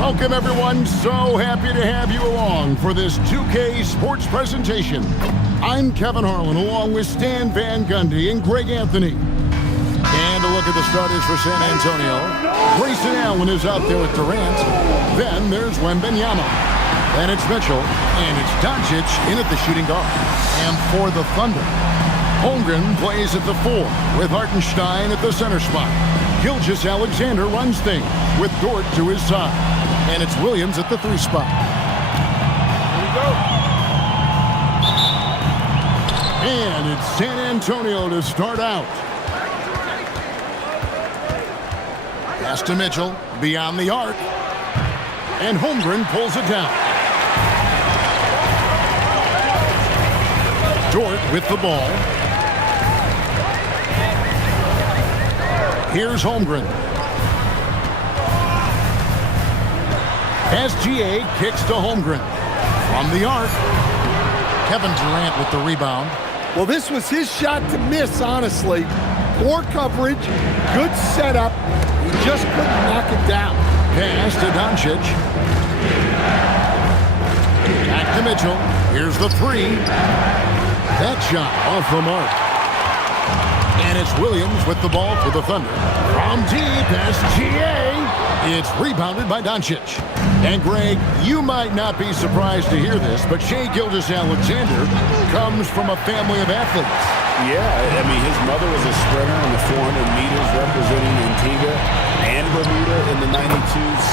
Welcome, everyone. So happy to have you along for this 2K Sports presentation. I'm Kevin Harlan, along with Stan Van Gundy and Greg Anthony. And a look at the starters for San Antonio. Grayson Allen is out there with Durant. Then there's Wembanyama. Then it's Mitchell. And it's Doncic in at the shooting guard. And for the Thunder, Holmgren plays at the 4 with Hartenstein at the center spot. Gilgeous-Alexander runs things with Dort to his side. And it's Williams at the 3 spot. Here we go. And it's San Antonio to start out. Pass to Mitchell, beyond the arc. And Holmgren pulls it down. Dort with the ball. Here's Holmgren. SGA kicks to Holmgren. From the arc. Kevin Durant with the rebound. Well, this was his shot to miss, honestly. Poor coverage, good setup. He just couldn't knock it down. Pass to Doncic. Back to Mitchell. Here's the 3. That shot off the mark. And it's Williams with the ball for the Thunder. From deep, SGA. It's rebounded by Doncic. And Greg, you might not be surprised to hear this, but Shai Gilgeous-Alexander comes from a family of athletes. Yeah, I mean, his mother was a sprinter in the 400 meters representing Antigua and Bermuda in the 92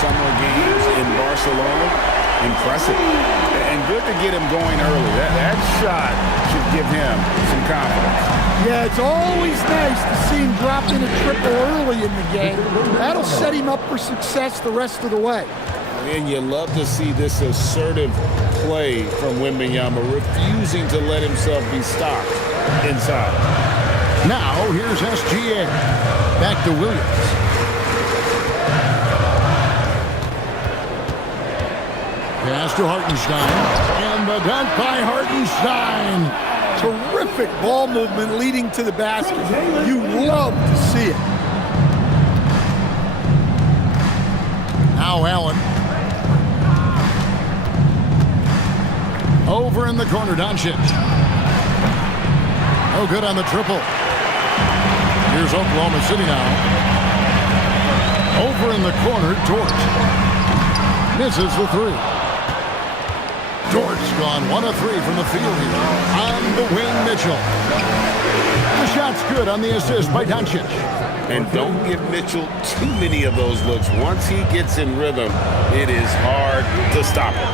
Summer Games in Barcelona. Impressive. And good to get him going early. That shot should give him some confidence. Yeah, it's always nice to see him drop in a triple early in the game. That'll set him up for success the rest of the way. And you love to see this assertive play from Wembanyama, refusing to let himself be stopped inside. Now, here's SGA. Back to Williams. Pass to Hartenstein. And the dunk by Hartenstein. Terrific ball movement leading to the basket. You love to see it. Now Allen. Over in the corner, Doncic. No good on the triple. Here's Oklahoma City now. Over in the corner, Dort. Misses the 3. Dort's gone 1 of 3 from the field here. On the wing, Mitchell. The shot's good on the assist by Doncic. And don't give Mitchell too many of those looks. Once he gets in rhythm, it is hard to stop him.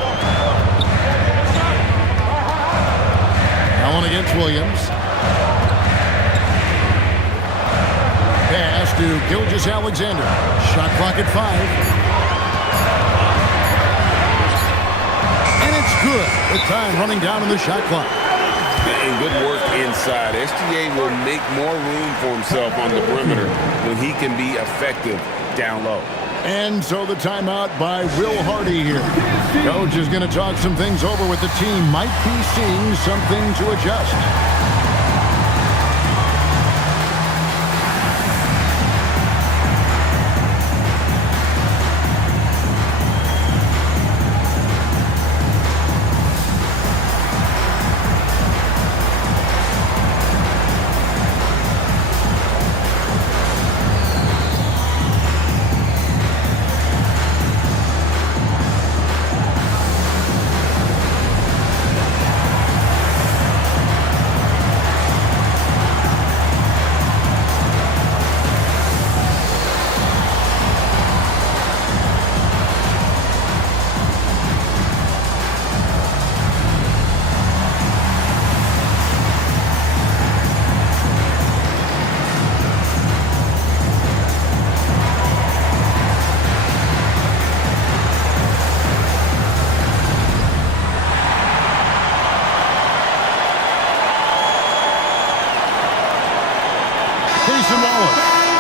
Allen against Williams. Pass to Gilgeous-Alexander. Shot clock at 5. And it's good. The time running down in the shot clock. And good work inside. SGA will make more room for himself on the perimeter when he can be effective down low. And so the timeout by Will Hardy here. Coach is going to talk some things over with the team. Might be seeing something to adjust.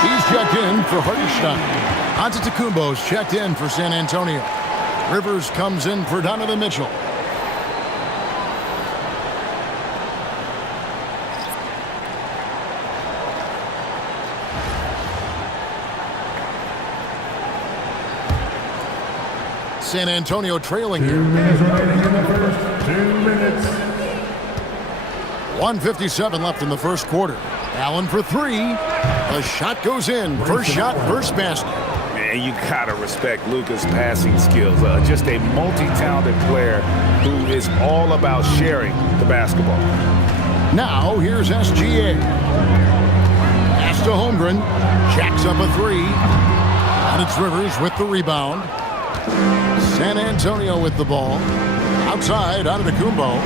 He's checked in for Hartenstein. Antetokounmpo's checked in for San Antonio. Rivers comes in for Donovan Mitchell. San Antonio trailing here. 2 minutes remaining in the first. 2 minutes. 1:57 left in the first quarter. Allen for three. The shot goes in. First shot, first basket. Man, you gotta respect Luka's passing skills. Just a multi-talented player who is all about sharing the basketball. Now, here's SGA. Pass to Holmgren. Jacks up a three. And it's Rivers with the rebound. San Antonio with the ball. Outside, Antetokounmpo.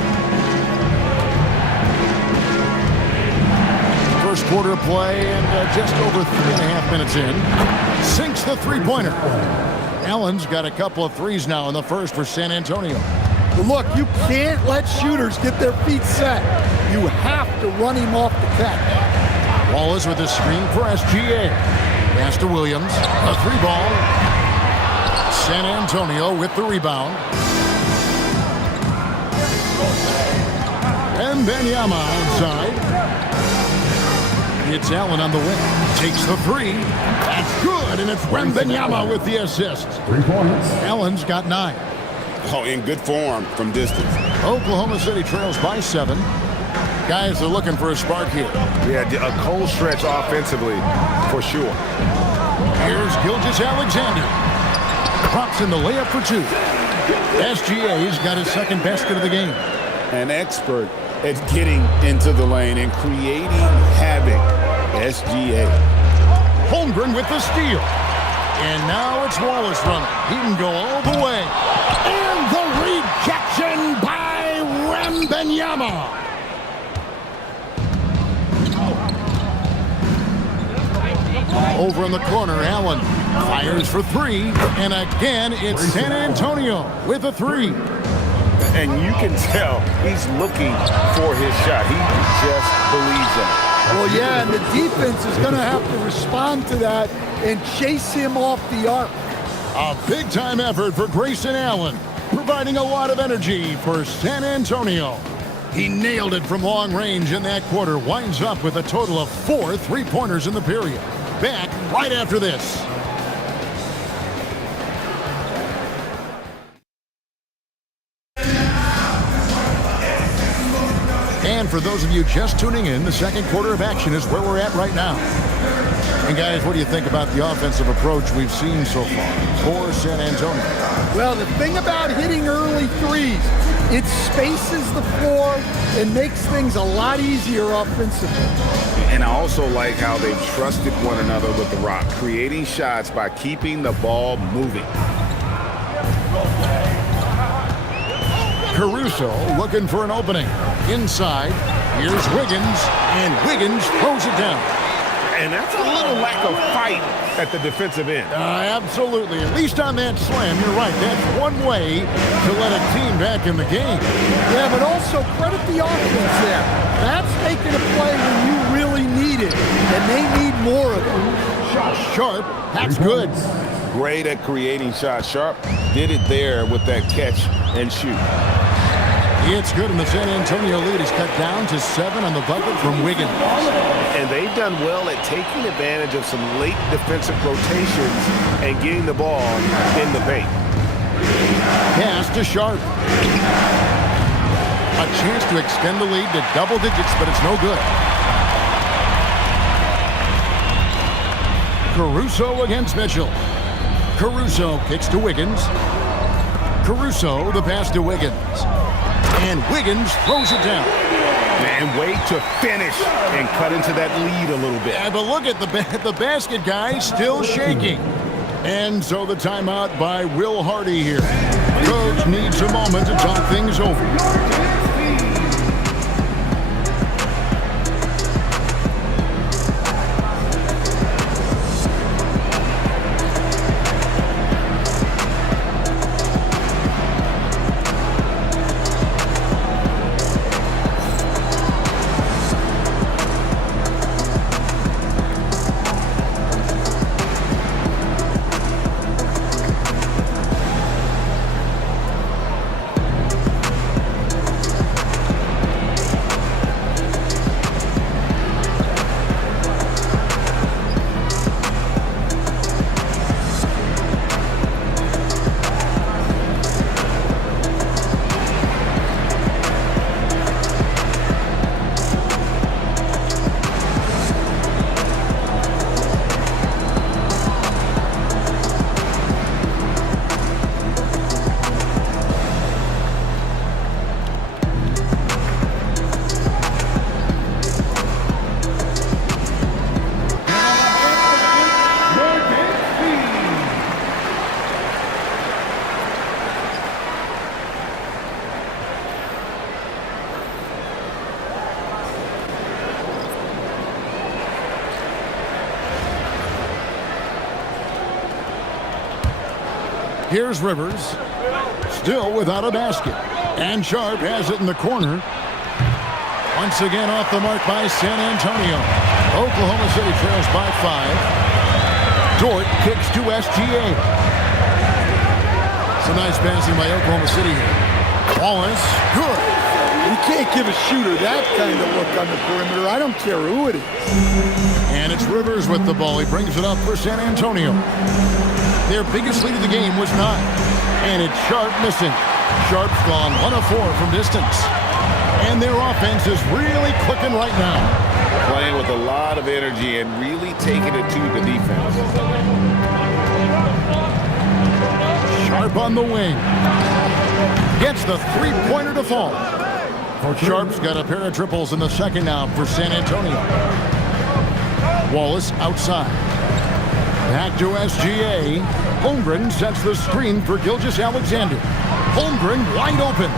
First quarter play and just over 3.5 minutes in. Sinks the three-pointer. Allen's got a couple of threes now in the first for San Antonio. But look, you can't let shooters get their feet set. You have to run him off the catch. Wallace with a screen for SGA. Pass to Williams. A three ball. San Antonio with the rebound. And Benyama outside. It's Allen on the wing. Takes the three. That's good, and it's Wembanyama with the assist. 3 points. Allen's got 9. Oh, in good form from distance. Oklahoma City trails by 7. Guys are looking for a spark here. Yeah, a cold stretch offensively, for sure. Here's Gilgeous-Alexander. Drops in the layup for 2. SGA's got his second basket of the game. An expert at getting into the lane and creating havoc. SGA. Holmgren with the steal. And now it's Wallace running. He can go all the way. And the rejection by Wembanyama. Over in the corner, Allen fires for 3. And again, it's San Antonio with a 3. And you can tell he's looking for his shot. He just believes in it. Well, yeah, and the defense is going to have to respond to that and chase him off the arc. A big-time effort for Grayson Allen, providing a lot of energy for San Antonio. He nailed it from long range in that quarter, winds up with a total of 4 three-pointers in the period. Back right after this. And for those of you just tuning in, the second quarter of action is where we're at right now. And guys, what do you think about the offensive approach we've seen so far for San Antonio? Well, the thing about hitting early threes, it spaces the floor and makes things a lot easier offensively. And I also like how they've trusted one another with the rock, creating shots by keeping the ball moving. Caruso looking for an opening. Inside, here's Wiggins, and Wiggins throws it down. And that's a little lack of fight at the defensive end. Absolutely. At least on that slam, you're right. That's one way to let a team back in the game. Yeah, but also credit the offense there. That's making a play when you really need it, and they need more of it. Shot sharp. That's good. Great at creating shots. Sharp did it there with that catch and shoot. It's good, and the San Antonio lead is cut down to 7 on the bucket from Wiggins. And they've done well at taking advantage of some late defensive rotations and getting the ball in the paint. Pass to Sharp. A chance to extend the lead to double digits, but it's no good. Caruso against Mitchell. Caruso kicks to Wiggins. Caruso, the pass to Wiggins. And Wiggins throws it down. And way to finish and cut into that lead a little bit. Yeah, but look at the basket guy still shaking. And so the timeout by Will Hardy here. Coach needs a moment to talk things over. Here's Rivers. Still without a basket. And Sharp has it in the corner. Once again off the mark by San Antonio. Oklahoma City trails by 5. Dort kicks to SGA. Some nice passing by Oklahoma City here. Wallace, good. You can't give a shooter that kind of look on the perimeter. I don't care who it is. And it's Rivers with the ball. He brings it up for San Antonio. Their biggest lead of the game was 9. And it's Sharp missing. Sharp's gone 1 of 4 from distance. And their offense is really clicking right now. Playing with a lot of energy and really taking it to the defense. Sharp on the wing. Gets the three-pointer to fall. Sharp's got a pair of triples in the second now for San Antonio. Wallace outside. Back to SGA. Holmgren sets the screen for Gilgeous-Alexander. Holmgren wide open.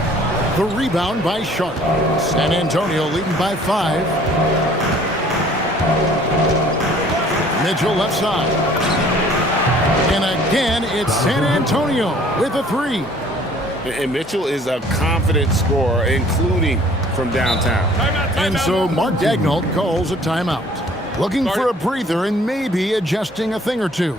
The rebound by Sharp. San Antonio leading by 5. Mitchell left side. And again, it's San Antonio with a 3. And Mitchell is a confident scorer, including from downtown. And so Mark Daigneault calls a timeout. Looking for a breather and maybe adjusting a thing or two.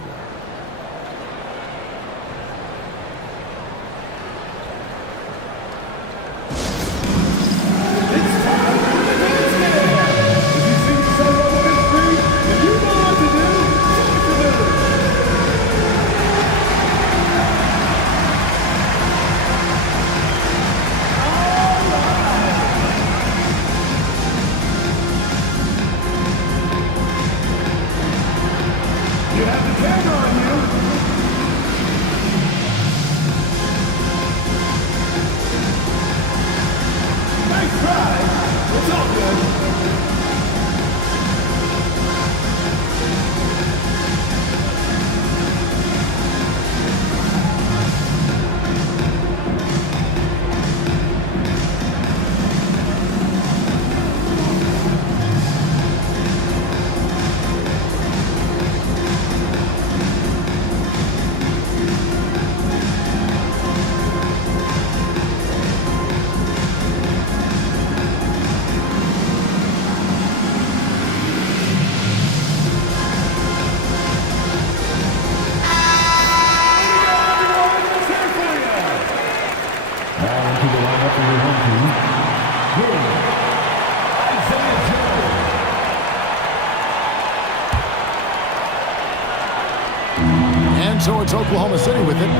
So it's Oklahoma City with it.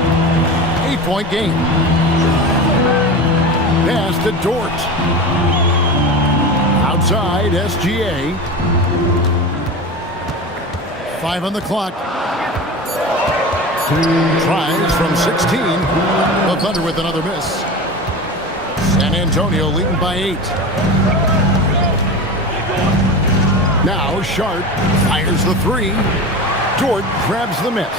8-point game. Pass to Dort. Outside, SGA. 5 on the clock. Tries from 16. The Thunder with another miss. San Antonio leading by 8. Now Sharp fires the 3. Dort grabs the miss.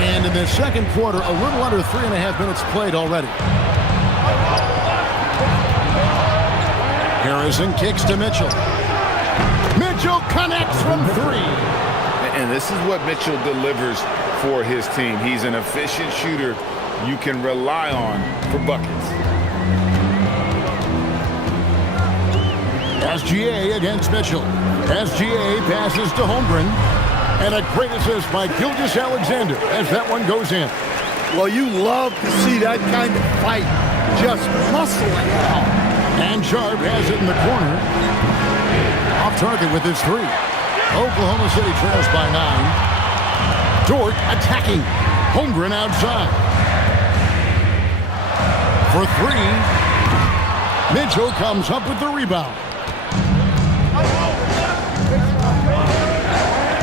And in the second quarter, a little under 3.5 minutes played already. Harrison kicks to Mitchell. Mitchell connects from 3. And this is what Mitchell delivers for his team. He's an efficient shooter you can rely on for buckets. SGA against Mitchell. SGA passes to Holmgren. And a great assist by Gilgeous-Alexander as that one goes in. Well, you love to see that kind of fight. Just muscling out. And Sharp has it in the corner. Off target with his 3. Oklahoma City trails by 9. Dort attacking. Holmgren outside. For 3. Mitchell comes up with the rebound.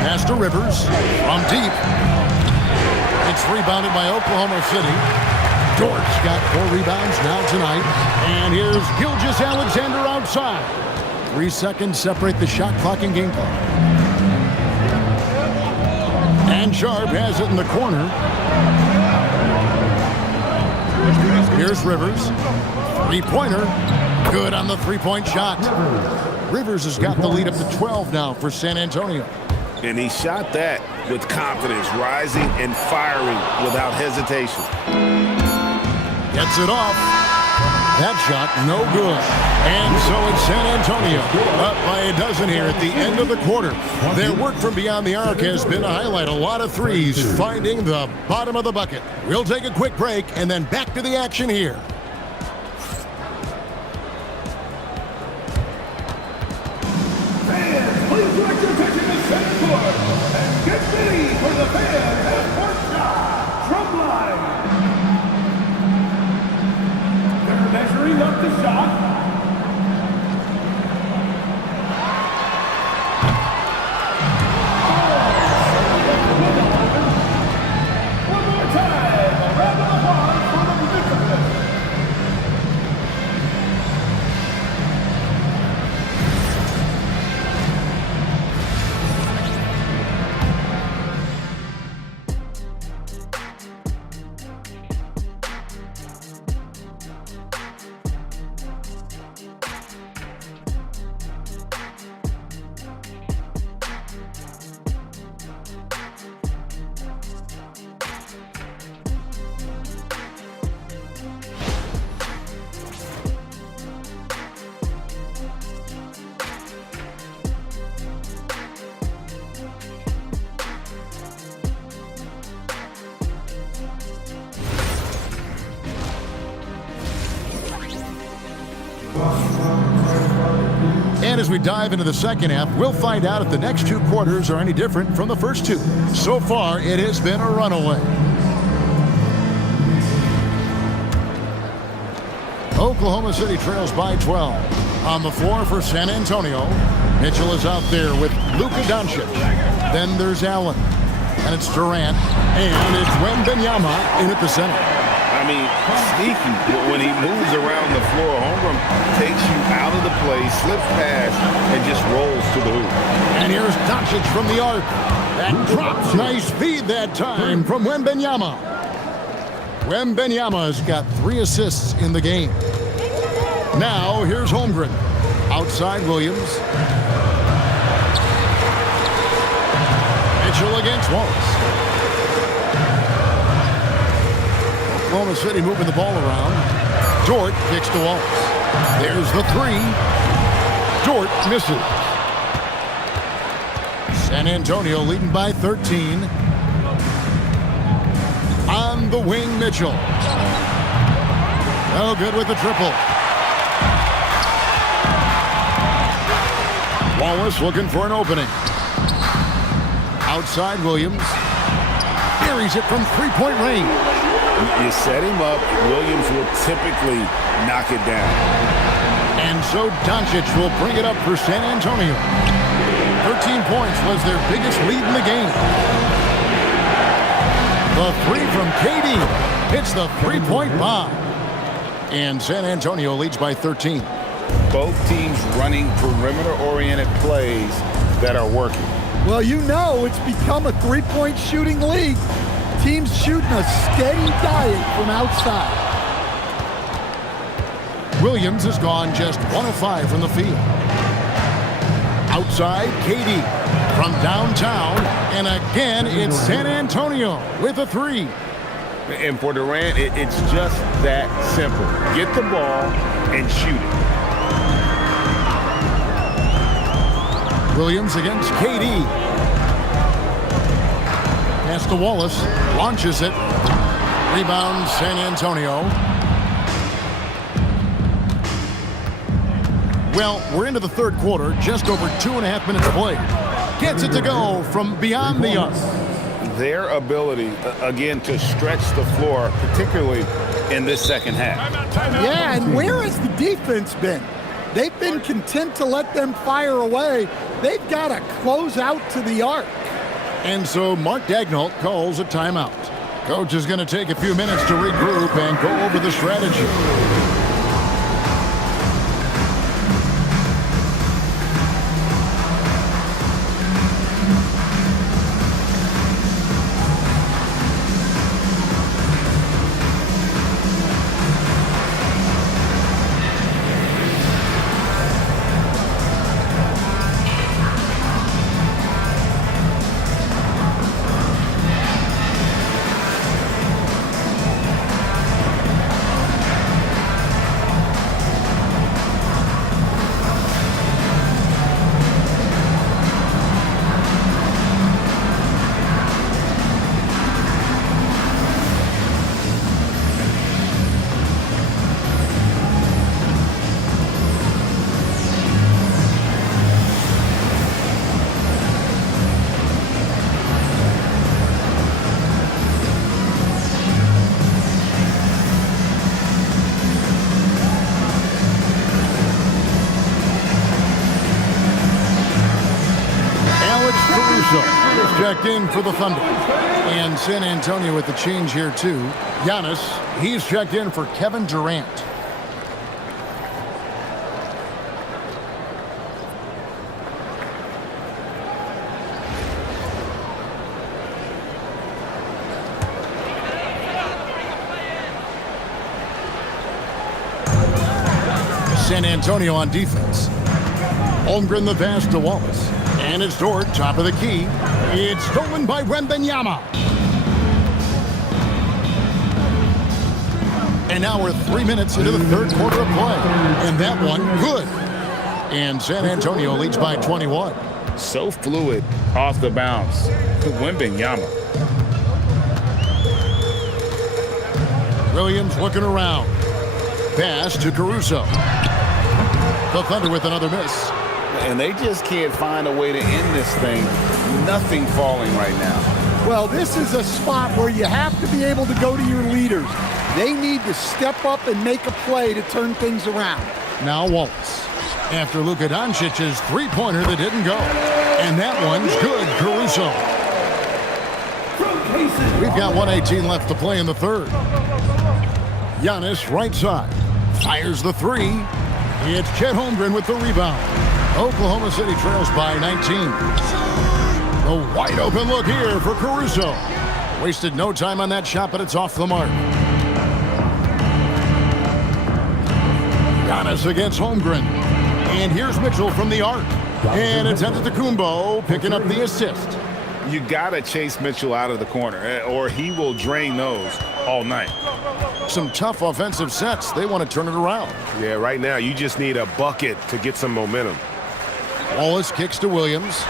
Pass to Rivers from deep. It's rebounded by Oklahoma City. Dort's got 4 rebounds now tonight. And here's Gilgeous-Alexander outside. 3 seconds separate the shot clock and game clock. And Sharp has it in the corner. Here's Rivers. 3-pointer. Good on the 3-point shot. Rivers has got the lead up to 12 now for San Antonio. And he shot that with confidence, rising and firing without hesitation. Gets it off. That shot, no good. And so it's San Antonio up by a dozen here at the end of the quarter. Their work from beyond the arc has been a highlight. A lot of threes, finding the bottom of the bucket. We'll take a quick break and then back to the action here. Fans, please direct your attention to center court and get ready for the fans at Court Shot Drumline. They're measuring up the shot. One more time, a round of applause for the participants. And as we dive into the second half, we'll find out if the next two quarters are any different from the first two. So far, it has been a runaway. Oklahoma City trails by 12. On the floor for San Antonio, Mitchell is out there with Luka Doncic. Then there's Allen, and it's Durant, and it's Wembanyama in at the center. I mean, sneaky. When he moves around the floor, Holmgren takes you out of the play, slips past, and just rolls to the hoop. And here's Doncic from the arc. That drops. Nice feed that time from Wembanyama. Wembanyama's got 3 assists in the game. Now, here's Holmgren. Outside Williams. Mitchell against Wallace. Oklahoma City moving the ball around. Dort kicks to Wallace. There's the 3. Dort misses. San Antonio leading by 13. On the wing, Mitchell. Oh, good with the triple. Wallace looking for an opening. Outside Williams. Buries it from three-point range. You set him up, Williams will typically knock it down. And so Doncic will bring it up for San Antonio. 13 points was their biggest lead in the game. The 3 from KD hits the three-point bomb. And San Antonio leads by 13. Both teams running perimeter-oriented plays that are working. Well, you know it's become a three-point shooting league. Teams shooting a steady diet from outside. Williams has gone just 1 of 5 from the field. Outside, KD from downtown. And again, it's San Antonio with a 3. And for Durant, it's just that simple. Get the ball and shoot it. Williams against KD. Pass to Wallace. Launches it. Rebound, San Antonio. Well, we're into the third quarter. Just over 2.5 minutes played. Gets it to go from beyond the arc. Their ability, again, to stretch the floor, particularly in this second half. Yeah, and where has the defense been? They've been content to let them fire away. They've got to close out to the arc. And so Mark Daigneault calls a timeout. Coach is going to take a few minutes to regroup and go over the strategy. Caruso is checked in for the Thunder. And San Antonio with the change here, too. Giannis, he's checked in for Kevin Durant. San Antonio on defense. Holmgren the pass to Wallace. And it's Dort, top of the key. It's stolen by Wembanyama. And now we're 3 minutes into the third quarter of play. And that one, good. And San Antonio leads by 21. So fluid off the bounce. Wembanyama. Williams looking around. Pass to Caruso. The Thunder with another miss. And they just can't find a way to end this thing. Nothing falling right now. Well, this is a spot where you have to be able to go to your leaders. They need to step up and make a play to turn things around. Now Wallace. After Luka Doncic's three-pointer that didn't go. And that one's good, Caruso. We've got 1:18 left to play in the third. Giannis right side. Fires the three. It's Chet Holmgren with the rebound. Oklahoma City trails by 19. The wide open look here for Caruso. Wasted no time on that shot, but it's off the mark. Giannis against Holmgren. And here's Mitchell from the arc. And it's Antetokounmpo picking up the assist. You got to chase Mitchell out of the corner, or he will drain those all night. Some tough offensive sets. They want to turn it around. Yeah, right now you just need a bucket to get some momentum. Wallace kicks to Williams.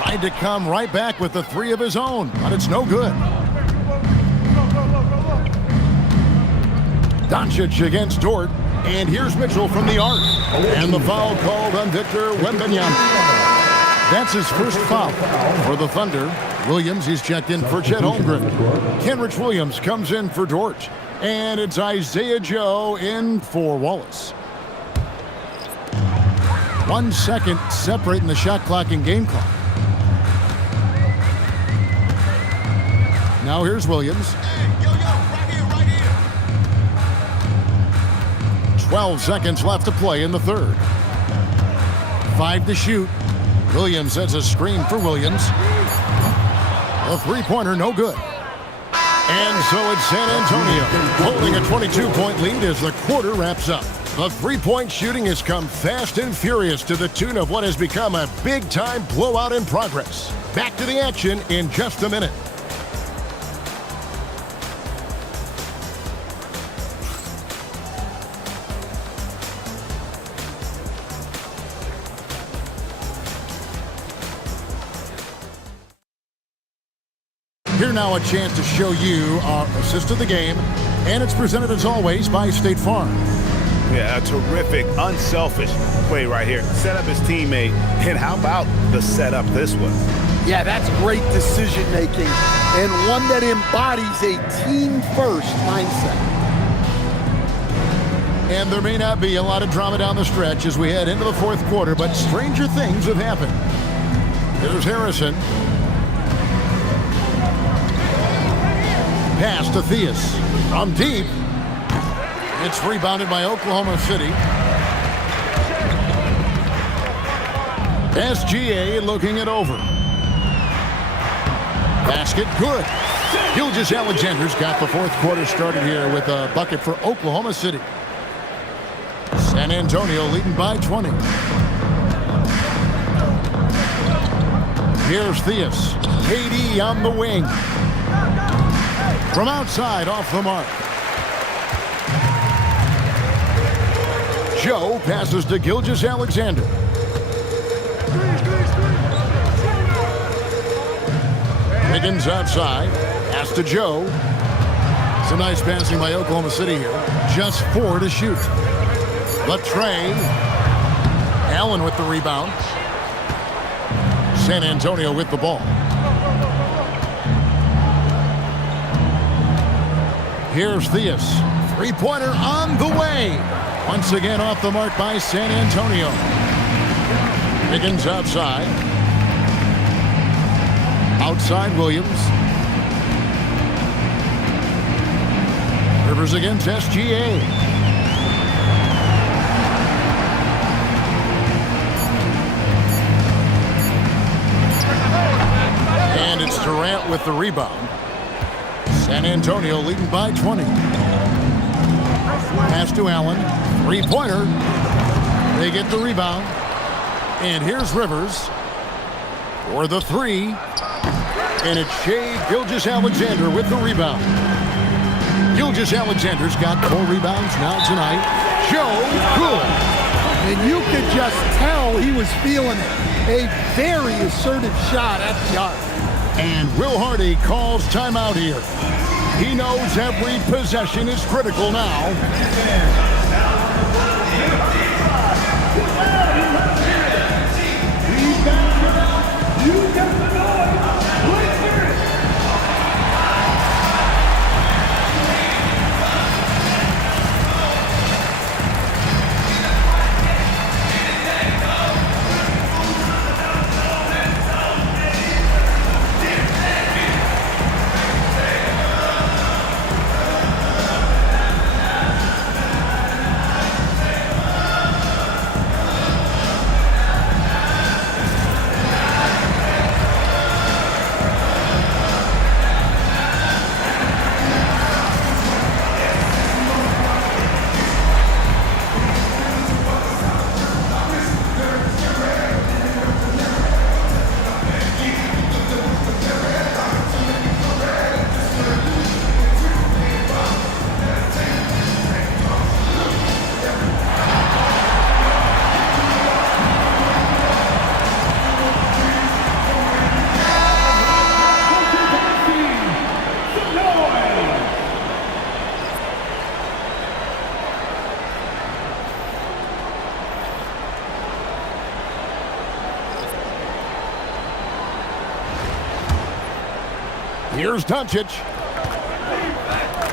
Tried to come right back with the three of his own, but it's no good. Doncic against Dort. And here's Mitchell from the arc. And the foul called on Victor Wembanyama. That's his first foul for the Thunder. Williams, he's checked in for Chet Holmgren. Kenrich Williams comes in for Dort. And it's Isaiah Joe in for Wallace. 1 second separating the shot clock and game clock. Now here's Williams. 12 seconds left to play in the third. 5 to shoot. Williams sets a screen for Williams. A three-pointer, no good. And so it's San Antonio holding a 22-point lead as the quarter wraps up. The three-point shooting has come fast and furious to the tune of what has become a big-time blowout in progress. Back to the action in just a minute. Here now a chance to show you our assist of the game, and it's presented as always by State Farm. Yeah, a terrific, unselfish play right here. Set up his teammate, and how about the setup this one? Yeah, that's great decision-making and one that embodies a team-first mindset. And there may not be a lot of drama down the stretch as we head into the fourth quarter, but stranger things have happened. Here's Harrison. Pass to Theus from deep. It's rebounded by Oklahoma City. SGA looking it over. Basket good. Gilgeous-Alexander's got the fourth quarter started here with a bucket for Oklahoma City. San Antonio leading by 20. Here's Theus. KD on the wing. From outside, off the mark. Joe passes to Gilgeous-Alexander. Higgins outside. Pass to Joe. Some nice passing by Oklahoma City here. Just 4 to shoot. Latrey. Allen with the rebound. San Antonio with the ball. Here's Theus. Three-pointer on the way. Once again off the mark by San Antonio. Higgins outside. Outside Williams. Rivers against SGA. And it's Durant with the rebound. San Antonio leading by 20. Pass to Allen. Three-pointer. They get the rebound. And here's Rivers for the three. And it's Shai Gilgeous-Alexander with the rebound. Gilgeous-Alexander's got 4 rebounds now tonight. Joe good. And you could just tell he was feeling it. A very assertive shot at the arc. And Will Hardy calls timeout here. He knows every possession is critical now. You get the noise. Let's hear it. Here's Doncic.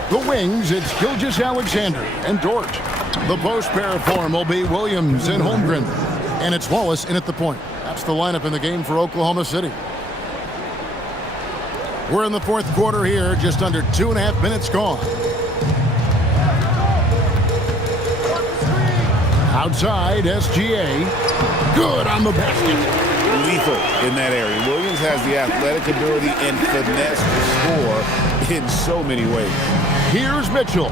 The wings, it's Gilgeous-Alexander and Dort. The post pair for him will be Williams and Holmgren. And it's Wallace in at the point. That's the lineup in the game for Oklahoma City. We're in the fourth quarter here, just under 2.5 minutes gone. Outside, SGA. Good on the basket. Lethal in that area. Williams has the athletic ability and finesse to score in so many ways. Here's Mitchell.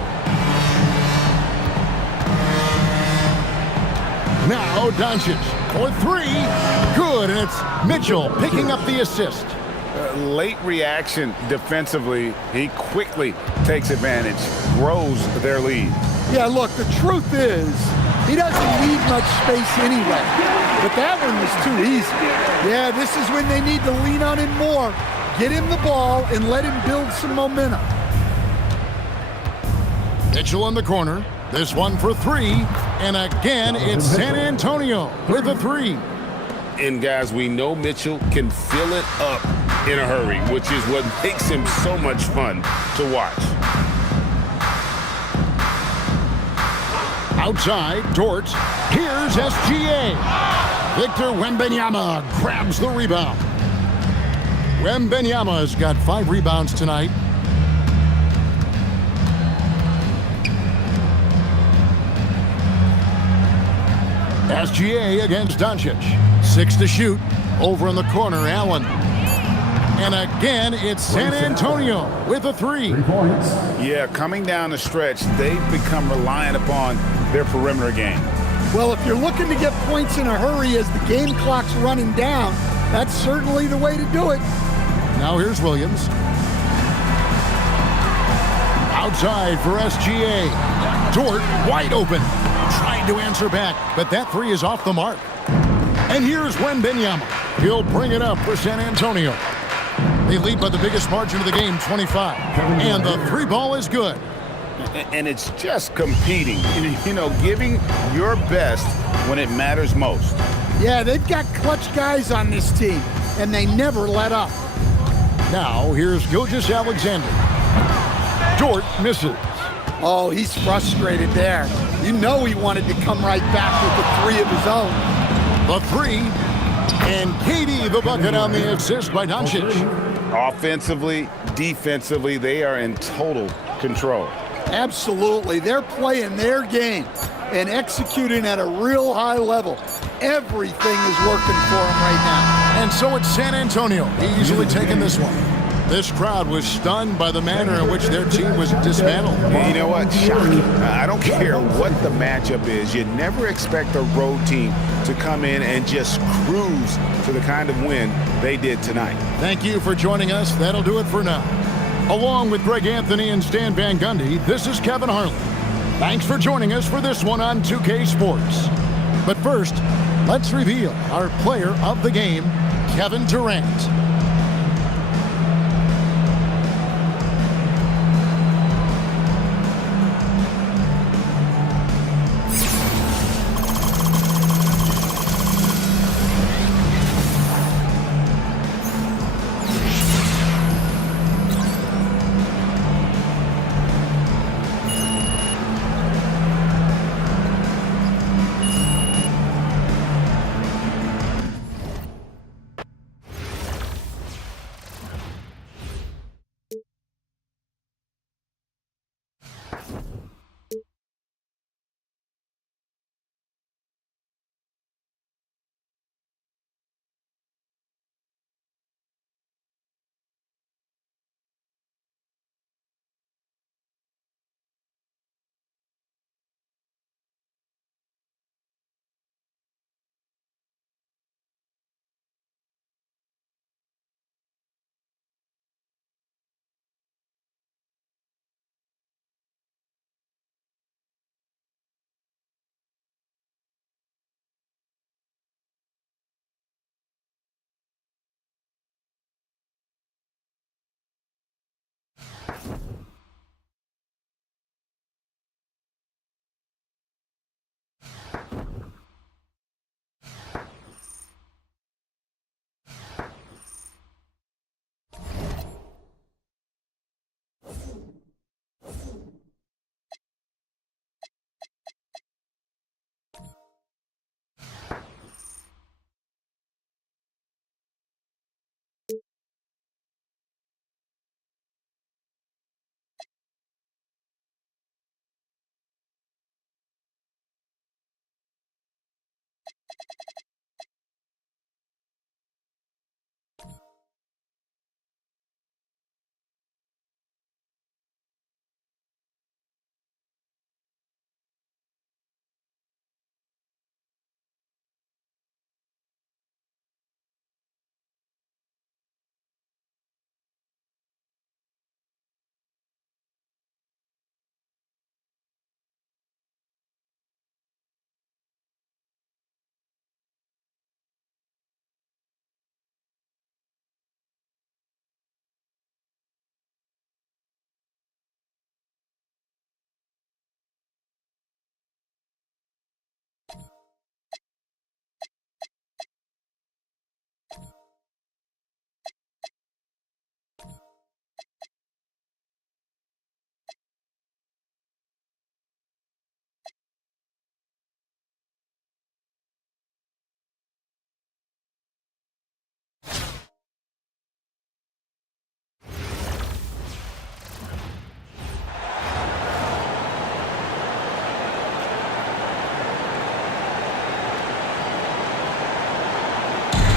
Now Doncic for 3. Good, and it's Mitchell picking up the assist. Late reaction defensively. He quickly takes advantage, grows their lead. Yeah, look, the truth is, he doesn't need much space anyway. But that one was too easy. Yeah, this is when they need to lean on him more. Get him the ball and let him build some momentum. Mitchell in the corner. This one for 3. And again, it's San Antonio with a 3. And guys, we know Mitchell can fill it up in a hurry, which is what makes him so much fun to watch. Outside, Dort. Here's SGA. Victor Wembanyama grabs the rebound. Wembanyama's got 5 rebounds tonight. SGA against Doncic. 6 to shoot. Over in the corner, Allen. And again, it's San Antonio with a 3. 3 points. Yeah, coming down the stretch, they've become reliant upon their perimeter game. Well, if you're looking to get points in a hurry as the game clock's running down, that's certainly the way to do it. Now here's Williams. Outside for SGA. Dort wide open. Trying to answer back, but that 3 is off the mark. And here's Wembanyama. He'll bring it up for San Antonio. They lead by the biggest margin of the game, 25. And the 3 ball is good. And it's just competing, you know, giving your best when it matters most. Yeah, they've got clutch guys on this team, and they never let up. Now, here's Gilgeous-Alexander. Dort misses. Oh, he's frustrated there. You know he wanted to come right back with the 3 of his own. The 3. And KD the bucket on the assist by Doncic. Offensively, defensively, they are in total control. Absolutely. They're playing their game and executing at a real high level. Everything is working for them right now. And so it's San Antonio easily taking this one. This crowd was stunned by the manner in which their team was dismantled. You know what? Shocking. I don't care what the matchup is. You never expect a road team to come in and just cruise to the kind of win they did tonight. Thank you for joining us. That'll do it for now. Along with Greg Anthony and Stan Van Gundy, this is Kevin Harlan. Thanks for joining us for this one on 2K Sports. But first, let's reveal our player of the game, Kevin Durant.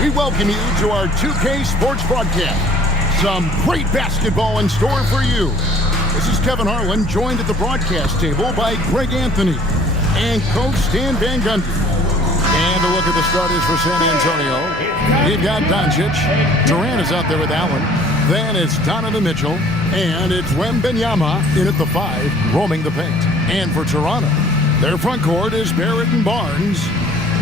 We welcome you to our 2K Sports broadcast. Some great basketball in store for you. This is Kevin Harlan, joined at the broadcast table by Greg Anthony and Coach Stan Van Gundy. And a look at the starters for San Antonio. You've got Doncic. Durant is out there with Allen. Then it's Donovan Mitchell. And it's Wembanyama in at the 5, roaming the paint. And for Toronto, their front court is Barrett and Barnes.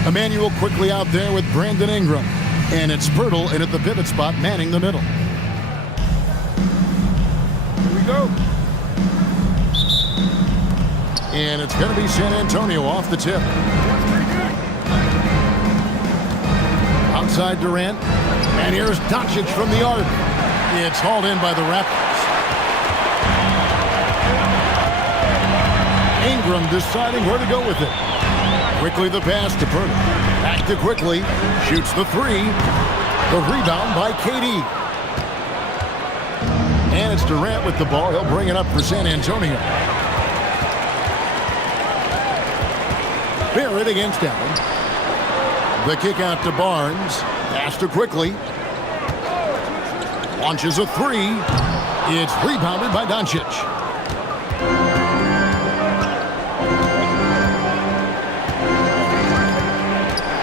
Emmanuel quickly out there with Brandon Ingram. And it's Pirtle in at the pivot spot, manning the middle. Here we go. And it's going to be San Antonio off the tip. Outside Durant. And here's Doncic from the arc. It's hauled in by the Raptors. Ingram deciding where to go with it. Quickly the pass to Purtle. Back to Quickly. Shoots the three. The rebound by KD. And it's Durant with the ball. He'll bring it up for San Antonio. Barrett against Allen. The kick out to Barnes. Pass to Quickly. Launches a three. It's rebounded by Doncic.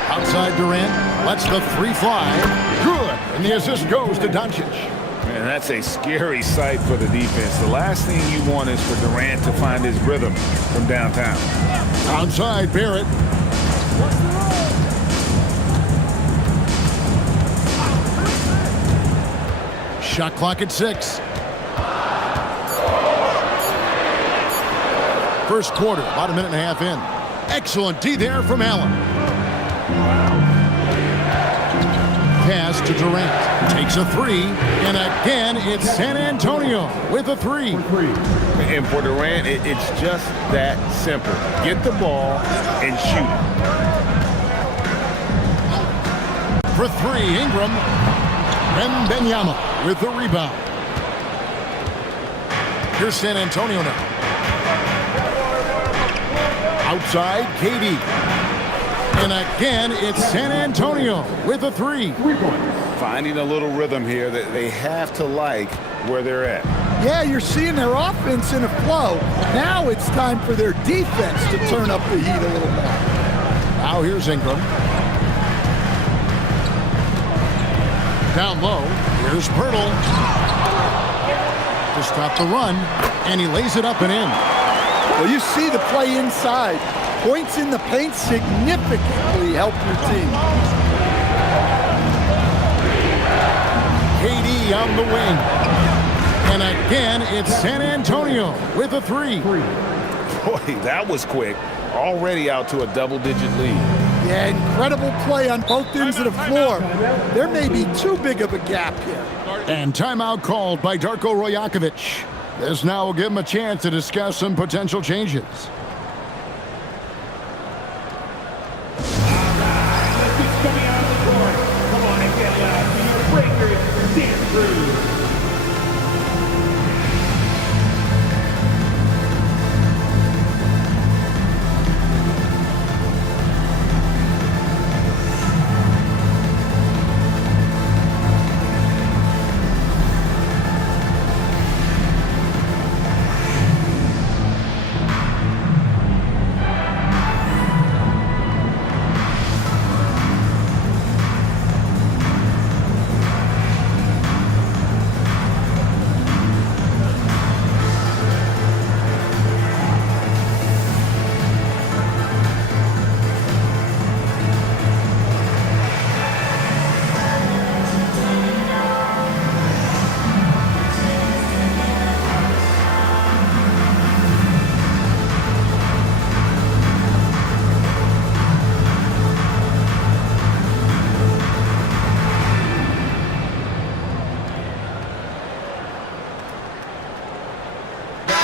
Outside Durant. Lets the three fly. Good. And the assist goes to Doncic. Man, that's a scary sight for the defense. The last thing you want is for Durant to find his rhythm from downtown. Outside Barrett. Shot clock at 6. First quarter, about a minute and a half in. Excellent D there from Allen. Pass to Durant. Takes a three. And again, it's San Antonio with a three. And for Durant, it's just that simple. Get the ball and shoot it. For three, Ingram. Wembanyama with the rebound. Here's San Antonio now. Outside, KD. And again, it's San Antonio with a three. Finding a little rhythm here that they have to like where they're at. Yeah, you're seeing their offense in a flow. Now it's time for their defense to turn up the heat a little more. Now here's Ingram. Down low, here's Pirtle. To stop the run, and he lays it up and in. Well, you see the play inside. Points in the paint significantly help your team. KD on the wing. And again, it's San Antonio with a three. Boy, that was quick. Already out to a double-digit lead. Yeah, incredible play on both ends of the floor. There may be too big of a gap here. And timeout called by Darko Rajakovic. This now will give him a chance to discuss some potential changes. Coming out of the court. Come on and get loud. Your breakers dance through.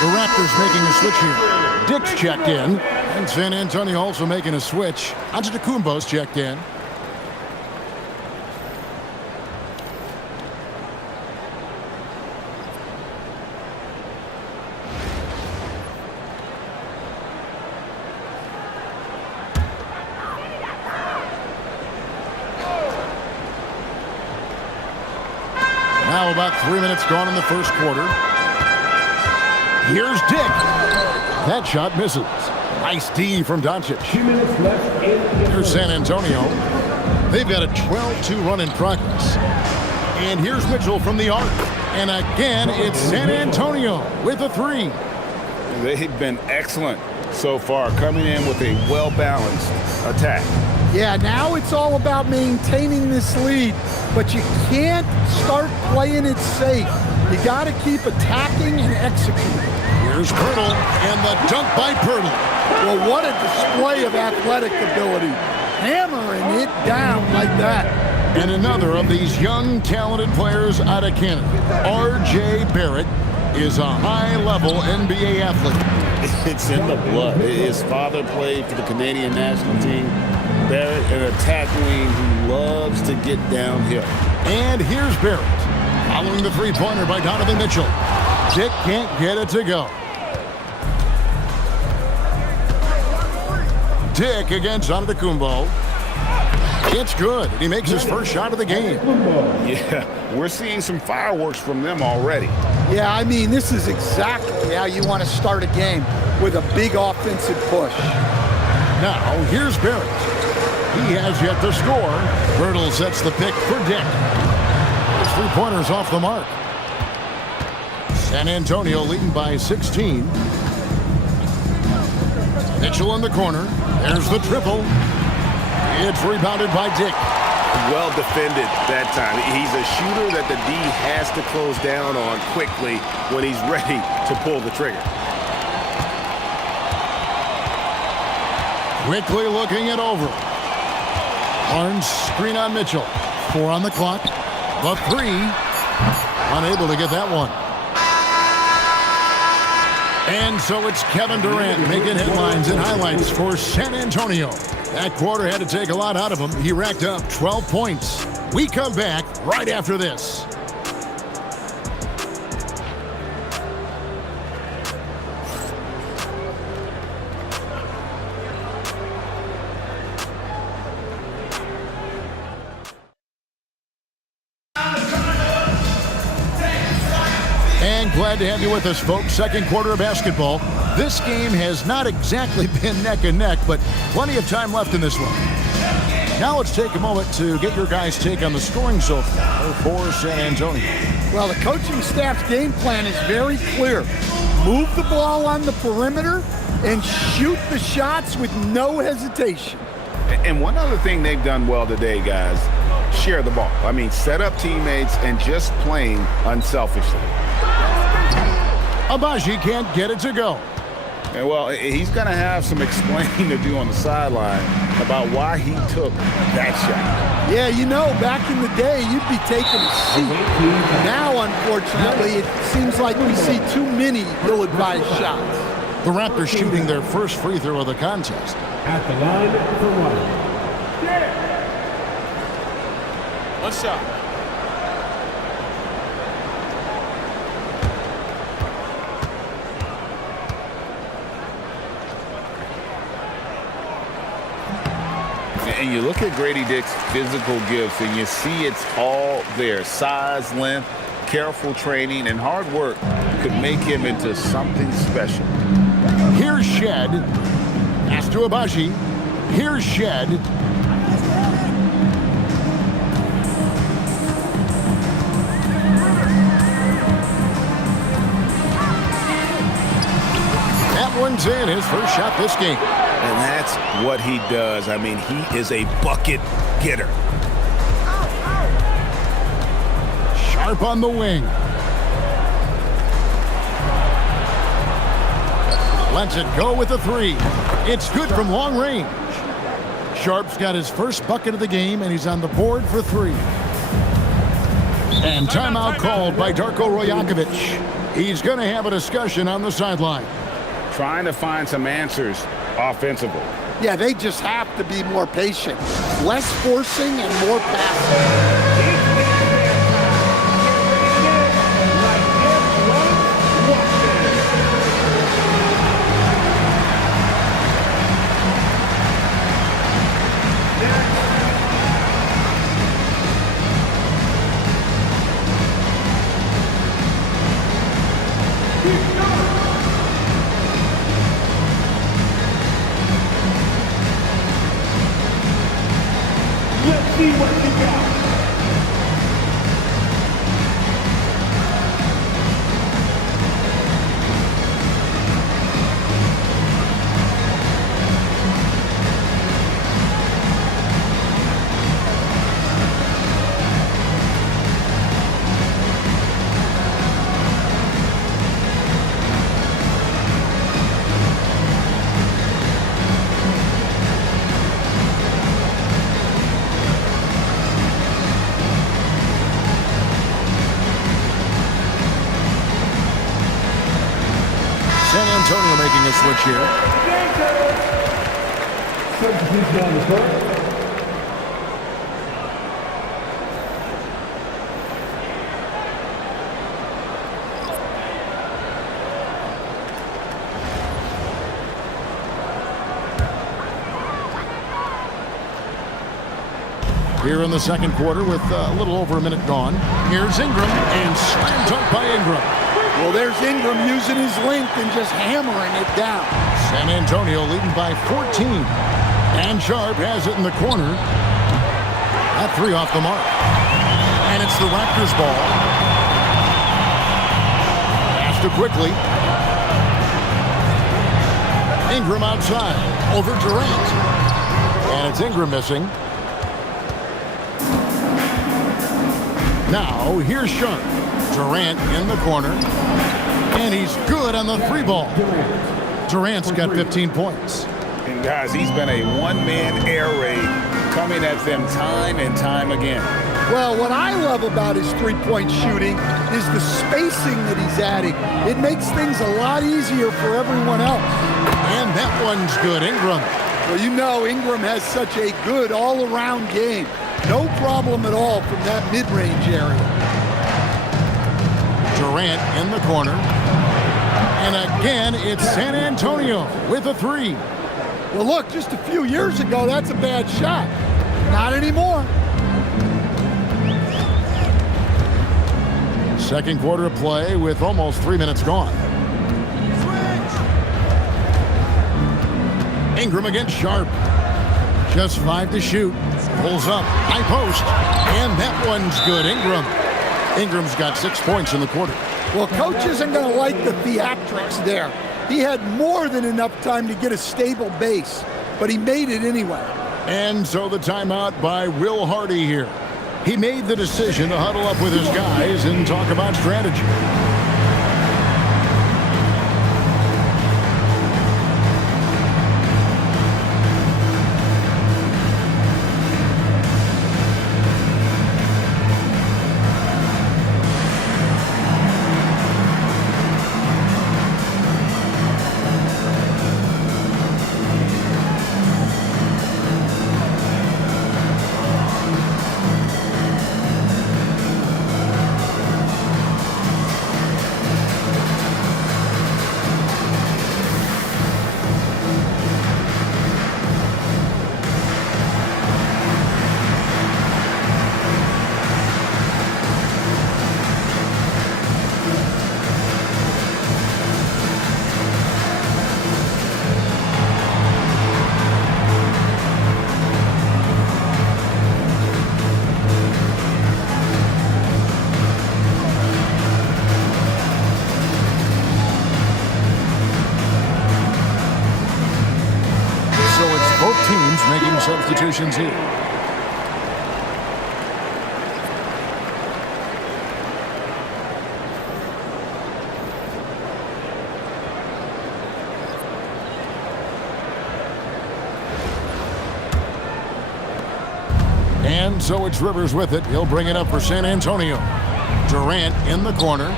The Raptors making a switch here. Dick's checked in. And San Antonio also making a switch. Antetokounmpo's checked in. Now about 3 minutes gone in the first quarter. Here's Dick. That shot misses. Nice D from Doncic. 2 minutes left in the Here's San Antonio. They've got a 12-2 run in progress. And here's Mitchell from the arc. And again, it's San Antonio with a three. They've been excellent so far, coming in with a well-balanced attack. Yeah, now it's all about maintaining this lead, but you can't start playing it safe. You got to keep attacking and executing. Here's Pirtle, and the dunk by Pirtle. Well, what a display of athletic ability. Hammering it down like that. And another of these young, talented players out of Canada, R.J. Barrett. is a high-level NBA athlete. It's in the blood. His father played for the Canadian national team. Barrett, an attack wing who loves to get downhill. And here's Barrett, following the three-pointer by Donovan Mitchell. Dick can't get it to go. Dick against Antetokounmpo. It's good. He makes his first shot of the game. Yeah, we're seeing some fireworks from them already. Yeah, I mean, this is exactly how you want to start a game, with a big offensive push. Now, here's Barrett. He has yet to score. Birtle sets the pick for Dick. His three-pointer's off the mark. San Antonio leading by 16. Mitchell in the corner. There's the triple. It's rebounded by Dick. Well defended that time. He's a shooter that the D has to close down on quickly when he's ready to pull the trigger. Quickly looking it over. Barnes screen on Mitchell. 4 on the clock. The 3. Unable to get that one. And so it's Kevin Durant making headlines and highlights for San Antonio. That quarter had to take a lot out of him. He racked up 12 points. We come back right after this. And glad to have you with us, folks. Second quarter of basketball. This game has not exactly been neck and neck, but plenty of time left in this one. Now let's take a moment to get your guys' take on the scoring so far for San Antonio. Well, the coaching staff's game plan is very clear. Move the ball on the perimeter and shoot the shots with no hesitation. And one other thing they've done well today, guys, share the ball. I mean, set up teammates and just playing unselfishly. Agbaji can't get it to go. And well, he's going to have some explaining to do on the sideline about why he took that shot. Yeah, you know, back in the day, you'd be taking a seat. Now, unfortunately, it seems like we see too many ill-advised shots. The Raptors shooting their first free throw of the contest. At the line for one. One shot. And you look at Grady Dick's physical gifts, and you see it's all there. Size, length, careful training, and hard work could make him into something special. Here's Shed. Pass to Agbaji. Here's Shed. That one's in, his first shot this game. And that's what he does. I mean, he is a bucket getter. Sharp on the wing. Lets it go with the 3. It's good from long range. Sharp's got his first bucket of the game, and he's on the board for 3. And timeout called by Darko Rajakovic. He's going to have a discussion on the sideline. Trying to find some answers offensively. Yeah, they just have to be more patient. Less forcing and more passing. Let's see what you got. a switch here. Substitution on the court. Here in the second quarter with a little over a minute gone. Here's Ingram, and slam dunk by Ingram. Well, there's Ingram using his length and just hammering it down. San Antonio leading by 14. And Sharp has it in the corner. That three off the mark. And it's the Raptors ball. Pass to quickly. Ingram outside. Over Durant. And it's Ingram missing. Now, here's Sharp. Durant in the corner. And he's good on the three ball. Durant's got 15 points. And guys, he's been a one-man air raid coming at them time and time again. Well, what I love about his three-point shooting is the spacing that he's adding. It makes things a lot easier for everyone else. And that one's good, Ingram. Well, you know Ingram has such a good all-around game. No problem at all from that mid-range area. Durant in the corner. And again, it's San Antonio with a three. Well, look, just a few years ago, that's a bad shot. Not anymore. Second quarter of play with almost 3 minutes gone. Ingram against Sharp. Just 5 to shoot. Pulls up, high post, and that one's good. Ingram's got 6 points in the quarter. Well, coach isn't going to like the theatrics there. He had more than enough time to get a stable base, but he made it anyway. And so the timeout by Will Hardy here. He made the decision to huddle up with his guys and talk about strategy. Making substitutions here. And so it's Rivers with it. He'll bring it up for San Antonio. Durant in the corner.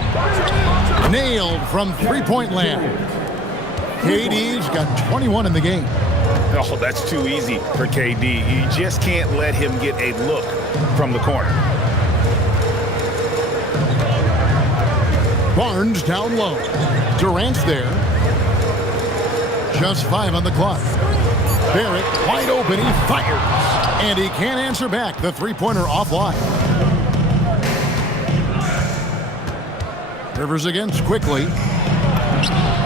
Nailed from three-point land. KD's got 21 in the game. Oh, that's too easy for KD. You just can't let him get a look from the corner. Barnes down low. Durant's there. Just 5 on the clock. Barrett wide open. He fires. And he can't answer back. The three-pointer offline. Rivers against quickly.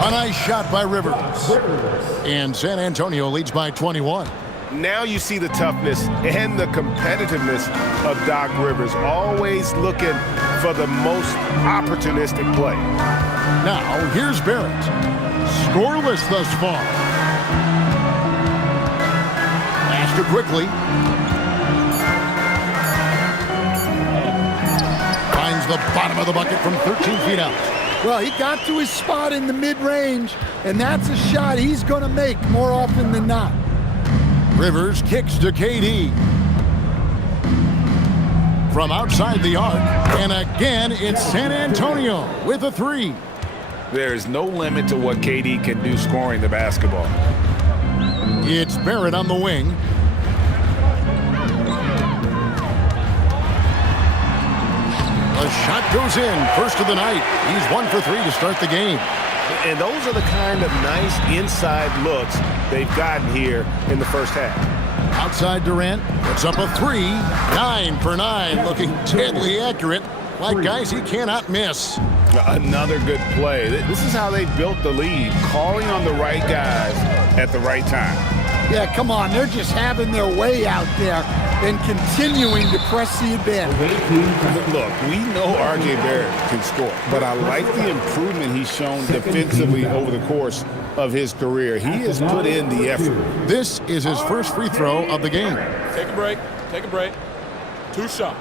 A nice shot by Rivers. And San Antonio leads by 21. Now you see the toughness and the competitiveness of Doc Rivers. Always looking for the most opportunistic play. Now, here's Barrett. Scoreless thus far. Pass to quickly. Finds the bottom of the bucket from 13 feet out. Well, he got to his spot in the mid-range, and that's a shot he's going to make more often than not. Rivers kicks to KD. From outside the arc, and again, it's San Antonio with a three. There is no limit to what KD can do scoring the basketball. It's Barrett on the wing. A shot goes in. First of the night. He's 1 for 3 to start the game. And those are the kind of nice inside looks they've gotten here in the first half. Outside Durant puts up a 3. 9 for 9. Looking deadly accurate. Like guys he cannot miss. Another good play. This is how they built the lead, calling on the right guys at the right time. Yeah, come on. They're just having their way out there and continuing to press the advantage. Look, we know R.J. Barrett can score, but I like the improvement he's shown defensively over the course of his career. He has put in the effort. This is his first free throw of the game. Take a break. Take a break. 2 shots.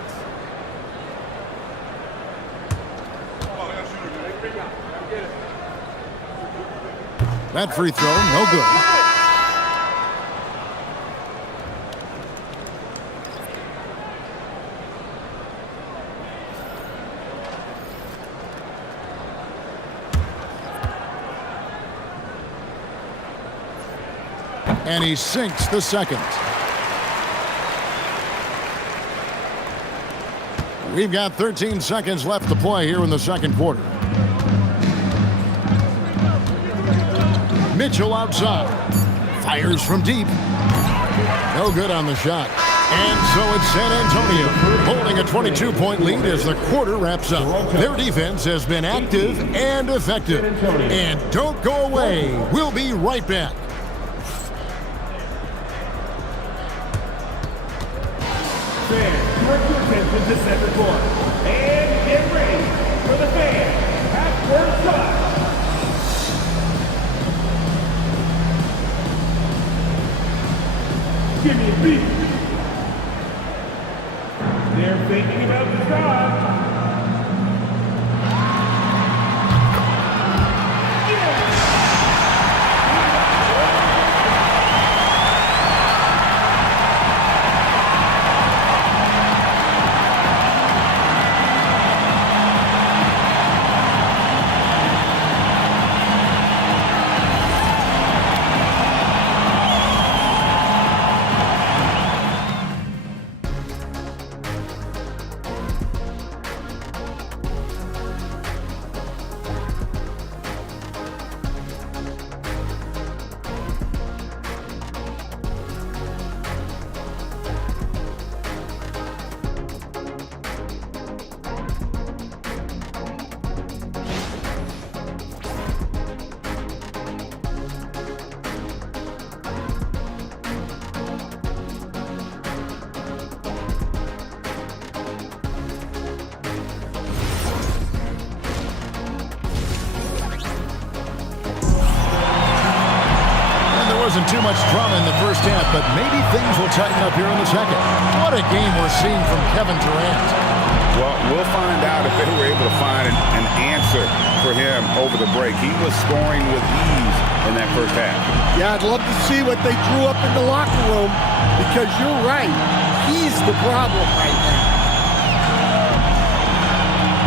That free throw, no good. And he sinks the second. We've got 13 seconds left to play here in the second quarter. Mitchell outside. Fires from deep. No good on the shot. And so it's San Antonio holding a 22-point lead as the quarter wraps up. Their defense has been active and effective. And don't go away. We'll be right back. Fans, direct your attention to center court. And get ready for the fan half-court shot. Give me a beat. They're thinking about the shot. Wasn't too much drama in the first half, but maybe things will tighten up here in the second. What a game we're seeing from Kevin Durant. Well, we'll find out if they were able to find an answer for him over the break. He was scoring with ease in that first half. Yeah, I'd love to see what they drew up in the locker room because you're right. He's the problem right now.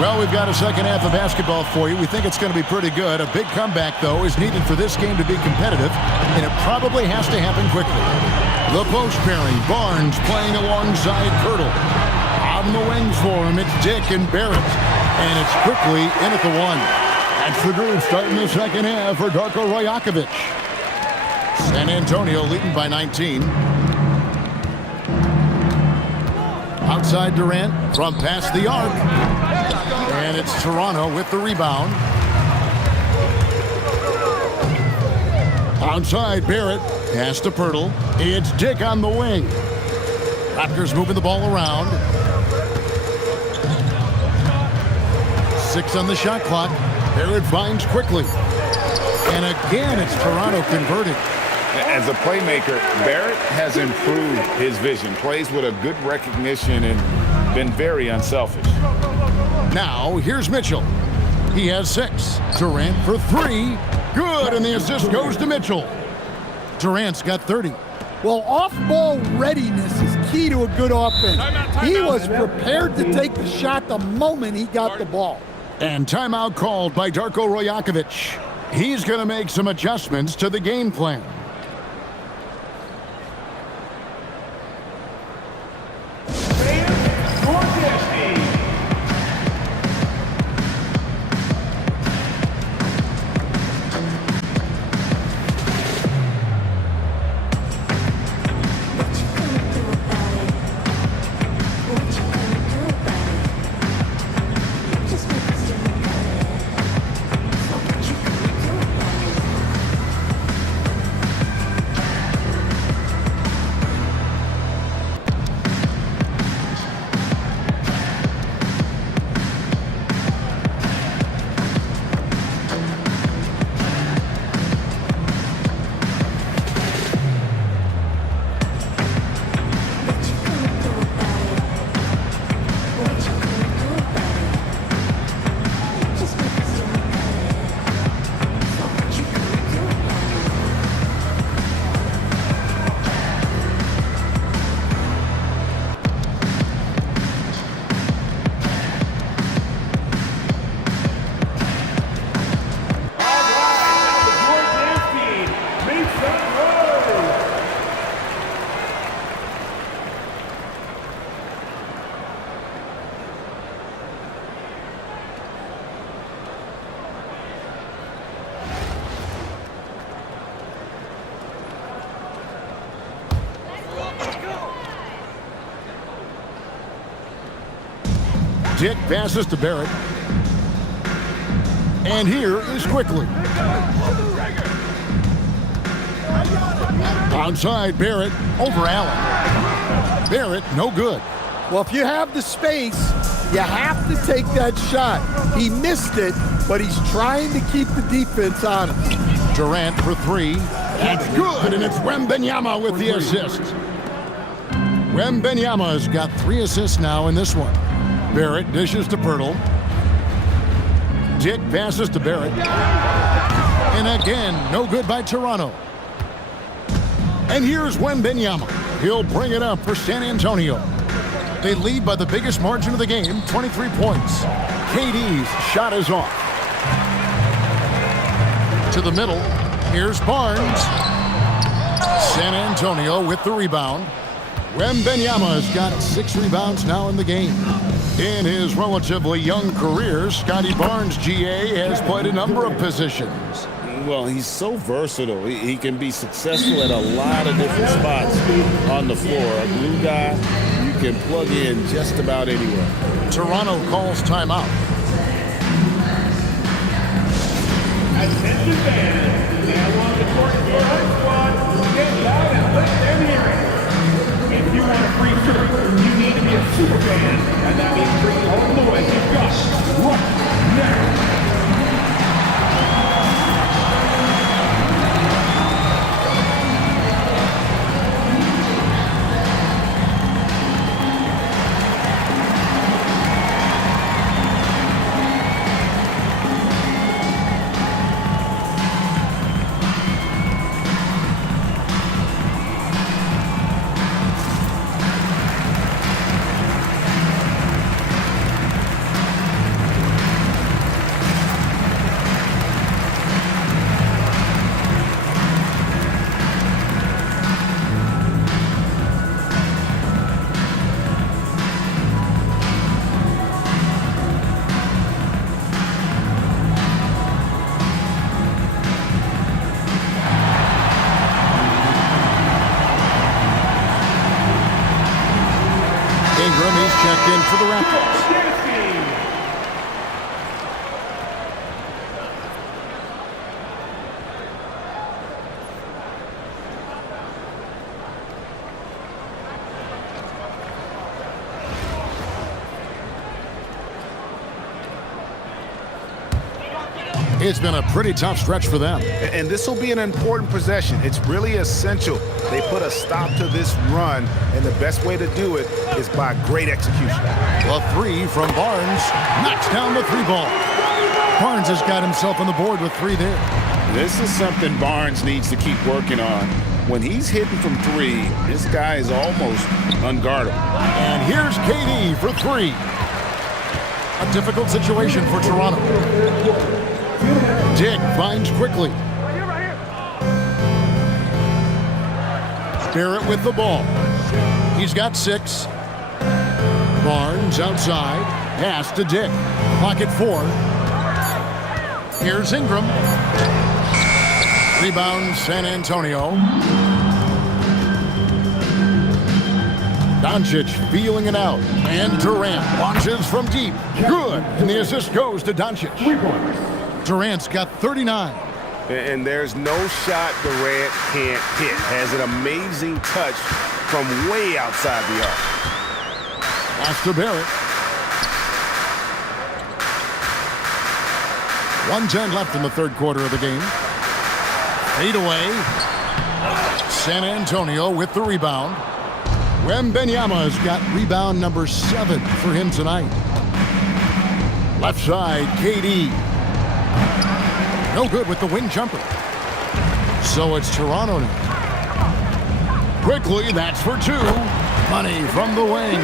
Well, we've got a second half of basketball for you. We think it's going to be pretty good. A big comeback, though, is needed for this game to be competitive, and it probably has to happen quickly. The post pairing, Barnes playing alongside Pirtle. On the wings for him, it's Dick and Barrett, and it's quickly in at the 1. That's the groove starting the second half for Darko Rajakovic. San Antonio leading by 19. Outside Durant from past the arc. And it's Toronto with the rebound. Outside Barrett. Pass to Pirtle. It's Dick on the wing. Raptors moving the ball around. 6 on the shot clock. Barrett finds quickly. And again, it's Toronto converting. As a playmaker, Barrett has improved his vision, plays with a good recognition and been very unselfish. Now, here's Mitchell. He has 6. Durant for 3. Good, and the assist goes to Mitchell. Durant's got 30. Well, off-ball readiness is key to a good offense. He was prepared to take the shot the moment he got the ball. And timeout called by Darko Rajakovic. He's going to make some adjustments to the game plan. Dick passes to Barrett. And here is Quickly. Outside Barrett over Allen. Barrett, no good. Well, if you have the space, you have to take that shot. He missed it, but he's trying to keep the defense honest. Durant for three. That's good, and it's Wembanyama with the assist. Wembanyama has got 3 assists now in this one. Barrett dishes to Pirtle. Dick passes to Barrett. And again, no good by Toronto. And here's Wembanyama. He'll bring it up for San Antonio. They lead by the biggest margin of the game, 23 points. KD's shot is off. To the middle, here's Barnes. San Antonio with the rebound. Wembanyama has got 6 rebounds now in the game. In his relatively young career, Scotty Barnes, GA, has played a number of positions. Well, he's so versatile. He can be successful at a lot of different spots on the floor. A glue guy, you can plug in just about anywhere. Toronto calls timeout. Attention fans, now on the court for our squad, get loud and let them hear it. If you want a free shirt, you need to be a super fan, and that means bring all the noise you've got right now. Checked in for the Raptors. It's been a pretty tough stretch for them. And this will be an important possession. It's really essential they put a stop to this run, and the best way to do it is by great execution. The 3 from Barnes knocks down the 3 ball. Barnes has got himself on the board with 3 there. This is something Barnes needs to keep working on. When he's hitting from 3, this guy is almost unguardable. And here's KD for 3. A difficult situation for Toronto. Dick finds quickly. Barrett with the ball. He's got 6. Barnes outside. Pass to Dick. Clock at 4. Here's Ingram. Rebound San Antonio. Doncic feeling it out. And Durant launches from deep. Good. And the assist goes to Doncic. Durant's got 39. And there's no shot Durant can't hit. Has an amazing touch from way outside the arc. Pass to Barrett. 1:10 left in the third quarter of the game. Fade away. San Antonio with the rebound. Wembanyama's got rebound number 7 for him tonight. Left side, KD. No good with the wing jumper. So it's Toronto now. Quickly, that's for 2. Money from the wing.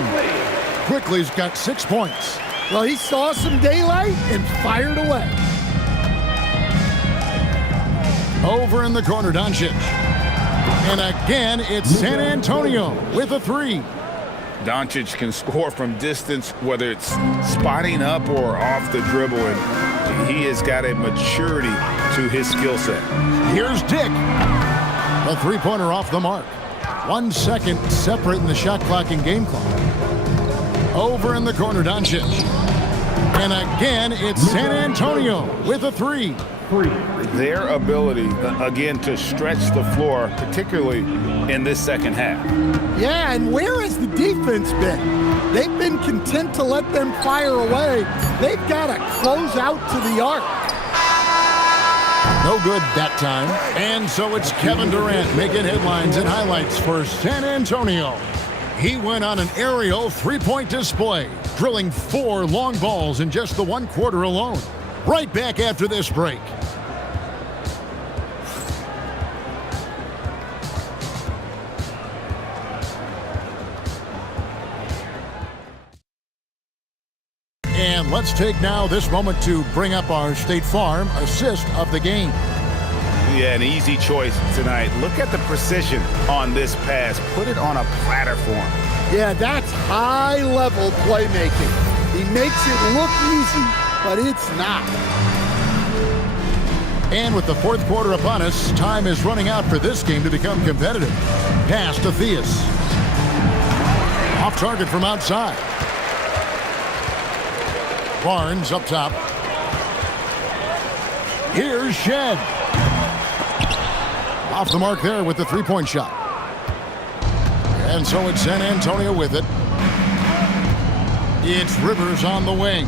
Quickly's got 6 points. Well, he saw some daylight and fired away. Over in the corner, Doncic. And again, it's San Antonio with a 3. Doncic can score from distance, whether it's spotting up or off the dribble, and he has got a maturity to his skill set. Here's Dick. A 3-pointer off the mark. 1 second separate in the shot clock and game clock. Over in the corner, Doncic. And again, it's San Antonio with a 3. Their ability, again, to stretch the floor, particularly in this second half. Yeah, and where has the defense been? They've been content to let them fire away. They've got to close out to the arc. No good that time. And so it's Kevin Durant making headlines and highlights for San Antonio. He went on an aerial 3-point display, drilling 4 long balls in just the 1 quarter alone. Right back after this break. And let's take now this moment to bring up our State Farm assist of the game. Yeah, an easy choice tonight. Look at the precision on this pass. Put it on a platter for him. Yeah, that's high-level playmaking. He makes it look easy, but it's not. And with the fourth quarter upon us, time is running out for this game to become competitive. Pass to Theus. Off target from outside. Barnes up top. Here's Shed. Off the mark there with the 3-point shot. And so it's San Antonio with it. It's Rivers on the wing.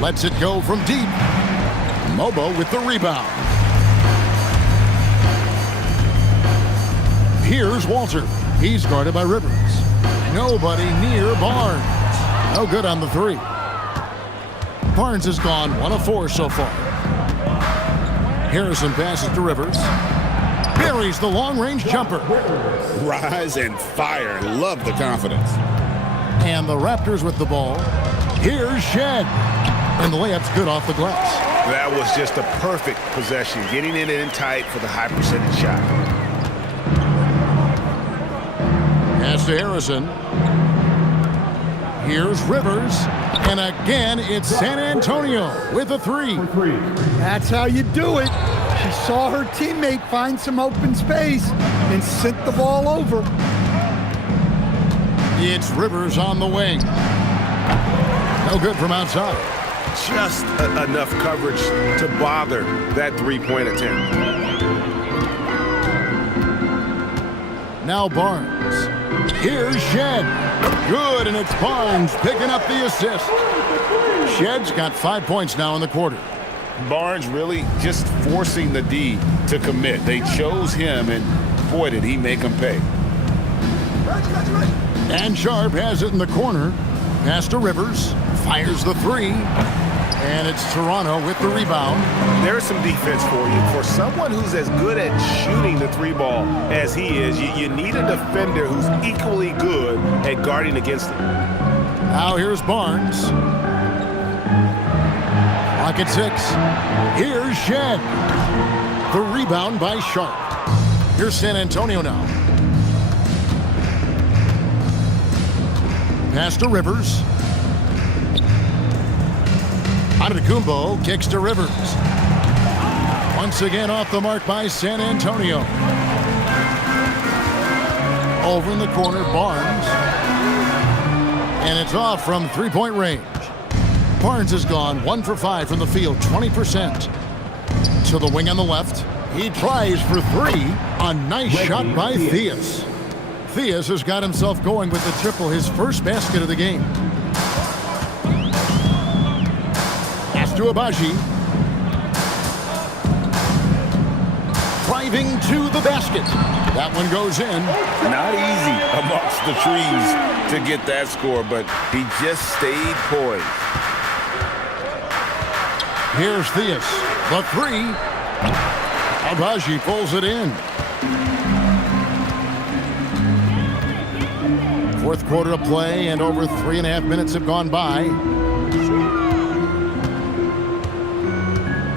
Lets it go from deep. Mobo with the rebound. Here's Walter. He's guarded by Rivers. Nobody near Barnes. No good on the 3. Barnes has gone 1 of 4 so far. Harrison passes to Rivers. Buries the long-range jumper. Rise and fire. Love the confidence. And the Raptors with the ball. Here's Shed. And the layup's good off the glass. That was just a perfect possession, getting it in tight for the high percentage shot. Pass to Harrison. Here's Rivers. And again, it's San Antonio with a 3. That's how you do it. She saw her teammate find some open space and sent the ball over. It's Rivers on the wing. No good from outside. Just enough coverage to bother that 3-point attempt. Now Barnes. Here's Shed. Good, and it's Barnes picking up the assist. Shed's got 5 points now in the quarter. Barnes really just forcing the D to commit. They chose him, and boy, did he make them pay. And Sharp has it in the corner. Pass to Rivers. Fires the 3. And it's Toronto with the rebound. There's some defense for you. For someone who's as good at shooting the three ball as he is, you need a defender who's equally good at guarding against it. Now here's Barnes. Clock at 6. Here's Shed. The rebound by Sharp. Here's San Antonio now. Pass to Rivers. Antetokounmpo kicks to Rivers. Once again off the mark by San Antonio. Over in the corner, Barnes. And it's off from three-point range. Barnes has gone 1 for 5 from the field, 20%. To the wing on the left. He tries for 3. A nice shot by Theus. Theus has got himself going with the triple, his first basket of the game. Pass to Agbaji. Driving to the basket. That one goes in. Not easy amongst the trees to get that score, but he just stayed poised. Here's Theus. The 3. Agbaji pulls it in. Fourth quarter of play, and over 3.5 minutes have gone by.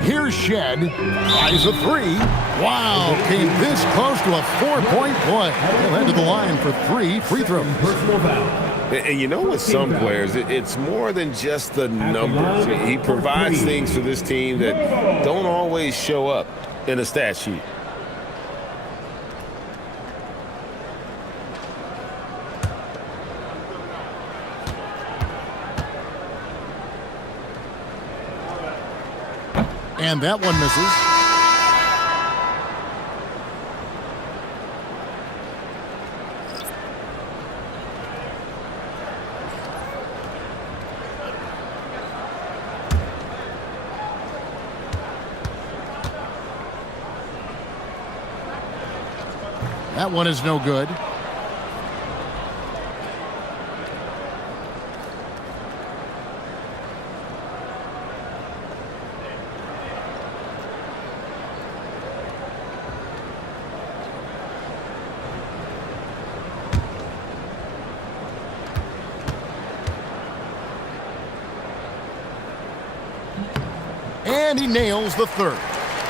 Here's Shed. Tries a 3. Wow, came this close to a 4-point play. He'll head to the line for 3 free throws. And you know, with some players, it's more than just the numbers. He provides things for this team that don't always show up in a stat sheet. And that one misses. That one is no good. And he nails the 3rd.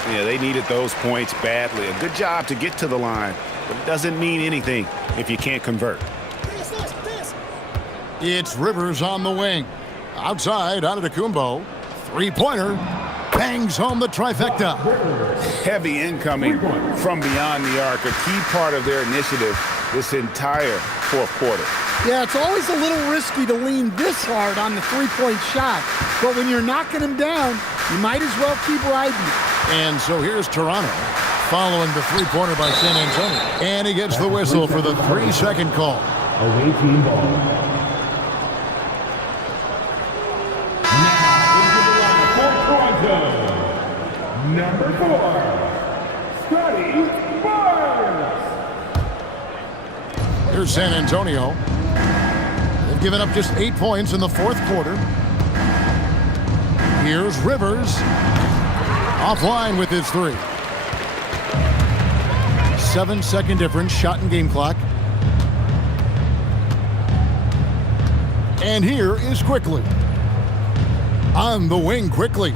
Yeah, they needed those points badly. A good job to get to the line, but it doesn't mean anything if you can't convert. It's Rivers on the wing. Outside, Antetokounmpo. Three-pointer. Bangs home the trifecta. Heavy incoming from beyond the arc, a key part of their initiative this entire fourth quarter. Yeah, it's always a little risky to lean this hard on the three-point shot. But when you're knocking him down, you might as well keep riding it. And so here's Toronto following the three-pointer by San Antonio. And he gets the whistle for the 3-second call. Away team ball. Now into the line for Toronto. Number 4, Scotty Barnes. Here's San Antonio. They've given up just 8 points in the fourth quarter. Here's Rivers. Offline with his 3. 7-second difference, shot and game clock. And here is Quickly. On the wing, Quickly.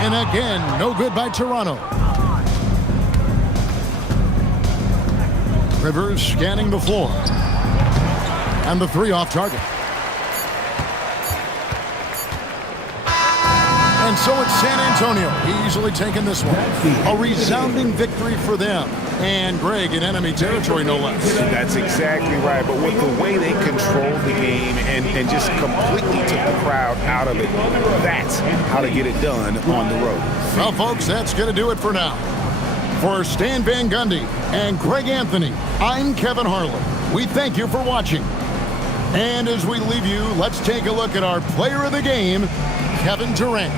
And again, no good by Toronto. Rivers scanning the floor. And the 3 off target. And so it's San Antonio easily taking this one. A resounding victory for them. And Greg in enemy territory, no less. That's exactly right. But with the way they controlled the game and just completely took the crowd out of it, that's how to get it done on the road. Well, folks, that's going to do it for now. For Stan Van Gundy and Greg Anthony, I'm Kevin Harlan. We thank you for watching. And as we leave you, let's take a look at our player of the game, Kevin Durant.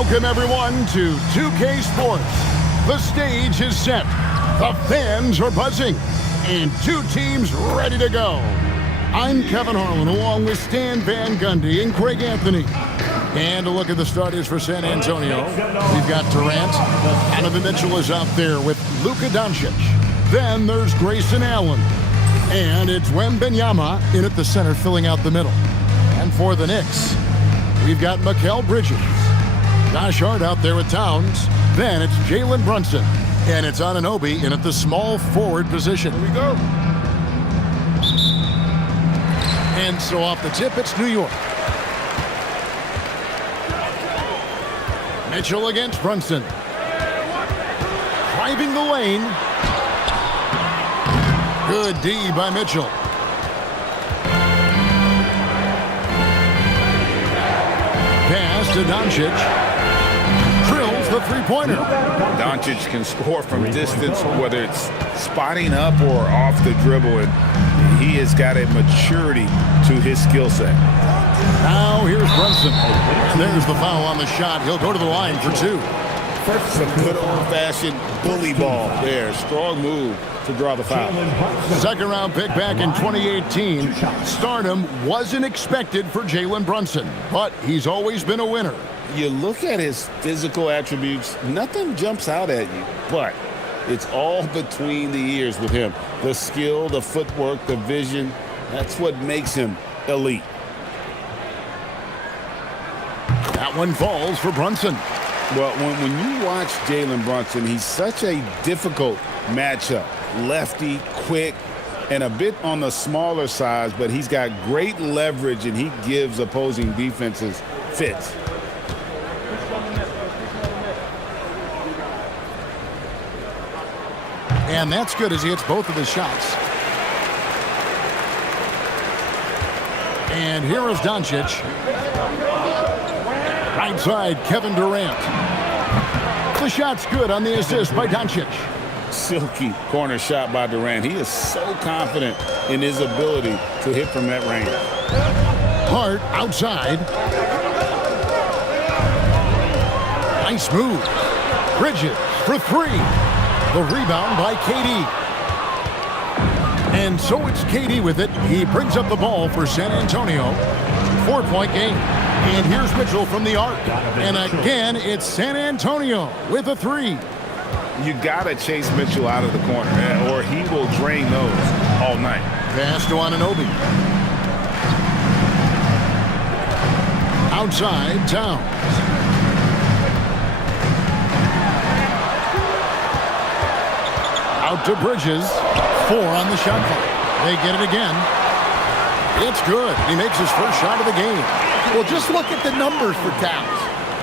Welcome, everyone, to 2K Sports. The stage is set, the fans are buzzing, and two teams ready to go. I'm Kevin Harlan, along with Stan Van Gundy and Greg Anthony. And a look at the starters for San Antonio. We've got Durant. Donovan Mitchell is out there with Luka Doncic. Then there's Grayson Allen. And it's Wembanyama in at the center, filling out the middle. And for the Knicks, we've got Mikal Bridges. Josh Hart out there with Towns. Then it's Jalen Brunson. And it's Anunoby in at the small forward position. Here we go. And so off the tip, it's New York. Mitchell against Brunson. Driving the lane. Good D by Mitchell. Pass to Doncic. Drills the three-pointer. Doncic can score from distance, whether it's spotting up or off the dribble, and he has got a maturity to his skill set. Now here's Brunson. There's the foul on the shot. He'll go to the line for two. Some good old-fashioned bully ball there. Strong move to draw the foul. Second-round pick back in 2018. Stardom wasn't expected for Jalen Brunson, but he's always been a winner. You look at his physical attributes, nothing jumps out at you, but it's all between the ears with him. The skill, the footwork, the vision, that's what makes him elite. That one falls for Brunson. Well, when you watch Jalen Brunson, he's such a difficult matchup. Lefty, quick, and a bit on the smaller size, but he's got great leverage, and he gives opposing defenses fits. And that's good as he hits both of his shots. And here is Doncic. Right side, Kevin Durant. The shot's good on the assist by Doncic. Silky corner shot by Durant. He is so confident in his ability to hit from that range. Hart outside. Nice move. Bridges for three. The rebound by KD. And so it's KD with it. He brings up the ball for San Antonio. 4-point game. And here's Mitchell from the arc. And again, it's San Antonio with a three. You got to chase Mitchell out of the corner, or he will drain those all night. Pass to Anunoby. Outside, Towns. Out to Bridges. 4 on the shot clock. They get it again. It's good. He makes his first shot of the game. Well, just look at the numbers for Towns.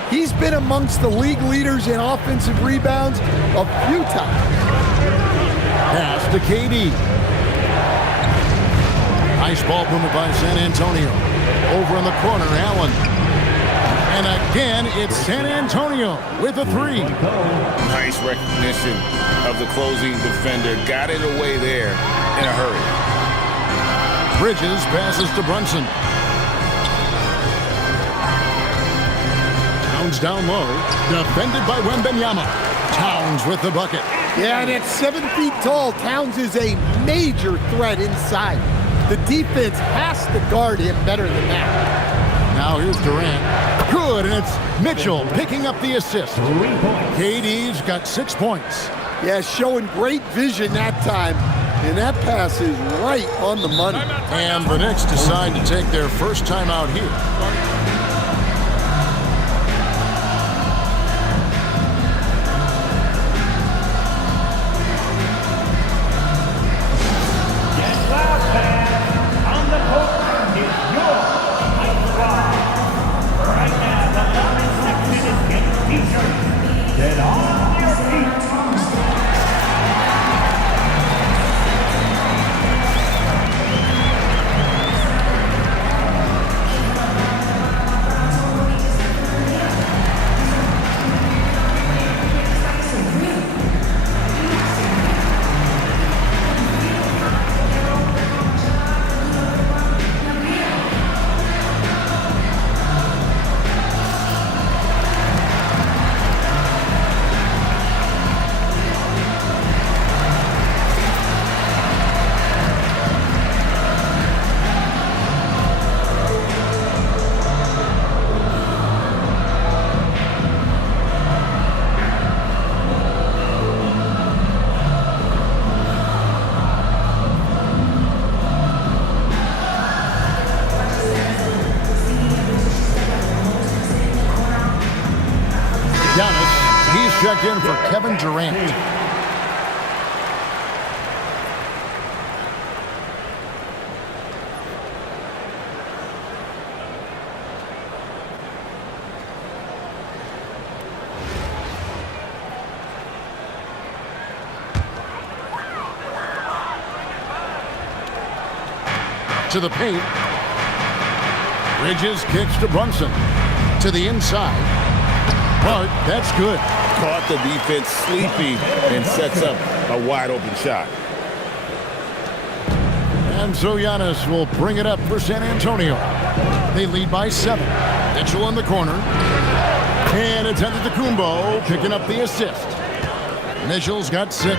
He's been amongst the league leaders in offensive rebounds a few times. Pass to KD. Nice ball movement by San Antonio. Over in the corner, Allen. And again, it's San Antonio with a three. Nice recognition of the closing defender. Got it away there in a hurry. Bridges passes to Brunson. Towns down low. Defended by Wembanyama. Towns with the bucket. Yeah, and at 7 feet tall, Towns is a major threat inside. The defense has to guard him better than that. Now here's Durant. Good, and it's Mitchell picking up the assist. KD's got 6 points. Yeah, showing great vision that time. And that pass is right on the money. And the Knicks decide to take their first timeout here. Giannis, he's checked in for Kevin Durant. To the paint. Bridges kicks to Brunson. To the inside. But that's good. Caught the defense sleeping and sets up a wide open shot. And so Giannis will bring it up for San Antonio. They lead by 7. Mitchell in the corner. And it's Antetokounmpo picking up the assist. Mitchell's got 6.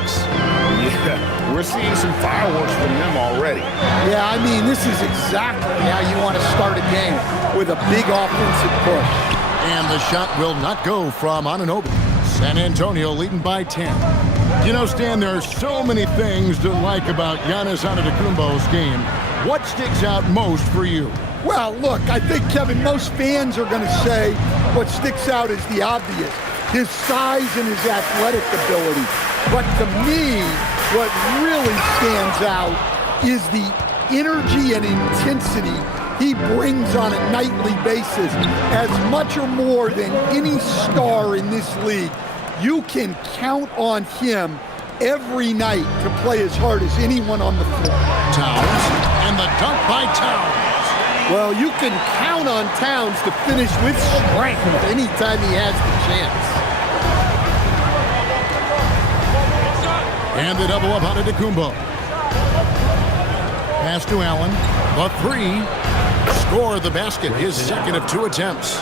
Yeah, we're seeing some fireworks from them already. Yeah, I mean, this is exactly how you want to start a game, with a big offensive push. And the shot will not go from Anunoby. San Antonio leading by 10. You know, Stan, there are so many things to like about Giannis Antetokounmpo's game. What sticks out most for you? Well, look, I think, Kevin, most fans are going to say what sticks out is the obvious, his size and his athletic ability. But to me, what really stands out is the energy and intensity he brings on a nightly basis, as much or more than any star in this league. You can count on him every night to play as hard as anyone on the floor. Towns, and the dunk by Towns. Well, you can count on Towns to finish with strength anytime he has the chance. And the double up on Antetokounmpo. Pass to Allen. The 3. Score the basket. His second of 2 attempts.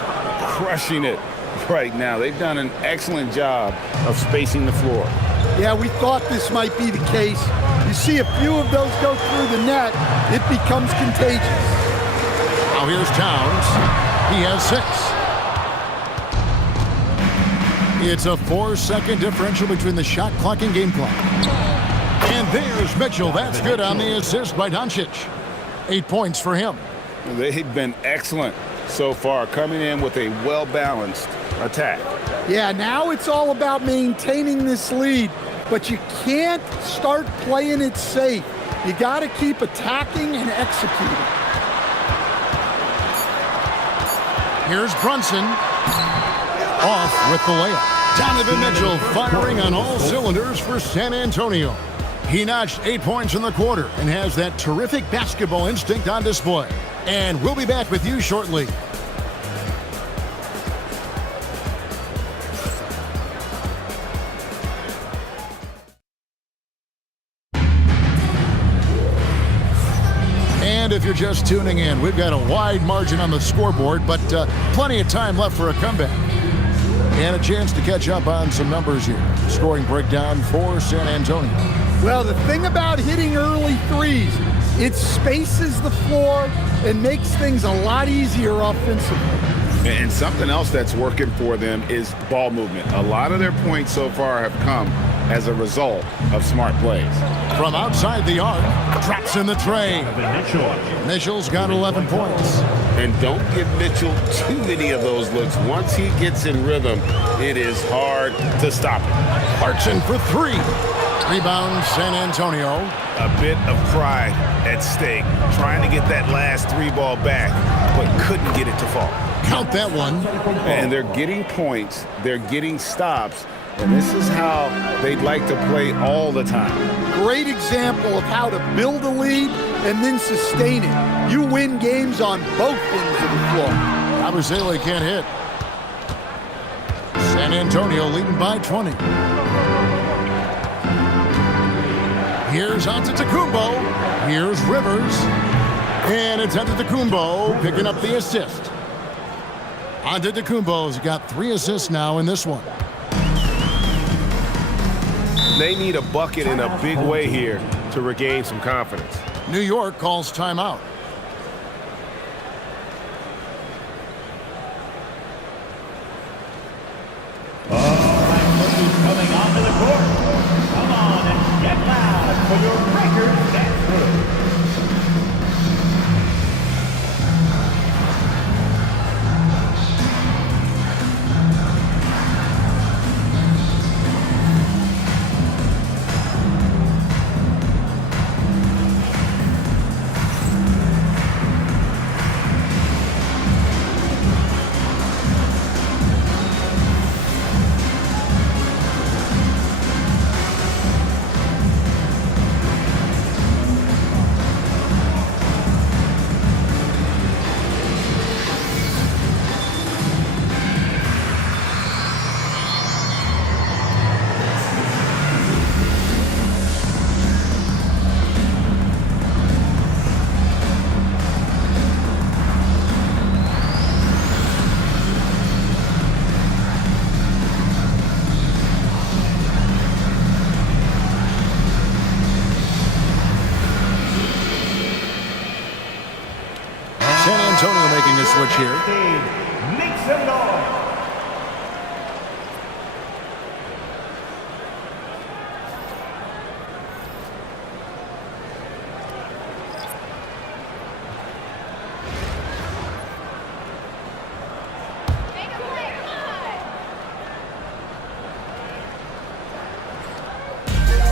Crushing it right now. They've done an excellent job of spacing the floor. Yeah, we thought this might be the case. You see a few of those go through the net, it becomes contagious. Now here's Towns. He has 6. It's a 4-second differential between the shot clock and game clock. And there's Mitchell. That's good on the assist by Doncic. 8 points for him. They've been excellent so far, coming in with a well-balanced attack. Yeah, now it's all about maintaining this lead, but you can't start playing it safe. You got to keep attacking and executing. Here's Brunson. Off with the layup. Donovan Mitchell firing on all cylinders for San Antonio. He notched 8 points in the quarter and has that terrific basketball instinct on display. And we'll be back with you shortly. And if you're just tuning in, we've got a wide margin on the scoreboard, but plenty of time left for a comeback. And a chance to catch up on some numbers here. Scoring breakdown for San Antonio. Well, the thing about hitting early threes, it spaces the floor and makes things a lot easier offensively. And something else that's working for them is ball movement. A lot of their points so far have come as a result of smart plays. From outside the arc, drops in the tray. Mitchell's got 11 points. And don't give Mitchell too many of those looks. Once he gets in rhythm, it is hard to stop him. Clarkson for 3. Rebound, San Antonio. A bit of pride at stake, trying to get that last 3 ball back, but couldn't get it to fall. Count that one. And they're getting points, they're getting stops, and this is how they'd like to play all the time. Great example of how to build a lead and then sustain it. You win games on both ends of the floor. Abusele can't hit. San Antonio leading by 20. Here's Antetokounmpo. Here's Rivers. And it's Antetokounmpo picking up the assist. Antetokounmpo's got 3 assists now in this one. They need a bucket in a big way here to regain some confidence. New York calls timeout. Coming onto the court. Come on and get loud for your Breakers dance crew. stretch here. Make some noise.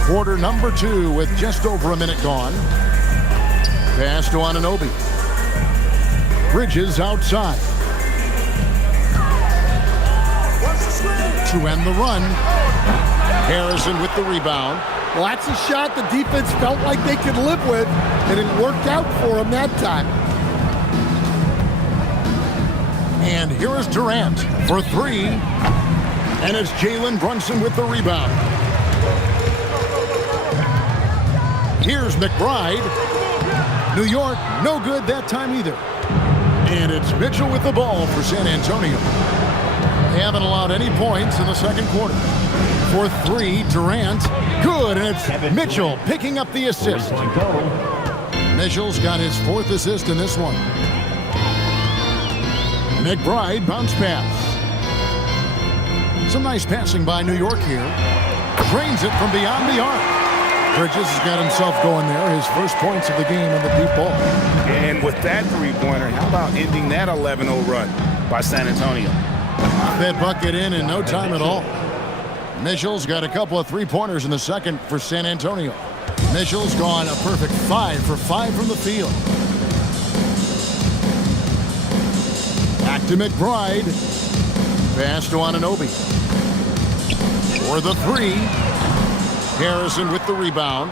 Quarter number 2 with just over a minute gone. Pass to Anunoby. Bridges outside. To end the run. Harrison with the rebound. Well, that's a shot the defense felt like they could live with, and it worked out for them that time. And here is Durant for 3. And it's Jalen Brunson with the rebound. Here's McBride. New York, no good that time either. And it's Mitchell with the ball for San Antonio. They haven't allowed any points in the second quarter. For 3, Durant. Good, and it's Mitchell picking up the assist. Mitchell's got his 4th assist in this one. McBride bounce pass. Some nice passing by New York here. Drains it from beyond the arc. Bridges has got himself going there. His first points of the game in the deep ball. And with that three-pointer, how about ending that 11-0 run by San Antonio? That bucket in no time at all. Mitchell's got a couple of three-pointers in the second for San Antonio. Mitchell's gone a perfect 5 for 5 from the field. Back to McBride. Pass to Anunoby. For the 3. Harrison with the rebound.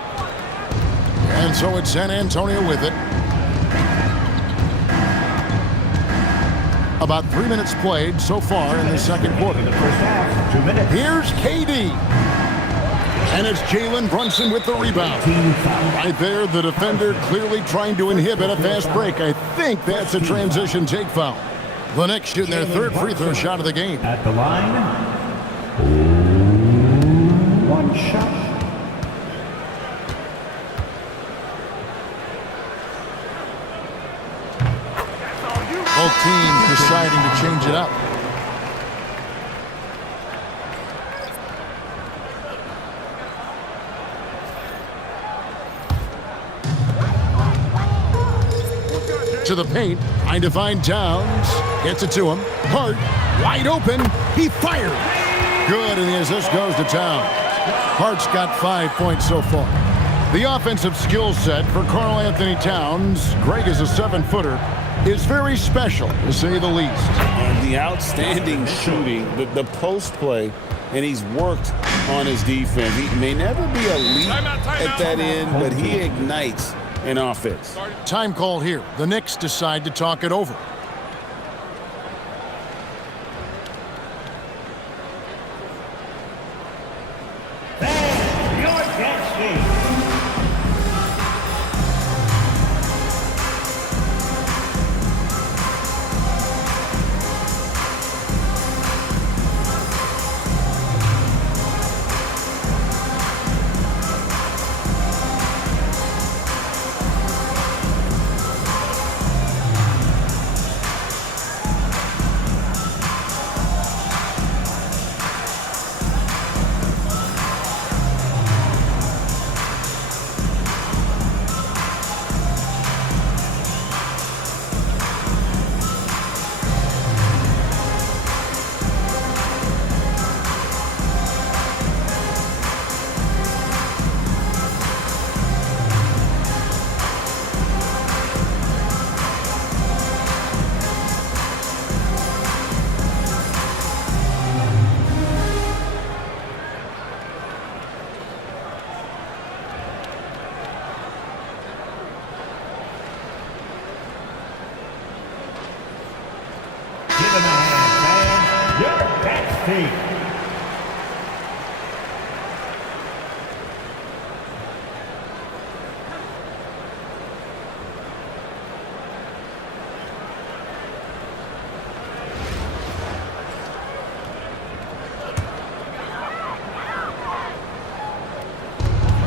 And so it's San Antonio with it. About 3 minutes played so far in the second quarter. Here's KD. And it's Jalen Brunson with the rebound. Right there, the defender clearly trying to inhibit a fast break. I think that's a transition take foul. The Knicks shooting their 3rd free throw shot of the game. At the line, 1 shot. Both teams deciding to change it up. To the paint, trying to find Towns. Gets it to him. Hart, wide open. He fired. Good, and the assist goes to Towns. Hart's got 5 points so far. The offensive skill set for Karl Anthony Towns, Greg is a 7-footer, is very special, to say the least. And the outstanding shooting, the post play, and he's worked on his defense. He may never be elite at that end, but he ignites an offense. Time call here. The Knicks decide to talk it over.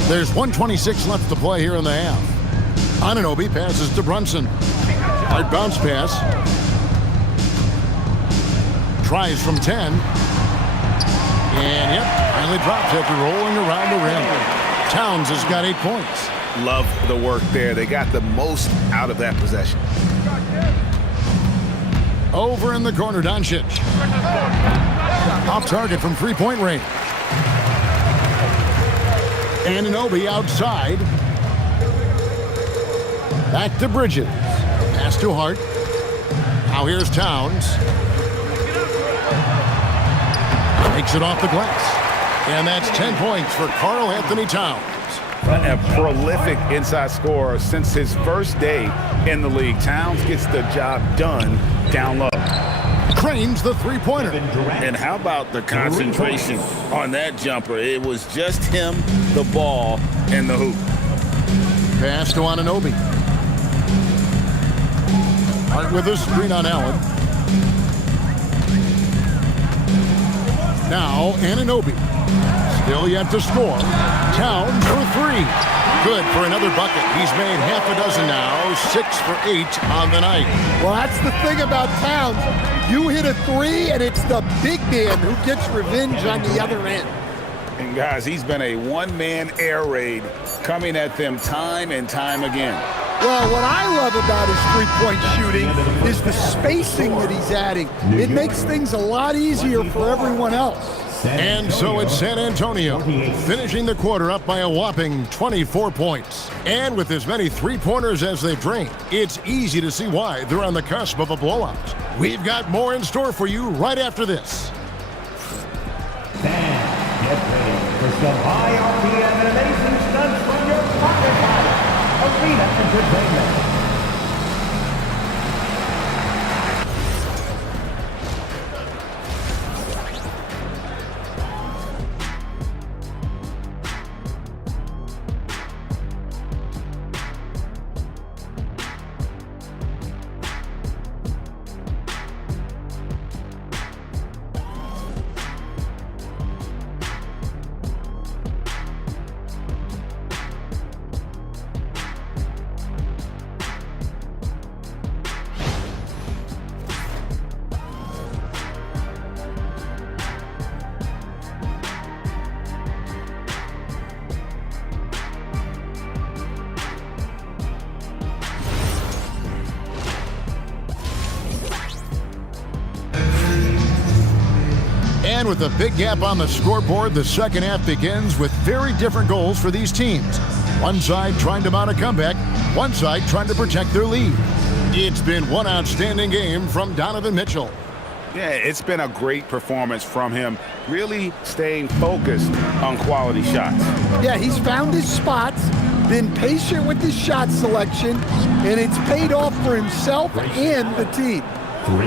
There's 1:26 left to play here in the half. Anunoby passes to Brunson. Hard bounce pass. Tries from 10. And, yep, finally drops after rolling around the rim. Towns has got 8 points. Love the work there. They got the most out of that possession. Over in the corner, Doncic. Off target from three-point range. Anunoby outside. Back to Bridges. Pass to Hart. Now here's Towns. Takes it off the glass. And that's 10 points for Karl Anthony Towns. A prolific inside scorer since his first day in the league. Towns gets the job done down low. Cranes the three-pointer. And how about the concentration on that jumper? It was just him, the ball, and the hoop. Pass to Anunoby. Hart with a screen on Allen. Now Anunoby. Still yet to score. Towns for 3. Good for another bucket. He's made half a dozen now. 6 for 8 on the night. Well, that's the thing about Towns. You hit a 3, and it's the big man who gets revenge on the other end. And guys, he's been a one-man air raid coming at them time and time again. Well, what I love about his three-point shooting is the spacing that he's adding. It makes things a lot easier for everyone else. And so it's San Antonio, finishing the quarter up by a whopping 24 points. And with as many three-pointers as they've drained, it's easy to see why they're on the cusp of a blowout. We've got more in store for you right after this. Fans, get ready for some high RPM and amazing stunts from your pocket house. Arena Entertainment. And with a big gap on the scoreboard, the second half begins with very different goals for these teams. One side trying to mount a comeback, one side trying to protect their lead. It's been one outstanding game from Donovan Mitchell. Yeah, it's been a great performance from him, really staying focused on quality shots. Yeah, he's found his spots, been patient with his shot selection, and it's paid off for himself and the team.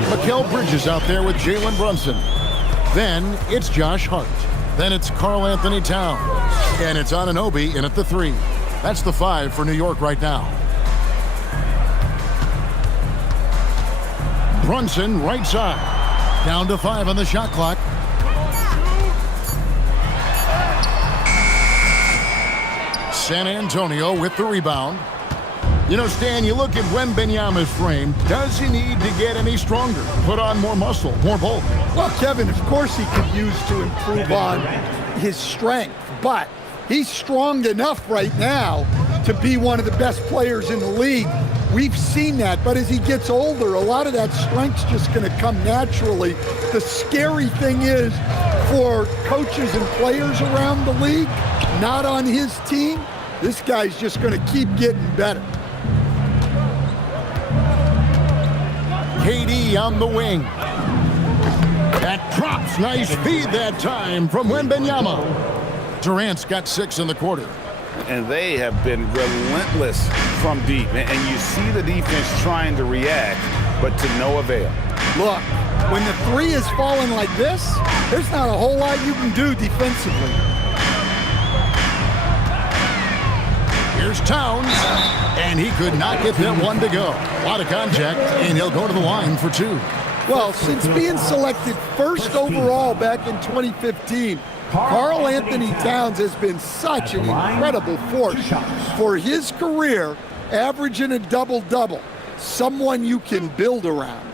Mikal Bridges out there with Jalen Brunson. Then it's Josh Hart. Then it's Karl Anthony Towns. And it's Anunoby in at the 3. That's the 5 for New York right now. Brunson right side. Down to 5 on the shot clock. San Antonio with the rebound. You know, Stan, you look at Wembanyama's frame. Does he need to get any stronger? Put on more muscle, more bulk? Well, Kevin, of course he could use to improve on his strength, but he's strong enough right now to be one of the best players in the league. We've seen that, but as he gets older, a lot of that strength's just going to come naturally. The scary thing is for coaches and players around the league, not on his team, this guy's just going to keep getting better. KD on the wing. That drops. Nice feed that time from Wembanyama. Durant's got 6 in the quarter. And they have been relentless from deep. And you see the defense trying to react, but to no avail. Look, when the 3 is falling like this, there's not a whole lot you can do defensively. Here's Towns, and he could not get that one to go. A lot of contact, and he'll go to the line for 2. Well, since being selected first overall back in 2015, Karl Anthony Towns has been such an incredible force for his career, averaging a double-double, someone you can build around.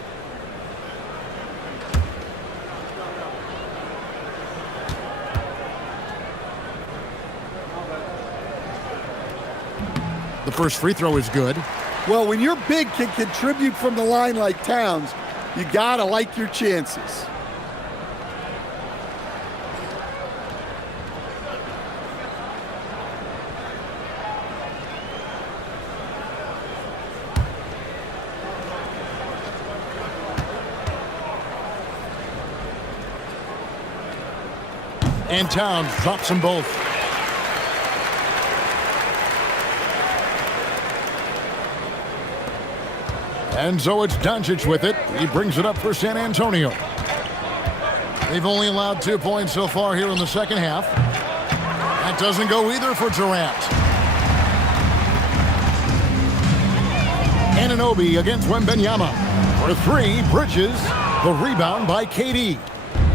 The first free throw is good. Well, when your big can contribute from the line like Towns, you gotta like your chances. And Towns drops them both. And so it's Doncic with it. He brings it up for San Antonio. They've only allowed 2 points so far here in the second half. That doesn't go either for Durant. Anunoby against Wembanyama. For 3, Bridges. The rebound by KD.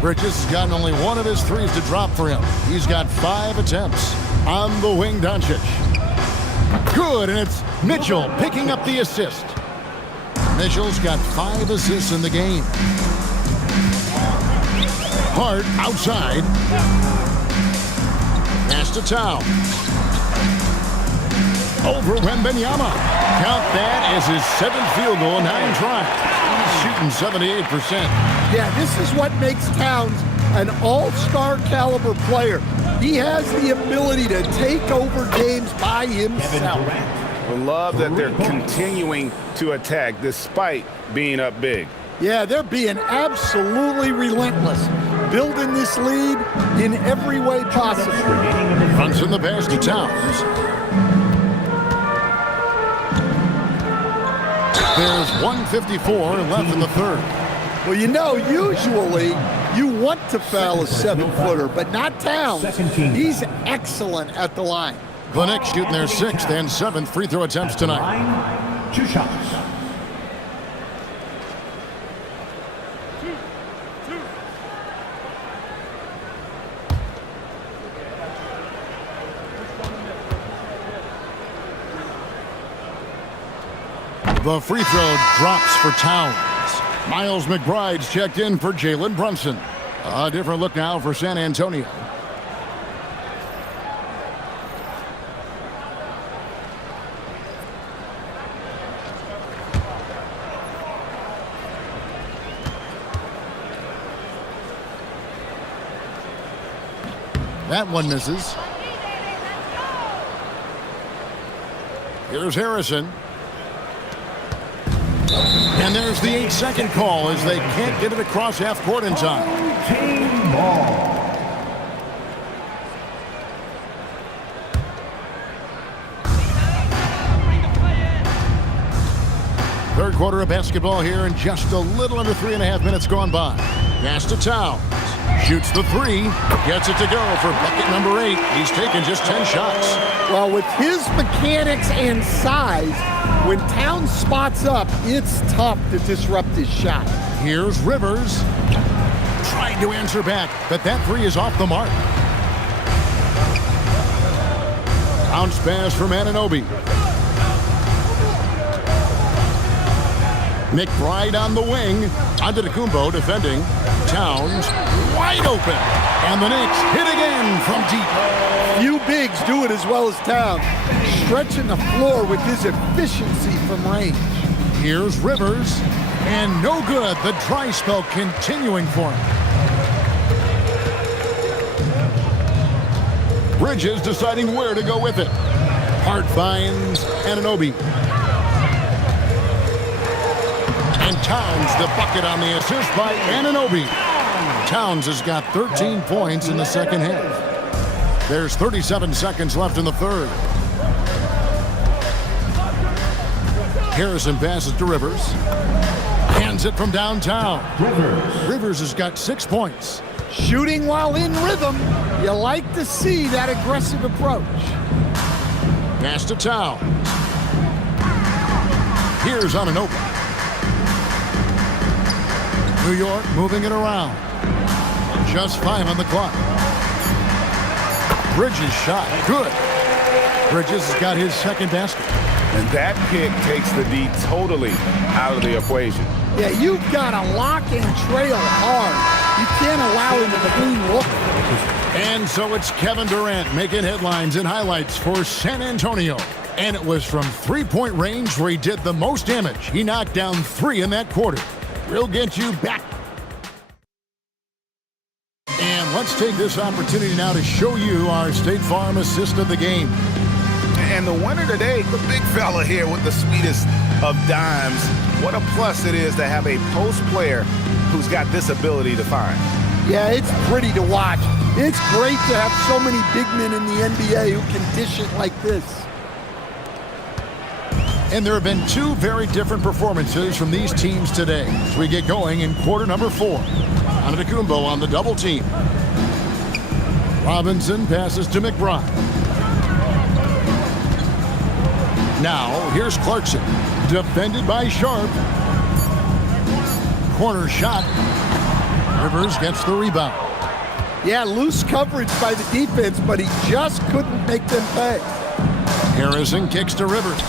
Bridges has gotten only one of his threes to drop for him. He's got 5 attempts. On the wing, Doncic. Good, and it's Mitchell picking up the assist. Mitchell's got 5 assists in the game. Hart outside. Pass to Towns. Over Wembanyama. Count that as his 7th field goal, 9 tries. He's shooting 78%. Yeah, this is what makes Towns an all-star caliber player. He has the ability to take over games by himself. I love that they're continuing to attack despite being up big. Yeah, they're being absolutely relentless, building this lead in every way possible. Runs in the pass to Towns. There's 1:54 left in the third. Well, you know, usually you want to foul a 7-footer, but not Towns. He's excellent at the line. The Knicks shooting their 6th and 7th free throw attempts tonight. Line, 2 shots. The free throw drops for Towns. Miles McBride's checked in for Jalen Brunson. A different look now for San Antonio. That one misses. Here's Harrison. And there's the 8-second call as they can't get it across half court in time. Team ball. Third quarter of basketball here, and just a little under 3.5 minutes gone by. Pass to Towns. Shoots the 3. Gets it to go for bucket number 8. He's taken just 10 shots. Well, with his mechanics and size, when Towns spots up, it's tough to disrupt his shot. Here's Rivers. Trying to answer back, but that 3 is off the mark. Bounce pass from Anunoby. McBride on the wing. Antetokounmpo defending. Towns wide open. And the Knicks hit again from deep. Few bigs do it as well as Towns, stretching the floor with his efficiency from range. Here's Rivers. And no good. The dry spell continuing for him. Bridges deciding where to go with it. Hart finds Anunoby. And Towns the bucket on the assist by Anunoby. Towns has got 13 points in the second half. There's 37 seconds left in the third. Harrison passes to Rivers. Hands it from downtown. Rivers has got 6 points. Shooting while in rhythm. You like to see that aggressive approach. Pass to Towns. Here's Anunoby. New York moving it around. Just 5 on the clock. Bridges shot. Good. Bridges has got his second basket. And that pick takes the D totally out of the equation. Yeah, you've got to lock and trail hard. You can't allow him to clean look. And so it's Kevin Durant making headlines and highlights for San Antonio. And it was from three-point range where he did the most damage. He knocked down 3 in that quarter. We'll get you back. And let's take this opportunity now to show you our State Farm assist of the game. And the winner today, the big fella here with the sweetest of dimes. What a plus it is to have a post player who's got this ability to find. Yeah, it's pretty to watch. It's great to have so many big men in the NBA who can dish it like this. And there have been 2 very different performances from these teams today as we get going in quarter number 4. Antetokounmpo on the double team. Robinson passes to McBride. Now, here's Clarkson. Defended by Sharp. Corner shot. Rivers gets the rebound. Yeah, loose coverage by the defense, but he just couldn't make them pay. Harrison kicks to Rivers.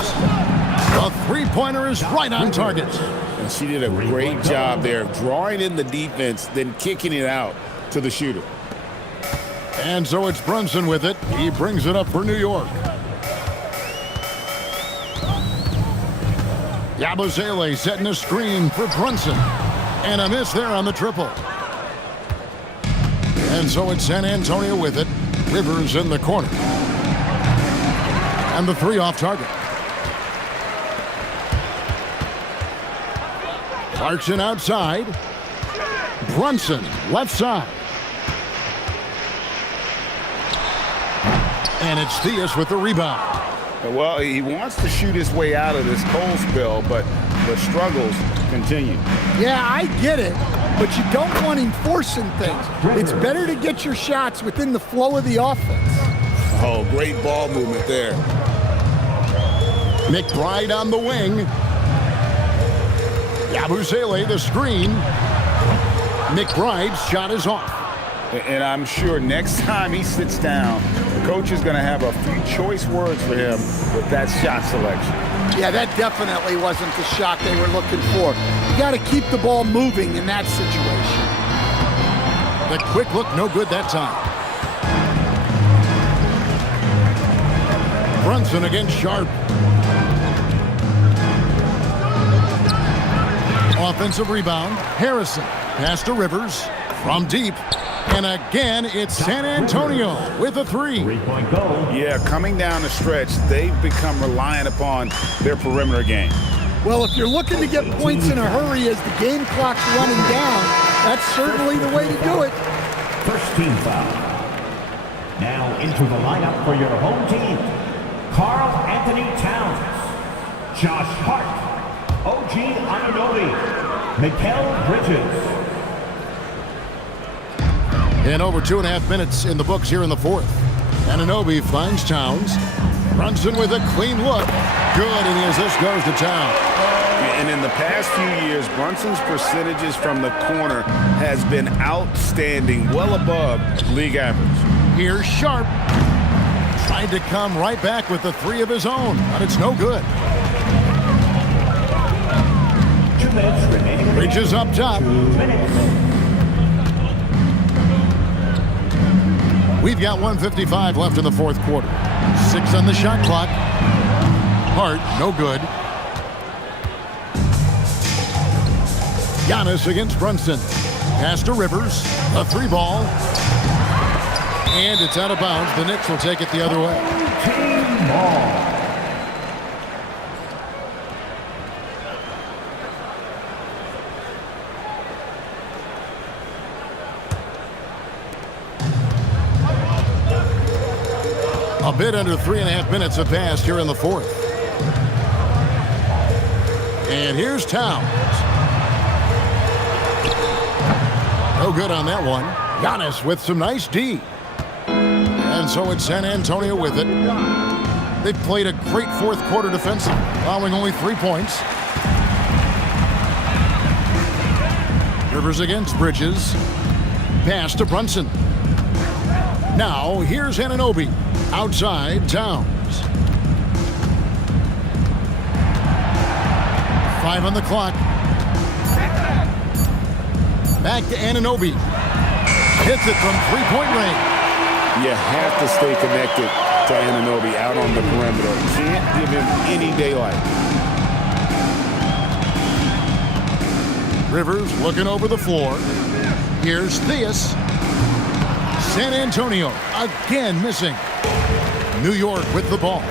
The three-pointer is right on target. And she did a great job there of drawing in the defense, then kicking it out to the shooter. And so it's Brunson with it. He brings it up for New York. Yabusele setting a screen for Brunson. And a miss there on the triple. And so it's San Antonio with it. Rivers in the corner. And the 3 off target. Clarkson outside. Brunson left side. And it's Theus with the rebound. Well, he wants to shoot his way out of this cold spell, but the struggles continue. Yeah, I get it, but you don't want him forcing things. It's better to get your shots within the flow of the offense. Oh, great ball movement there. McBride on the wing. Yabusele the screen. McBride's shot is off. And I'm sure next time he sits down, the coach is going to have a few choice words for him with that shot selection. Yeah, that definitely wasn't the shot they were looking for. You got to keep the ball moving in that situation. The quick look, no good that time. Brunson against Sharp. Offensive rebound. Harrison. Pass to Rivers. From deep. And again, it's San Antonio with a 3. 3-point goal. Yeah, coming down the stretch, they've become reliant upon their perimeter game. Well, if you're looking to get points in a hurry as the game clock's running down, that's certainly the way to do it. First team foul. Now into the lineup for your home team. Karl Anthony Towns, Josh Hart, OG Anunoby, Mikal Bridges. And over 2.5 minutes in the books here in the 4th. Anunoby finds Towns. Brunson with a clean look. Good, and the assist goes to Towns. And in the past few years, Brunson's percentages from the corner has been outstanding, well above league average. Here's Sharp. Tried to come right back with the 3 of his own, but it's no good. 2 minutes remaining. Bridges up top. 2 minutes. We've got 1:55 left in the 4th quarter. 6 on the shot clock. Hart, no good. Giannis against Brunson. Pass to Rivers. A 3-ball. And it's out of bounds. The Knicks will take it the other way. Team ball. A bit under 3.5 minutes have passed here in the 4th. And here's Towns. No good on that one. Giannis with some nice D. And so it's San Antonio with it. They've played a great 4th quarter defensive, allowing only 3 points. Rivers against Bridges. Pass to Brunson. Now here's Anunoby. Outside, Towns. 5 on the clock. Back to Anunoby. Hits it from 3-point range. You have to stay connected to Anunoby out on the perimeter. Can't give him any daylight. Rivers looking over the floor. Here's Theus. San Antonio again missing. New York with the ball.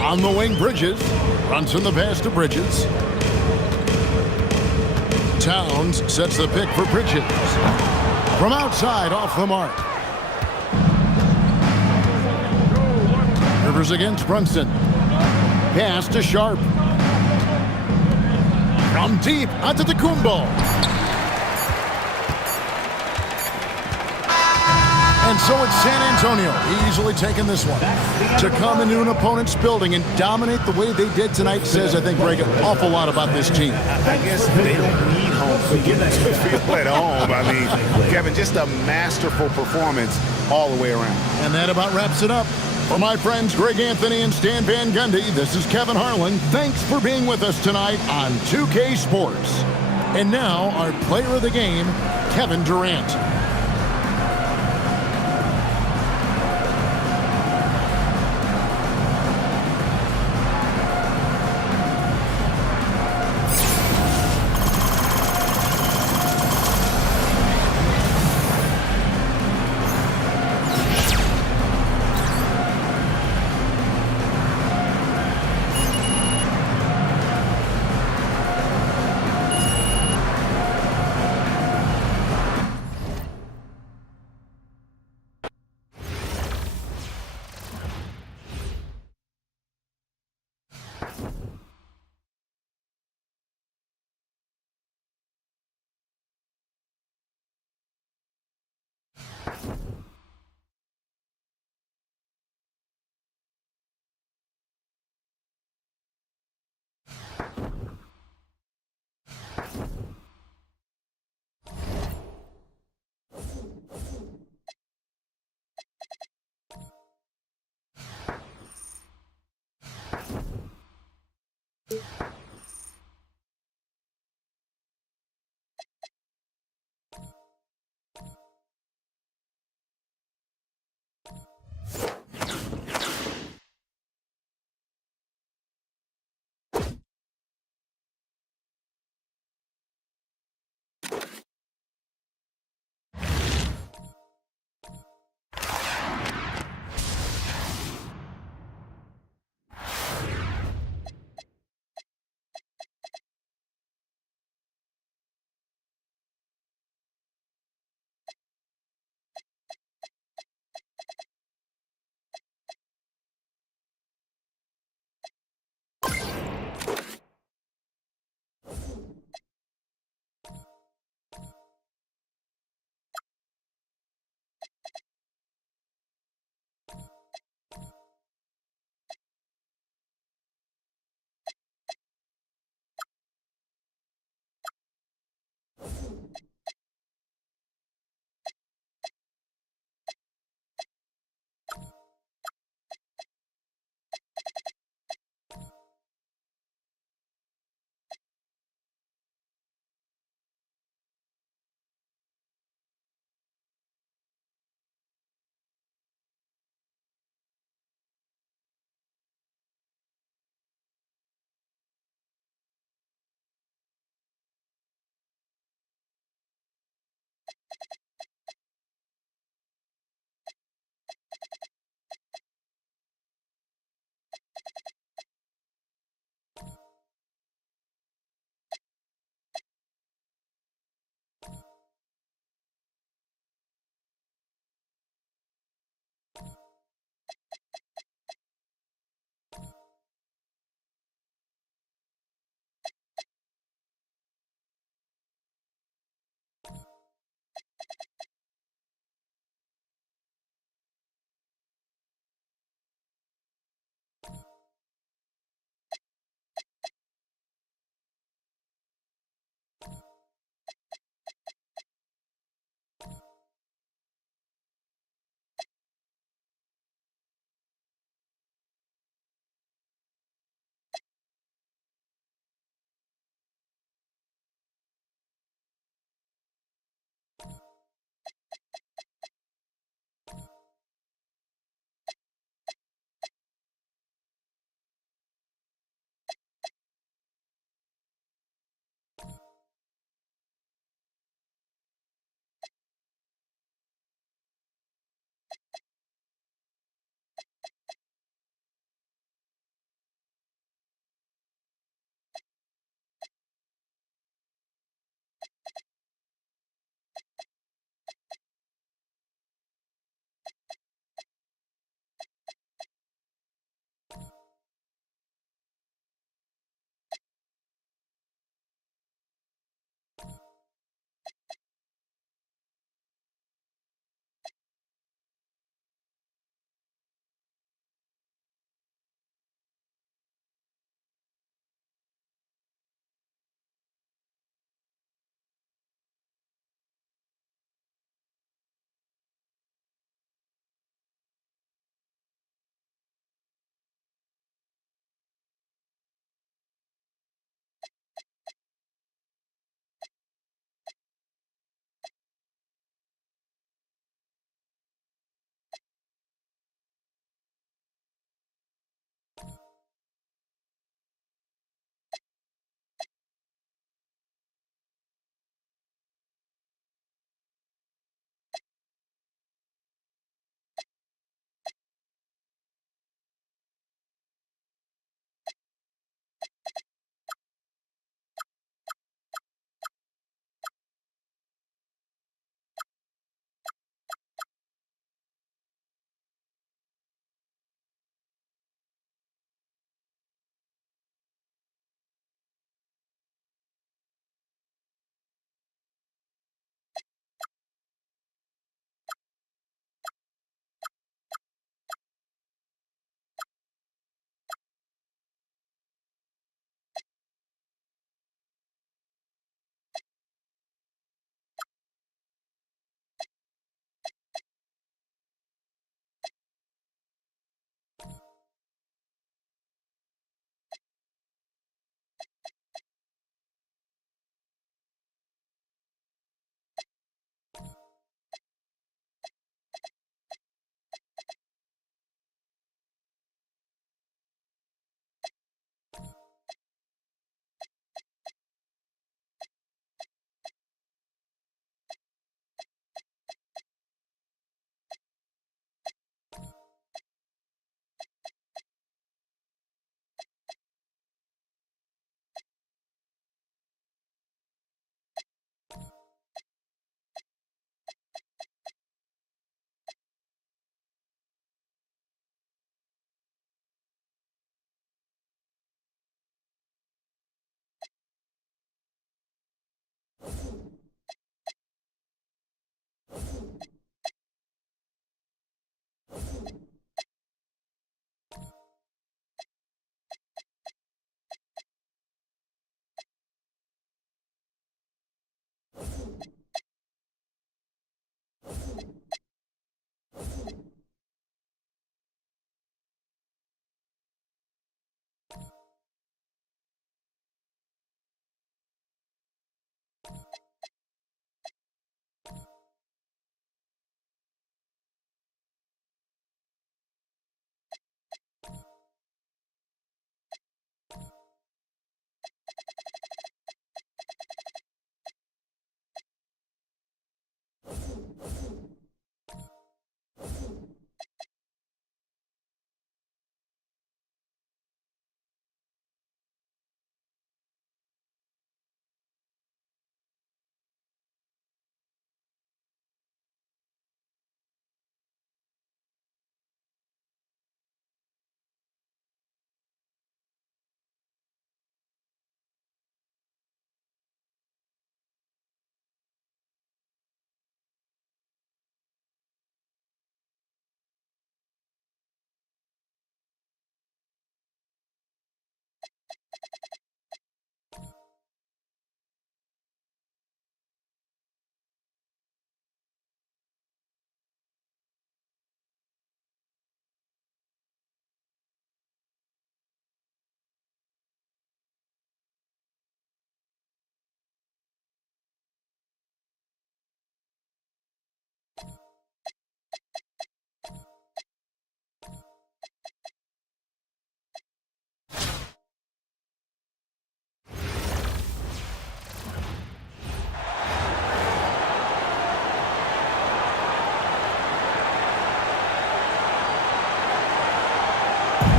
On the wing, Bridges. Runs in the pass to Bridges. Towns sets the pick for Bridges. From outside, off the mark. Rivers against Brunson. Pass to Sharp. From deep, Antetokounmpo. And so it's San Antonio easily taking this one. To come into an opponent's building and dominate the way they did tonight says, I think, Greg, an awful lot about this team. I guess they don't need home field to feel at home. I mean, Kevin, just a masterful performance all the way around. And that about wraps it up. For my friends Greg Anthony and Stan Van Gundy, this is Kevin Harlan. Thanks for being with us tonight on 2K Sports. And now, our player of the game, Kevin Durant.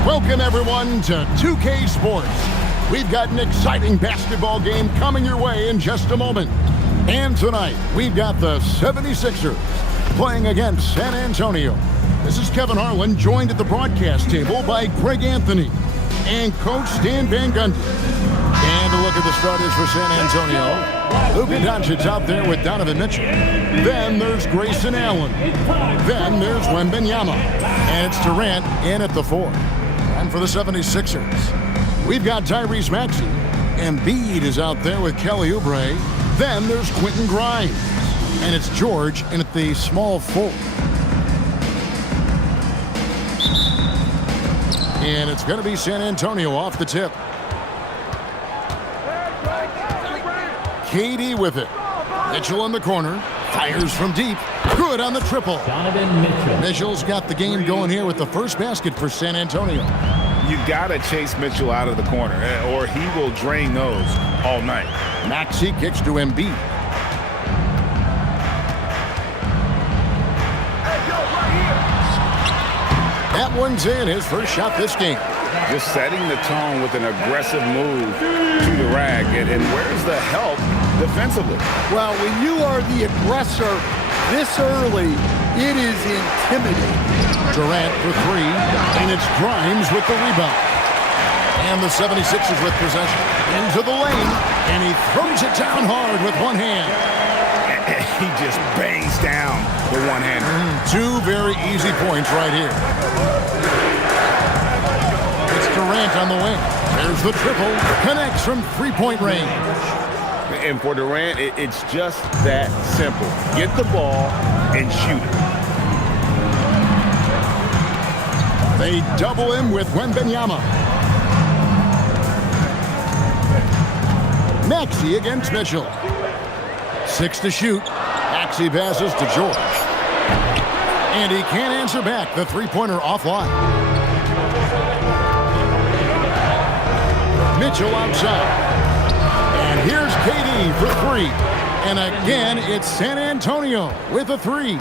Welcome, everyone, to 2K Sports. We've got an exciting basketball game coming your way in just a moment. And tonight, we've got the 76ers playing against San Antonio. This is Kevin Harlan, joined at the broadcast table by Greg Anthony and Coach Stan Van Gundy. And a look at the starters for San Antonio. Luka Doncic out there with Donovan Mitchell. Then there's Grayson Allen. Then there's Wembanyama. And it's Durant in at the 4. And for the 76ers, we've got Tyrese Maxey. Embiid is out there with Kelly Oubre. Then there's Quentin Grimes. And it's George in at the small 4. And it's going to be San Antonio off the tip. KD with it. Mitchell in the corner. Fires from deep. Good on the triple. Donovan Mitchell. Mitchell's got the game going here with the first basket for San Antonio. You got to chase Mitchell out of the corner, or he will drain those all night. Maxey kicks to Embiid. That one's in, his first shot this game. Just setting the tone with an aggressive move to the rack. And where's the help defensively? Well, when you are the aggressor this early, it is intimidating. Durant for 3, and it's Grimes with the rebound. And the 76ers with possession. Into the lane, and he throws it down hard with one hand. He just bangs down the one-hander. 2 very easy points right here. It's Durant on the wing. There's the triple. Connects from three-point range. And for Durant, it's just that simple. Get the ball and shoot it. They double him with Wembanyama. Maxey against Mitchell. 6 to shoot. Maxey passes to George. And he can't answer back. The three-pointer offline. Mitchell outside. And here's KD for 3. And again, it's San Antonio with a 3.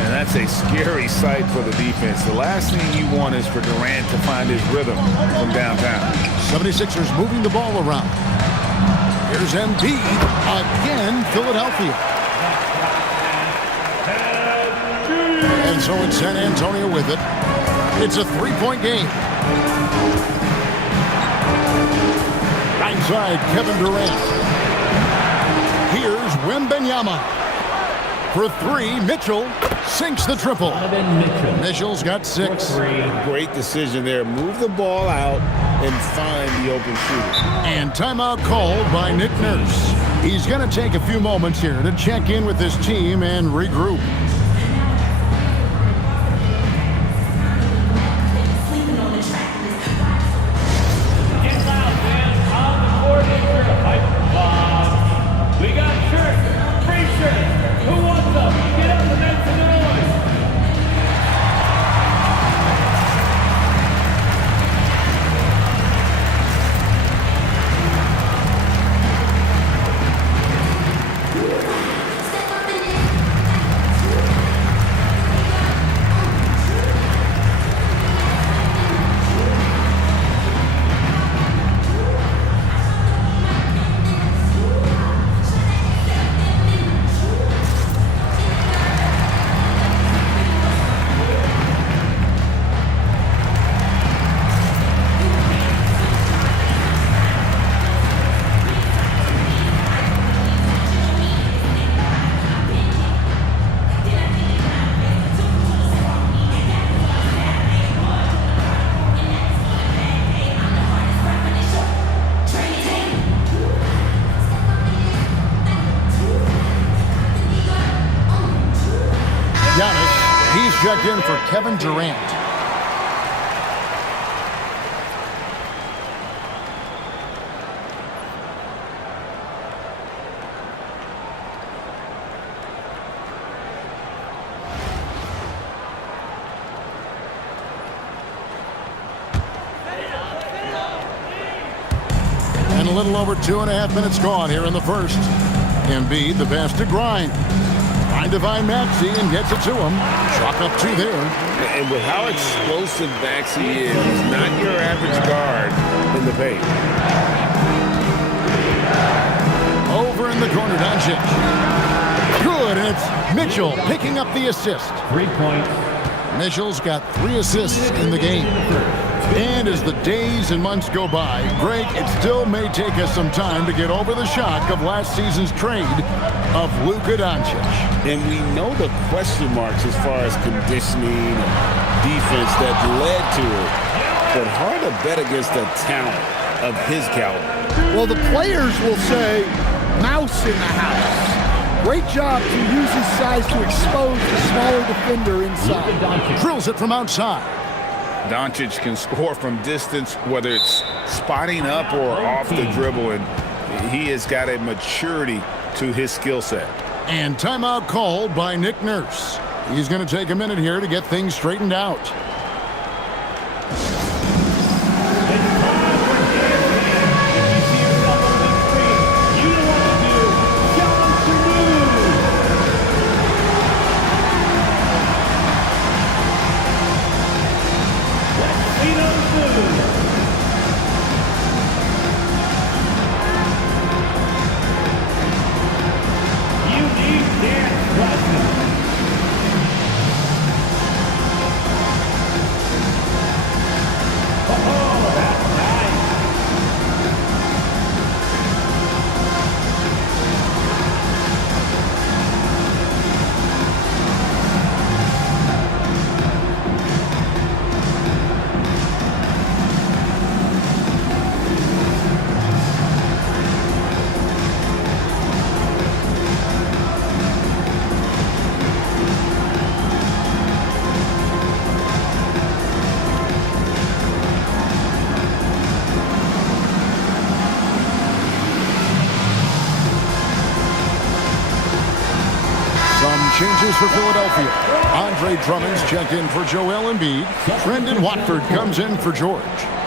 And that's a scary sight for the defense. The last thing you want is for Durant to find his rhythm from downtown. 76ers moving the ball around. Here's Embiid again, Philadelphia. And so it's San Antonio with it. It's a 3-point game. Right side, Kevin Durant. Here's Wembanyama. For 3, Mitchell sinks the triple. Donovan Mitchell. Mitchell's got 6. Great decision there. Move the ball out and find the open shooter. And timeout called by Nick Nurse. He's going to take a few moments here to check in with his team and regroup. We got shirts, free shirts. Who wants them? Get up and make some noise. He's checked in for Kevin Durant. And a little over 2.5 minutes gone here in the first. Embiid, the pass to Grimes. Trying to find Maxey and gets it to him. Chalk up 2 there. And with how explosive Maxey is, he's not your average guard in the paint. Over in the corner, Doncic. Good, and it's Mitchell picking up the assist. 3 points. Mitchell's got 3 assists in the game. And as the days and months go by, Greg, it still may take us some time to get over the shock of last season's trade of Luka Doncic. And we know the question marks as far as conditioning and defense that led to it. But hard to bet against the talent of his caliber. Well, the players will say, mouse in the house. Great job to use his size to expose the smaller defender inside. Drills it from outside. Doncic can score from distance, whether it's spotting up or off the dribble, and he has got a maturity to his skill set. And timeout called by Nick Nurse. He's going to take a minute here to get things straightened out. Changes for Philadelphia. Andre Drummond's checked in for Joel Embiid. Brendan Watford comes in for George.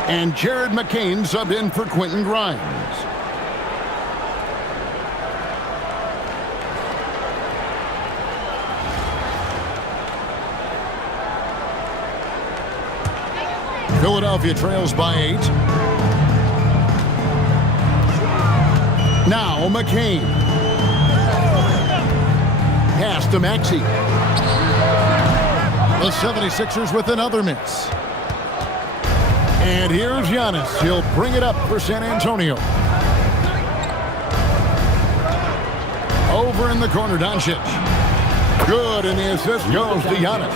And Jared McCain subbed in for Quentin Grimes. Philadelphia trails by 8. Now McCain. Pass to Maxey. The 76ers with another miss. And here's Giannis. He'll bring it up for San Antonio. Over in the corner, Doncic. Good, and the assist goes to Giannis.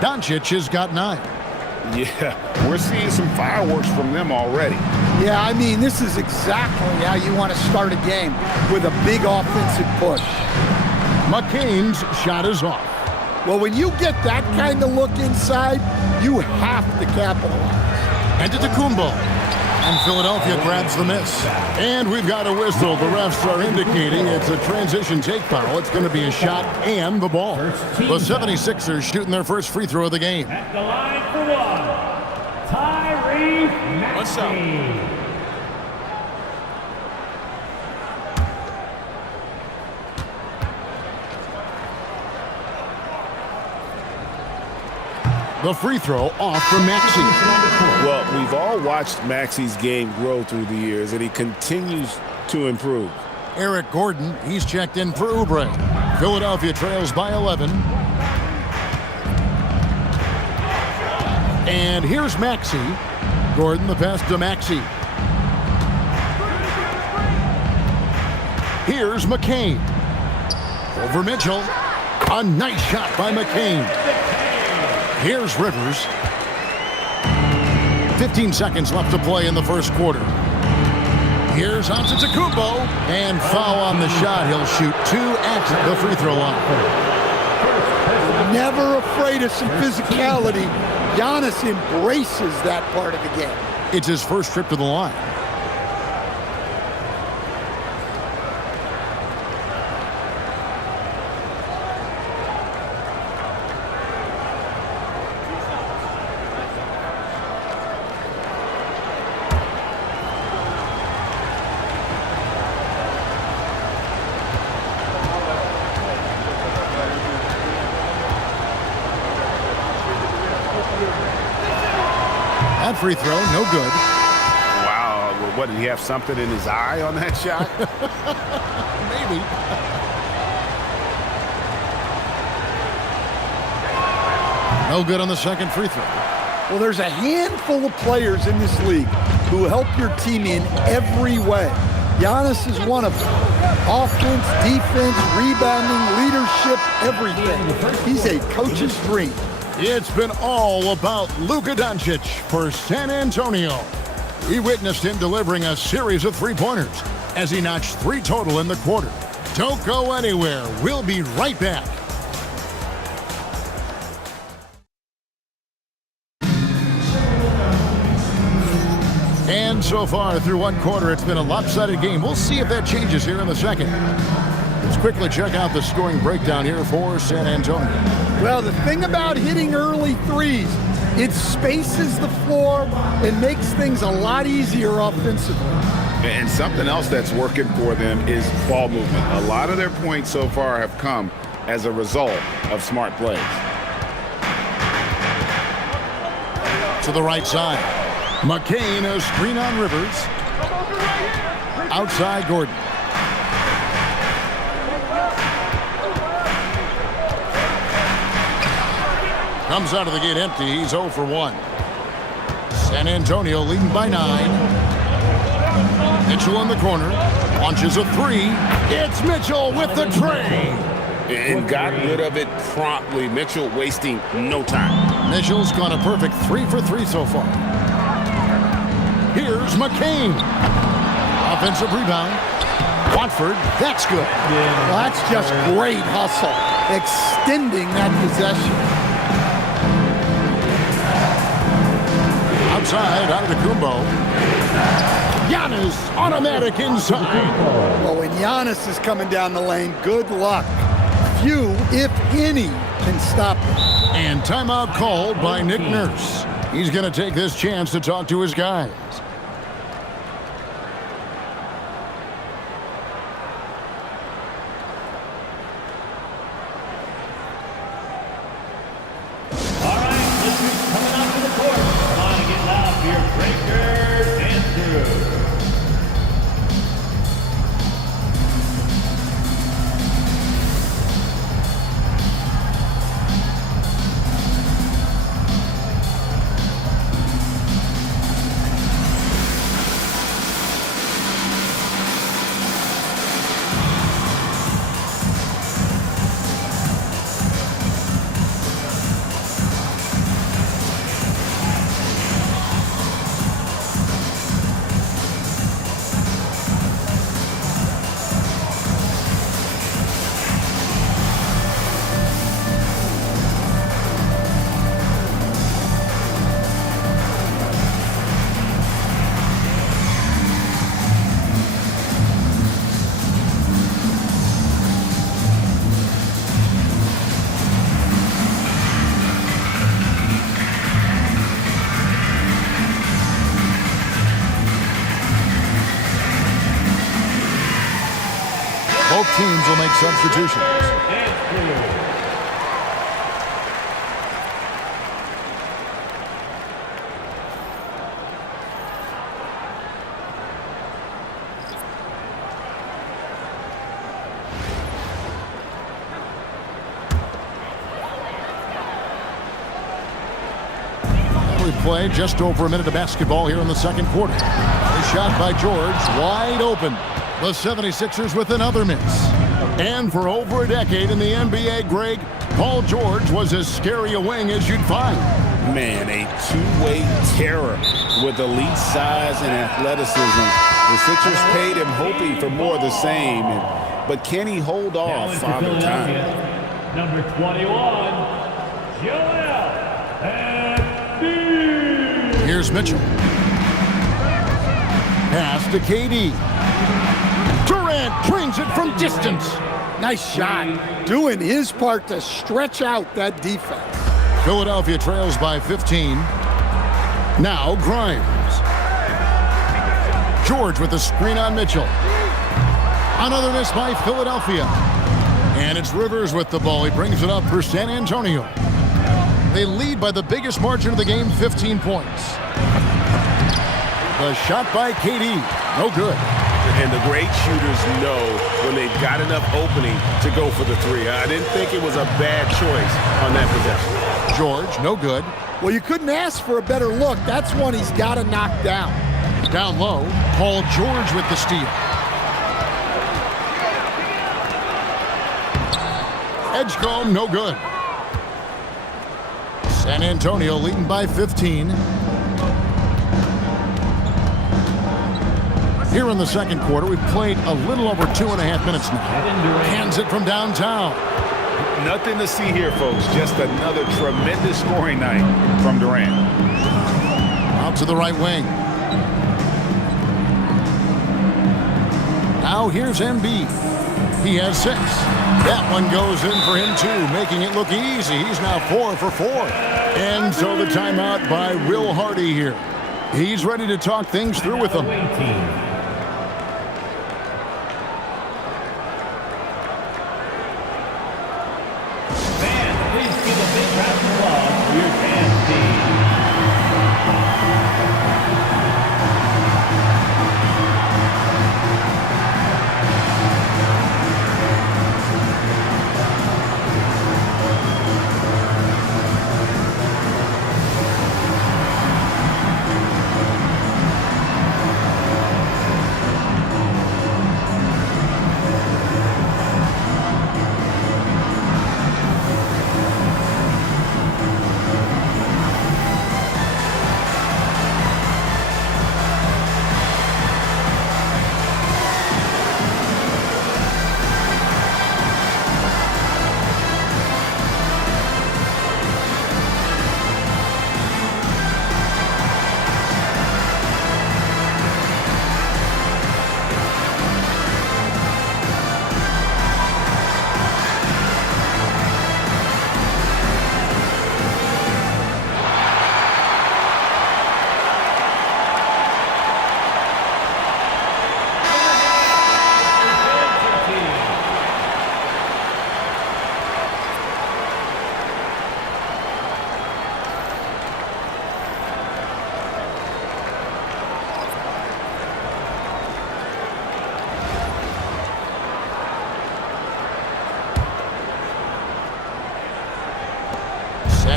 Doncic has got 9. Yeah, we're seeing some fireworks from them already. Yeah, I mean, this is exactly how you want to start a game, with a big offensive push. McCain's shot is off. Well, when you get that kind of look inside, you have to capitalize. And to Tacumbo. And Philadelphia grabs the miss. And we've got a whistle. The refs are indicating it's a transition take foul. It's going to be a shot and the ball. The 76ers shooting their first free throw of the game. At the line for 1, Tyrese Maxey. The free throw off from Maxey. Well, we've all watched Maxey's game grow through the years, and he continues to improve. Eric Gordon, he's checked in for Oubre. Philadelphia trails by 11. And here's Maxey. Gordon, the pass to Maxey. Here's McCain. Over Mitchell. A nice shot by McCain. Here's Rivers. 15 seconds left to play in the first quarter. Here's Antetokounmpo. And foul on the shot. He'll shoot 2 at the free throw line. Never afraid of some physicality. Giannis embraces that part of the game. It's his first trip to the line. That free throw, no good. Wow, what, did he have something in his eye on that shot? Maybe. No good on the second free throw. Well, there's a handful of players in this league who help your team in every way. Giannis is one of them. Offense, defense, rebounding, leadership, everything. He's a coach's dream. It's been all about Luka Doncic for San Antonio. We witnessed him delivering a series of three-pointers as he notched 3 total in the quarter. Don't go anywhere. We'll be right back. And so far through one quarter, it's been a lopsided game. We'll see if that changes here in the second. Let's quickly check out the scoring breakdown here for San Antonio. Well, the thing about hitting early threes, it spaces the floor and makes things a lot easier offensively. And something else that's working for them is ball movement. A lot of their points so far have come as a result of smart plays. To the right side. McCain, a screen on Rivers. Outside Gordon. Comes out of the gate empty. He's 0 for 1. San Antonio leading by 9. Mitchell in the corner. Launches a 3. It's Mitchell with the tray. And got rid of it promptly. Mitchell wasting no time. Mitchell's gone a perfect 3 for 3 so far. Here's McCain. Offensive rebound. Watford, that's good. Well, that's just great hustle, extending that possession. Outside, Antetokounmpo. Giannis, automatic inside. Well, when Giannis is coming down the lane, good luck. Few, if any, can stop him. And timeout called by Nick Nurse. He's going to take this chance to talk to his guys. Both teams will make substitutions. We play just over a minute of basketball here in the second quarter. A shot by George, wide open. The 76ers with another miss. And for over a decade in the NBA, Greg, Paul George was as scary a wing as you'd find. Man, a two-way terror with elite size and athleticism. The Sixers paid him hoping for more of the same. But can he hold off Father Time? Number 21, Joel Embiid. Here's Mitchell. Pass to KD. Durant drains it from distance. Nice shot. Doing his part to stretch out that defense. Philadelphia trails by 15. Now Grimes. George with the screen on Mitchell. Another miss by Philadelphia. And it's Rivers with the ball. He brings it up for San Antonio. They lead by the biggest margin of the game, 15 points. The shot by KD. No good. And the great shooters know when they've got enough opening to go for the three. I didn't think it was a bad choice on that possession. George, no good. Well, you couldn't ask for a better look. That's one he's got to knock down. Down low, Paul George with the steal. Edgecombe, no good. San Antonio leading by 15. Here in the second quarter, we've played a little over 2.5 minutes now. Hands it from downtown. Nothing to see here, folks. Just another tremendous scoring night from Durant. Out to the right wing. Now here's Embiid. He has 6. That one goes in for him too, making it look easy. He's now 4 for 4. And so the timeout by Will Hardy here. He's ready to talk things through with them.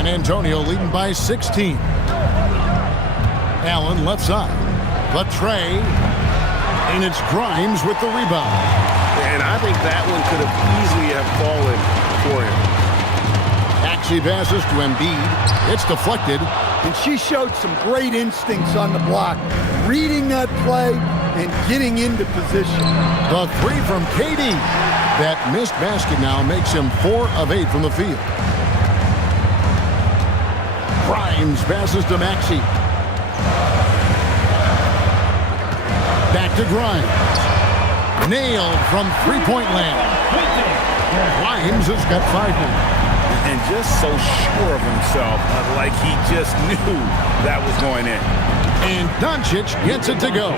San Antonio leading by 16. Allen left side. The tray. And it's Grimes with the rebound. And I think that one could have easily have fallen for him. Actually passes to Embiid. It's deflected. And she showed some great instincts on the block, reading that play and getting into position. The 3 from KD. That missed basket now makes him 4 of 8 from the field. Grimes passes to Maxey. Back to Grimes. Nailed from three-point land. Grimes has got 5 now. And just so sure of himself, like he just knew that was going in. And Doncic gets it to go.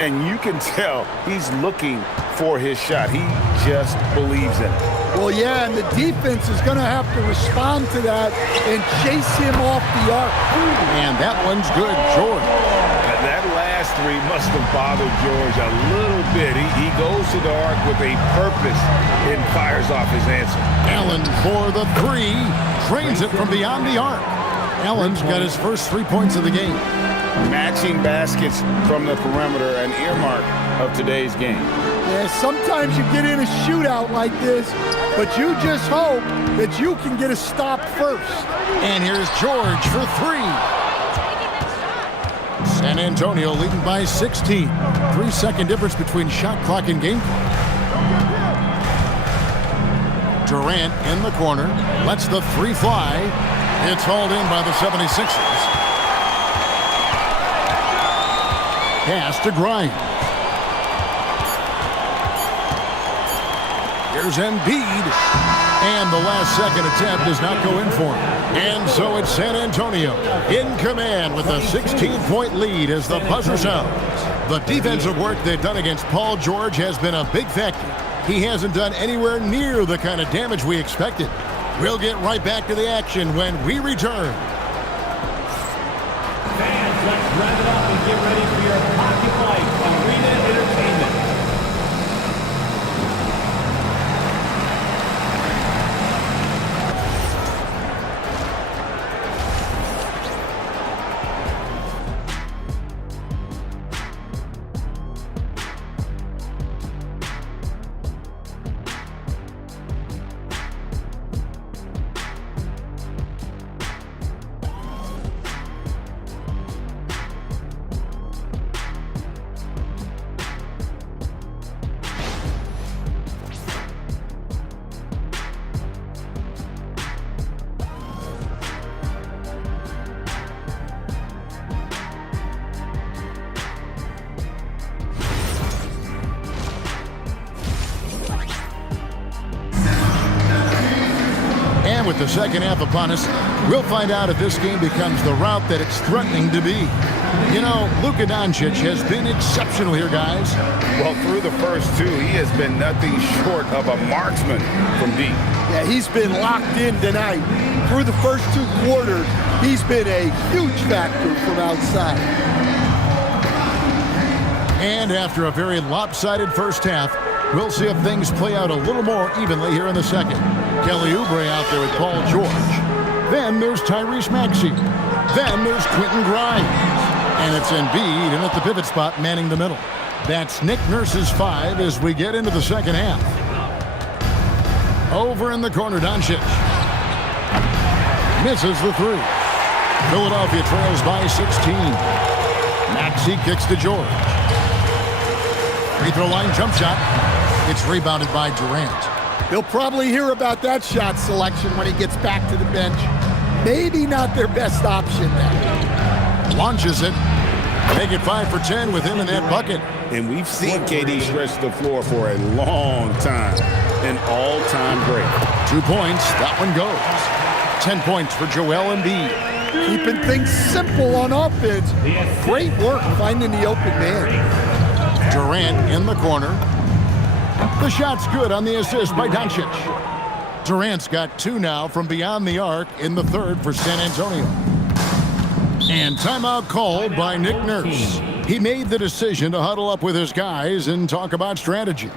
And you can tell he's looking for his shot. He just believes in it. Well, yeah, and the defense is going to have to respond to that and chase him off the arc. And that one's good, George. That last 3 must have bothered George a little bit. He goes to the arc with a purpose and fires off his answer. Allen for the 3. Trains it from beyond the arc. Allen's got his first 3 points of the game. Matching baskets from the perimeter, an earmark of today's game. Yeah, sometimes you get in a shootout like this, but you just hope that you can get a stop first. And here's George for 3. San Antonio leading by 16. 3-second difference between shot clock and game clock. Durant in the corner. Lets the 3 fly. It's hauled in by the 76ers. Pass to Grimes. Here's Embiid. And the last second attempt does not go in for him. And so it's San Antonio in command with a 16-point lead as the buzzer sounds. The defensive work they've done against Paul George has been a big factor. He hasn't done anywhere near the kind of damage we expected. We'll get right back to the action when we return. Fans, let's wrap it up and get ready for your Pocket Life Arena Entertainment. And with the second half upon us, we'll find out if this game becomes the route that it's threatening to be. You know, Luka Doncic has been exceptional here, guys. Well, through the first two, he has been nothing short of a marksman from deep. Yeah, he's been locked in tonight. Through the first 2 quarters, he's been a huge factor from outside. And after a very lopsided first half, we'll see if things play out a little more evenly here in the second. Kelly Oubre out there with Paul George. Then there's Tyrese Maxey. Then there's Quentin Grimes. And it's Embiid in at the pivot spot manning the middle. That's Nick Nurse's 5 as we get into the second half. Over in the corner, Doncic. Misses the 3. Philadelphia trails by 16. Maxey kicks to George. Free throw line jump shot. It's rebounded by Durant. He'll probably hear about that shot selection when he gets back to the bench. Maybe not their best option there. Launches it. Make it 5 for 10 with him in that bucket. And we've seen KD stretch the floor for a long time. An all-time great. 2 points. That one goes. 10 points for Joel Embiid. Keeping things simple on offense. Great work finding the open man. Durant in the corner. The shot's good on the assist by Doncic. Durant's got 2 now from beyond the arc in the third for San Antonio. And timeout called by Nick Nurse. He made the decision to huddle up with his guys and talk about strategy.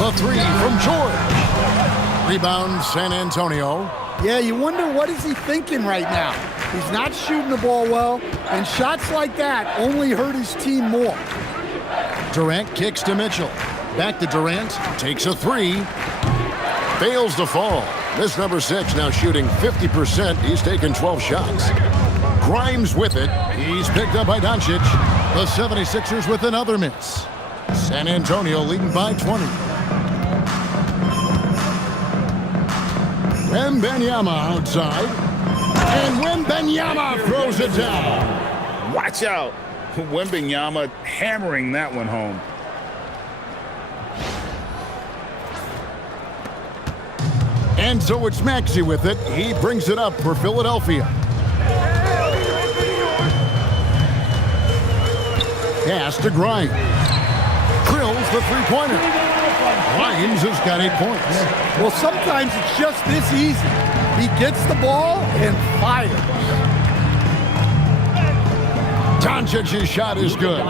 The 3 from George. Rebound, San Antonio. Yeah, you wonder what is he thinking right now. He's not shooting the ball well, and shots like that only hurt his team more. Durant kicks to Mitchell. Back to Durant. Takes a 3. Fails to fall. This number 6 now shooting 50%. He's taken 12 shots. Grimes with it. He's picked up by Doncic. The 76ers with another miss. San Antonio leading by 20. Wembanyama outside. And Wembanyama throws it down. Watch out. Wembanyama hammering that one home. And so it's Maxey with it. He brings it up for Philadelphia. Pass to Grimes. Drills the three-pointer. Grimes has got 8 points. Well, sometimes it's just this easy. He gets the ball and fires. Doncic's shot is good.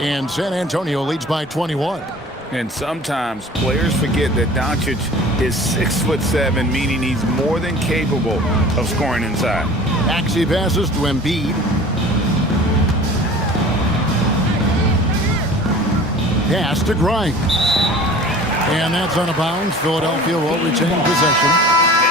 And San Antonio leads by 21. And sometimes players forget that Doncic is 6'7", meaning he's more than capable of scoring inside. Maxey passes to Embiid. Pass to Grimes. And that's out of bounds. Philadelphia will retain possession.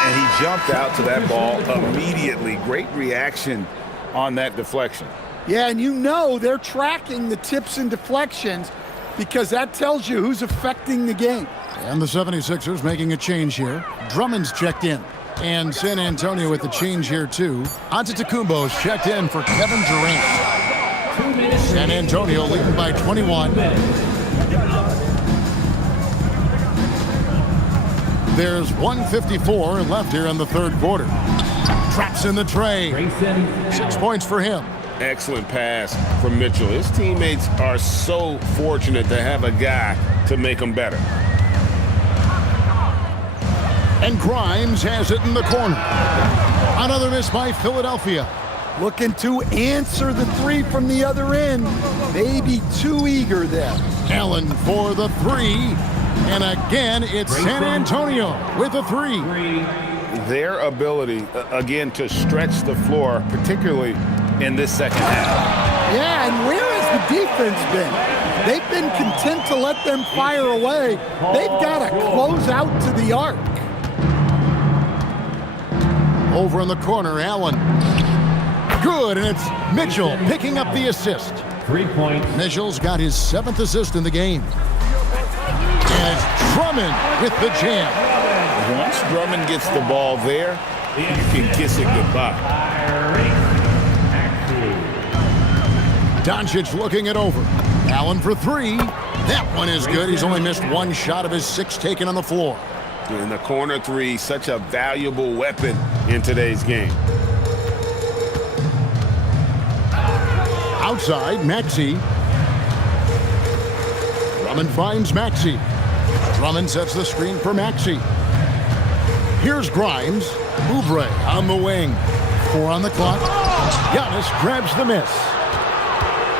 And he jumped out to that ball immediately. Great reaction on that deflection. Yeah, and you know they're tracking the tips and deflections because that tells you who's affecting the game. And the 76ers making a change here. Drummond's checked in. And San Antonio with the change here, too. Antetokounmpo's checked in for Kevin Durant. San Antonio leading by 21. There's 1:54 left here in the third quarter. Traps in the tray. 6 points for him. Excellent pass from Mitchell. His teammates are so fortunate to have a guy to make them better. And Grimes has it in the corner. Another miss by Philadelphia. Looking to answer the three from the other end. Maybe too eager there. Allen for the three. And again, it's San Antonio with a three. Their ability, again, to stretch the floor, particularly in this second half. Yeah, and where has the defense been? They've been content to let them fire away. They've got to close out to the arc. Over in the corner, Allen. Good, and it's Mitchell picking up the assist. 3 points. Mitchell's got his 7th assist in the game. And it's Drummond with the jam. Once Drummond gets the ball there, you can kiss it goodbye. Doncic looking it over. Allen for three. That one is good. He's only missed one shot of his 6 taken on the floor. In the corner three, such a valuable weapon in today's game. Outside, Maxey. Drummond finds Maxey. Drummond sets the screen for Maxey. Here's Grimes. Oubre on the wing. 4 on the clock. Giannis grabs the miss.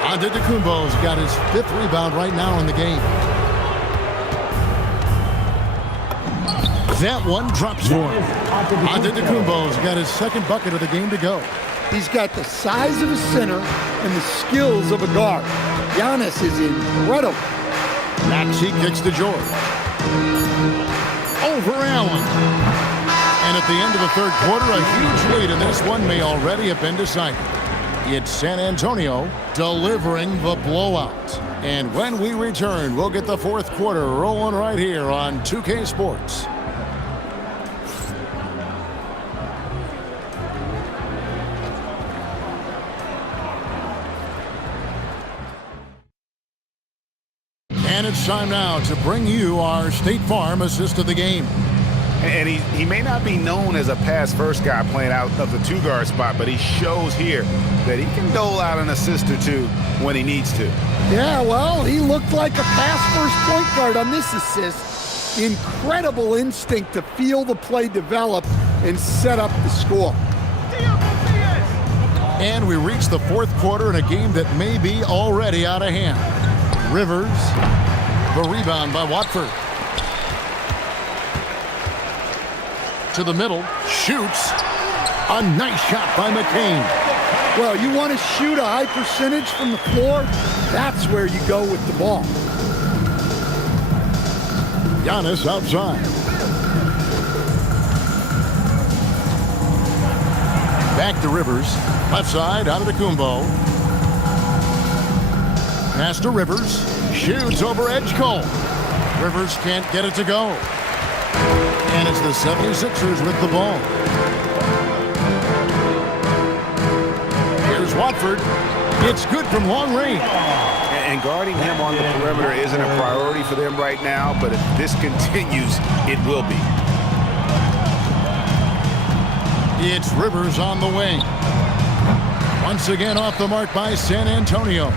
Antetokounmpo's got his 5th rebound right now in the game. That one drops for him. Antetokounmpo's got his 2nd bucket of the game to go. He's got the size of a center and the skills of a guard. Giannis is incredible. Maxey kicks to George. Over Allen. And at the end of the third quarter, a huge lead, and this one may already have been decided. It's San Antonio delivering the blowout. And when we return, we'll get the fourth quarter rolling right here on 2K Sports. And it's time now to bring you our State Farm assist of the game. And he may not be known as a pass-first guy playing out of the 2-guard spot, but he shows here that he can dole out an assist or two when he needs to. Yeah, well, he looked like a pass-first point guard on this assist. Incredible instinct to feel the play develop and set up the score. And we reach the fourth quarter in a game that may be already out of hand. Rivers, the rebound by Watford. To the middle, shoots. A nice shot by McCain. Well, you want to shoot a high percentage from the floor? That's where you go with the ball. Giannis outside. Back to Rivers. Left side, Antetokounmpo. Pass to Rivers. Shoots over Edgecombe. Rivers can't get it to go. And it's the 76ers with the ball. Here's Watford. It's good from long range. And guarding him on the perimeter isn't a priority for them right now, but if this continues, it will be. It's Rivers on the wing. Once again off the mark by San Antonio.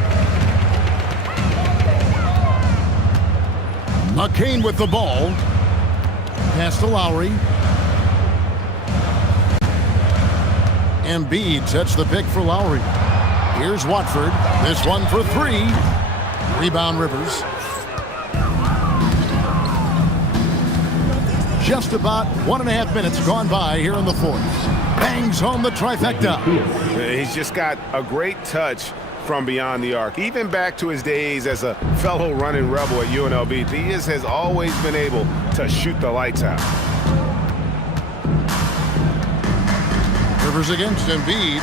McCain with the ball. Pass to Lowry. Embiid sets the pick for Lowry. Here's Watford. This one for three. Rebound Rivers. Just about 1.5 minutes gone by here in the fourth. Bangs home the trifecta. He's just got a great touch from beyond the arc. Even back to his days as a fellow running rebel at UNLV, Diaz has always been able to shoot the lights out. Rivers against Embiid.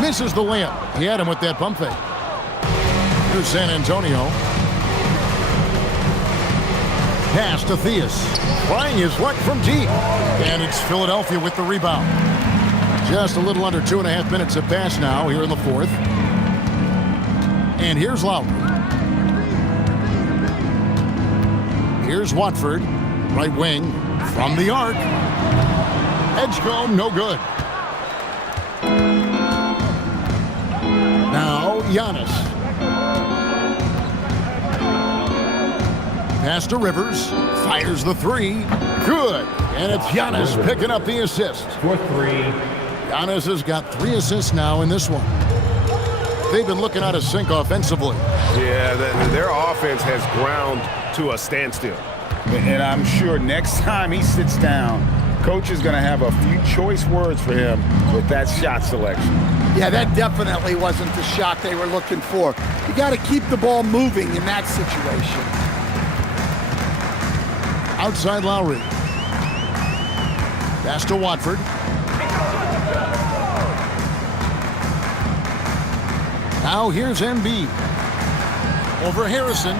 Misses the layup. He had him with that pump fake. Here's San Antonio. Pass to Theus. Trying his luck from deep. And it's Philadelphia with the rebound. Just a little under 2.5 minutes have passed now here in the fourth. And here's Lowry. Here's Watford. Right wing. From the arc. Edgecombe, no good. Now, Giannis. Pass to Rivers. Fires the three. Good. And it's Giannis picking up the assist. For three. Giannis has got 3 assists now in this one. They've been looking out of sync offensively. Yeah, their offense has ground to a standstill. And I'm sure next time he sits down, Coach is going to have a few choice words for him with that shot selection. Yeah, that definitely wasn't the shot they were looking for. You got to keep the ball moving in that situation. Outside Lowry. Pass to Watford. Now here's Embiid. Over Harrison.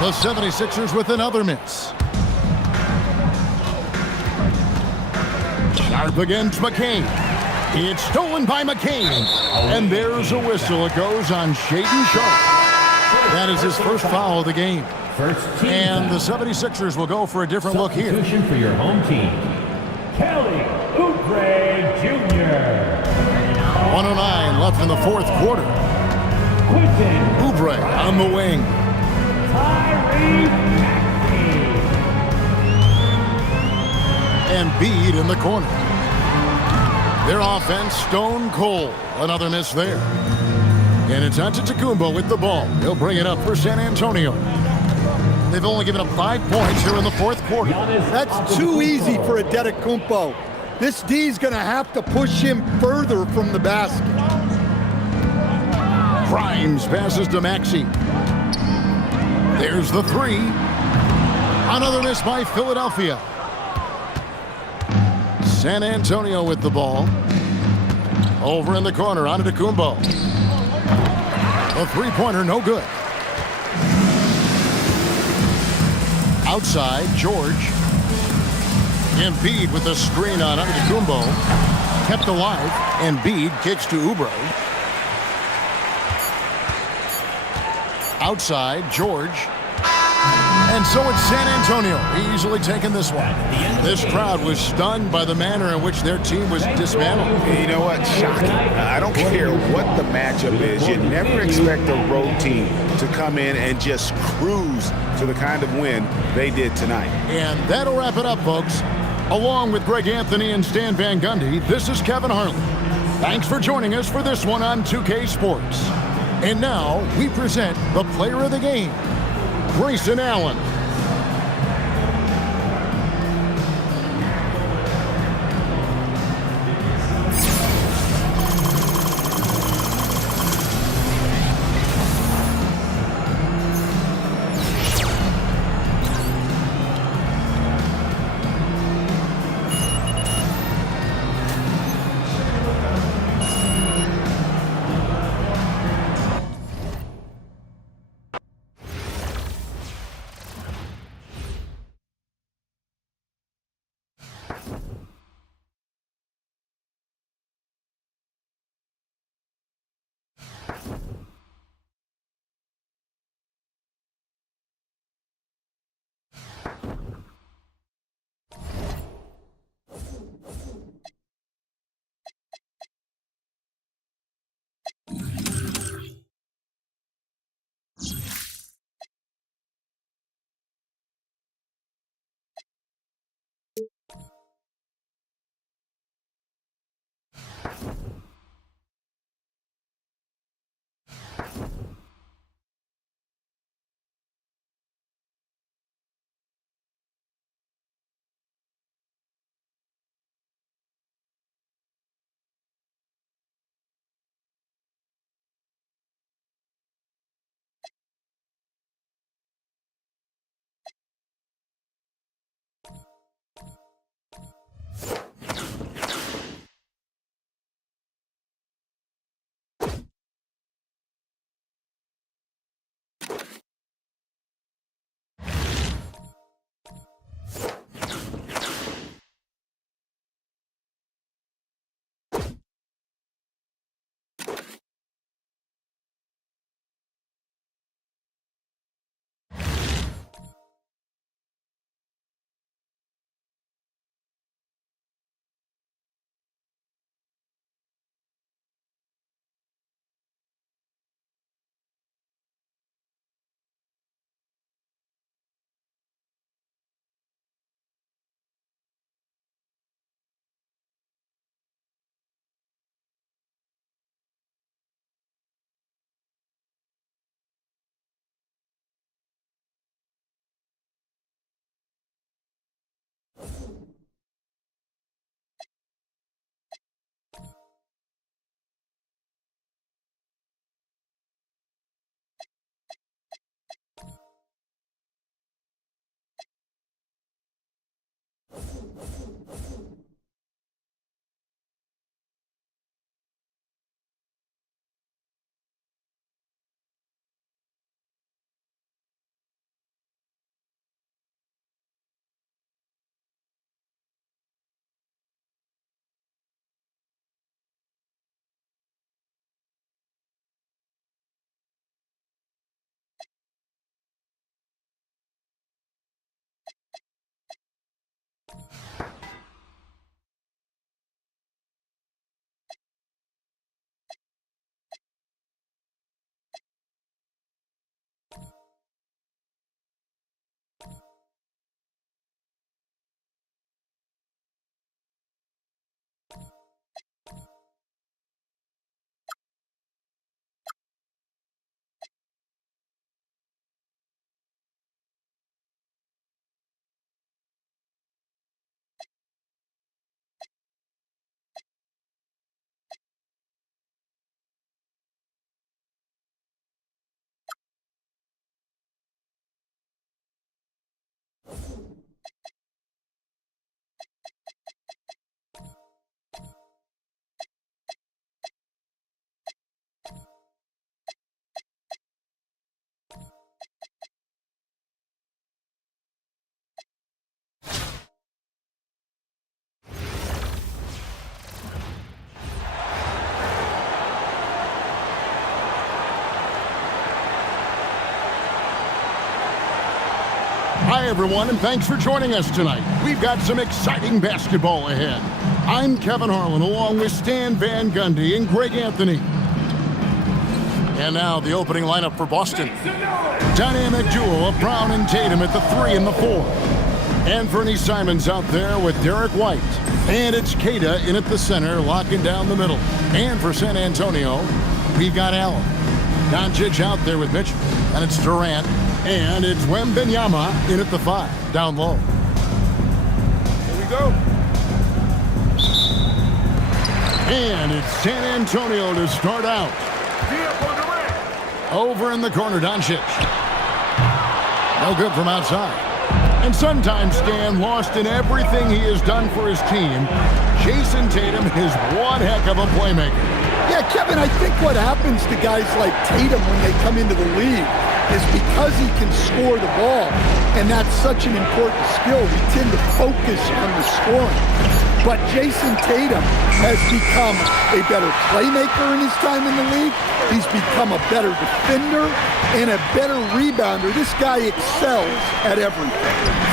The 76ers with another miss. Sharp against McCain. It's stolen by McCain. And there's a whistle. It goes on Shaedon Sharpe. That is his first foul of the game. And the 76ers will go for a different look here. Substitution for your home team. Kelly Oubre Jr. 1:09 left in the fourth quarter. Oubre on the wing. Tyrese Maxey. Embiid in the corner. Their offense stone cold. Another miss there. And it's Antetokounmpo with the ball. He'll bring it up for San Antonio. They've only given up 5 points here in the fourth quarter. That's too easy for Antetokounmpo. This D's going to have to push him further from the basket. Grimes passes to Maxey. There's the three. Another miss by Philadelphia. San Antonio with the ball. Over in the corner, Antetokounmpo. A three-pointer, no good. Outside, George. Embiid with the screen on Antetokounmpo. Kept alive. Embiid kicks to Oubre. Outside, George. And so it's San Antonio easily taking this one. This crowd was stunned by the manner in which their team was dismantled. You know what? Shocking. I don't care what the matchup is. You never expect a road team to come in and just cruise to the kind of win they did tonight. And that'll wrap it up, folks. Along with Greg Anthony and Stan Van Gundy, this is Kevin Harlan. Thanks for joining us for this one on 2K Sports. And now we present the player of the game, Grayson Allen. Hi, everyone, and thanks for joining us tonight. We've got some exciting basketball ahead. I'm Kevin Harlan, along with Stan Van Gundy and Greg Anthony. And now the opening lineup for Boston. Dynamic duo of Brown and Tatum at the 3 and the 4. Anthony Simons out there with Derek White. And it's Queta in at the center, locking down the middle. And for San Antonio, we've got Allen. Doncic out there with Mitchell. And it's Durant. And it's Wembanyama in at the 5, down low. Here we go. And it's San Antonio to start out. Over in the corner, Doncic. No good from outside. And sometimes Stan, lost in everything he has done for his team, Jason Tatum is one heck of a playmaker. Yeah, Kevin, I think what happens to guys like Tatum when they come into the league is because he can score the ball, and that's such an important skill, we tend to focus on the scoring. But Jason Tatum has become a better playmaker in his time in the league. He's become a better defender and a better rebounder. This guy excels at everything.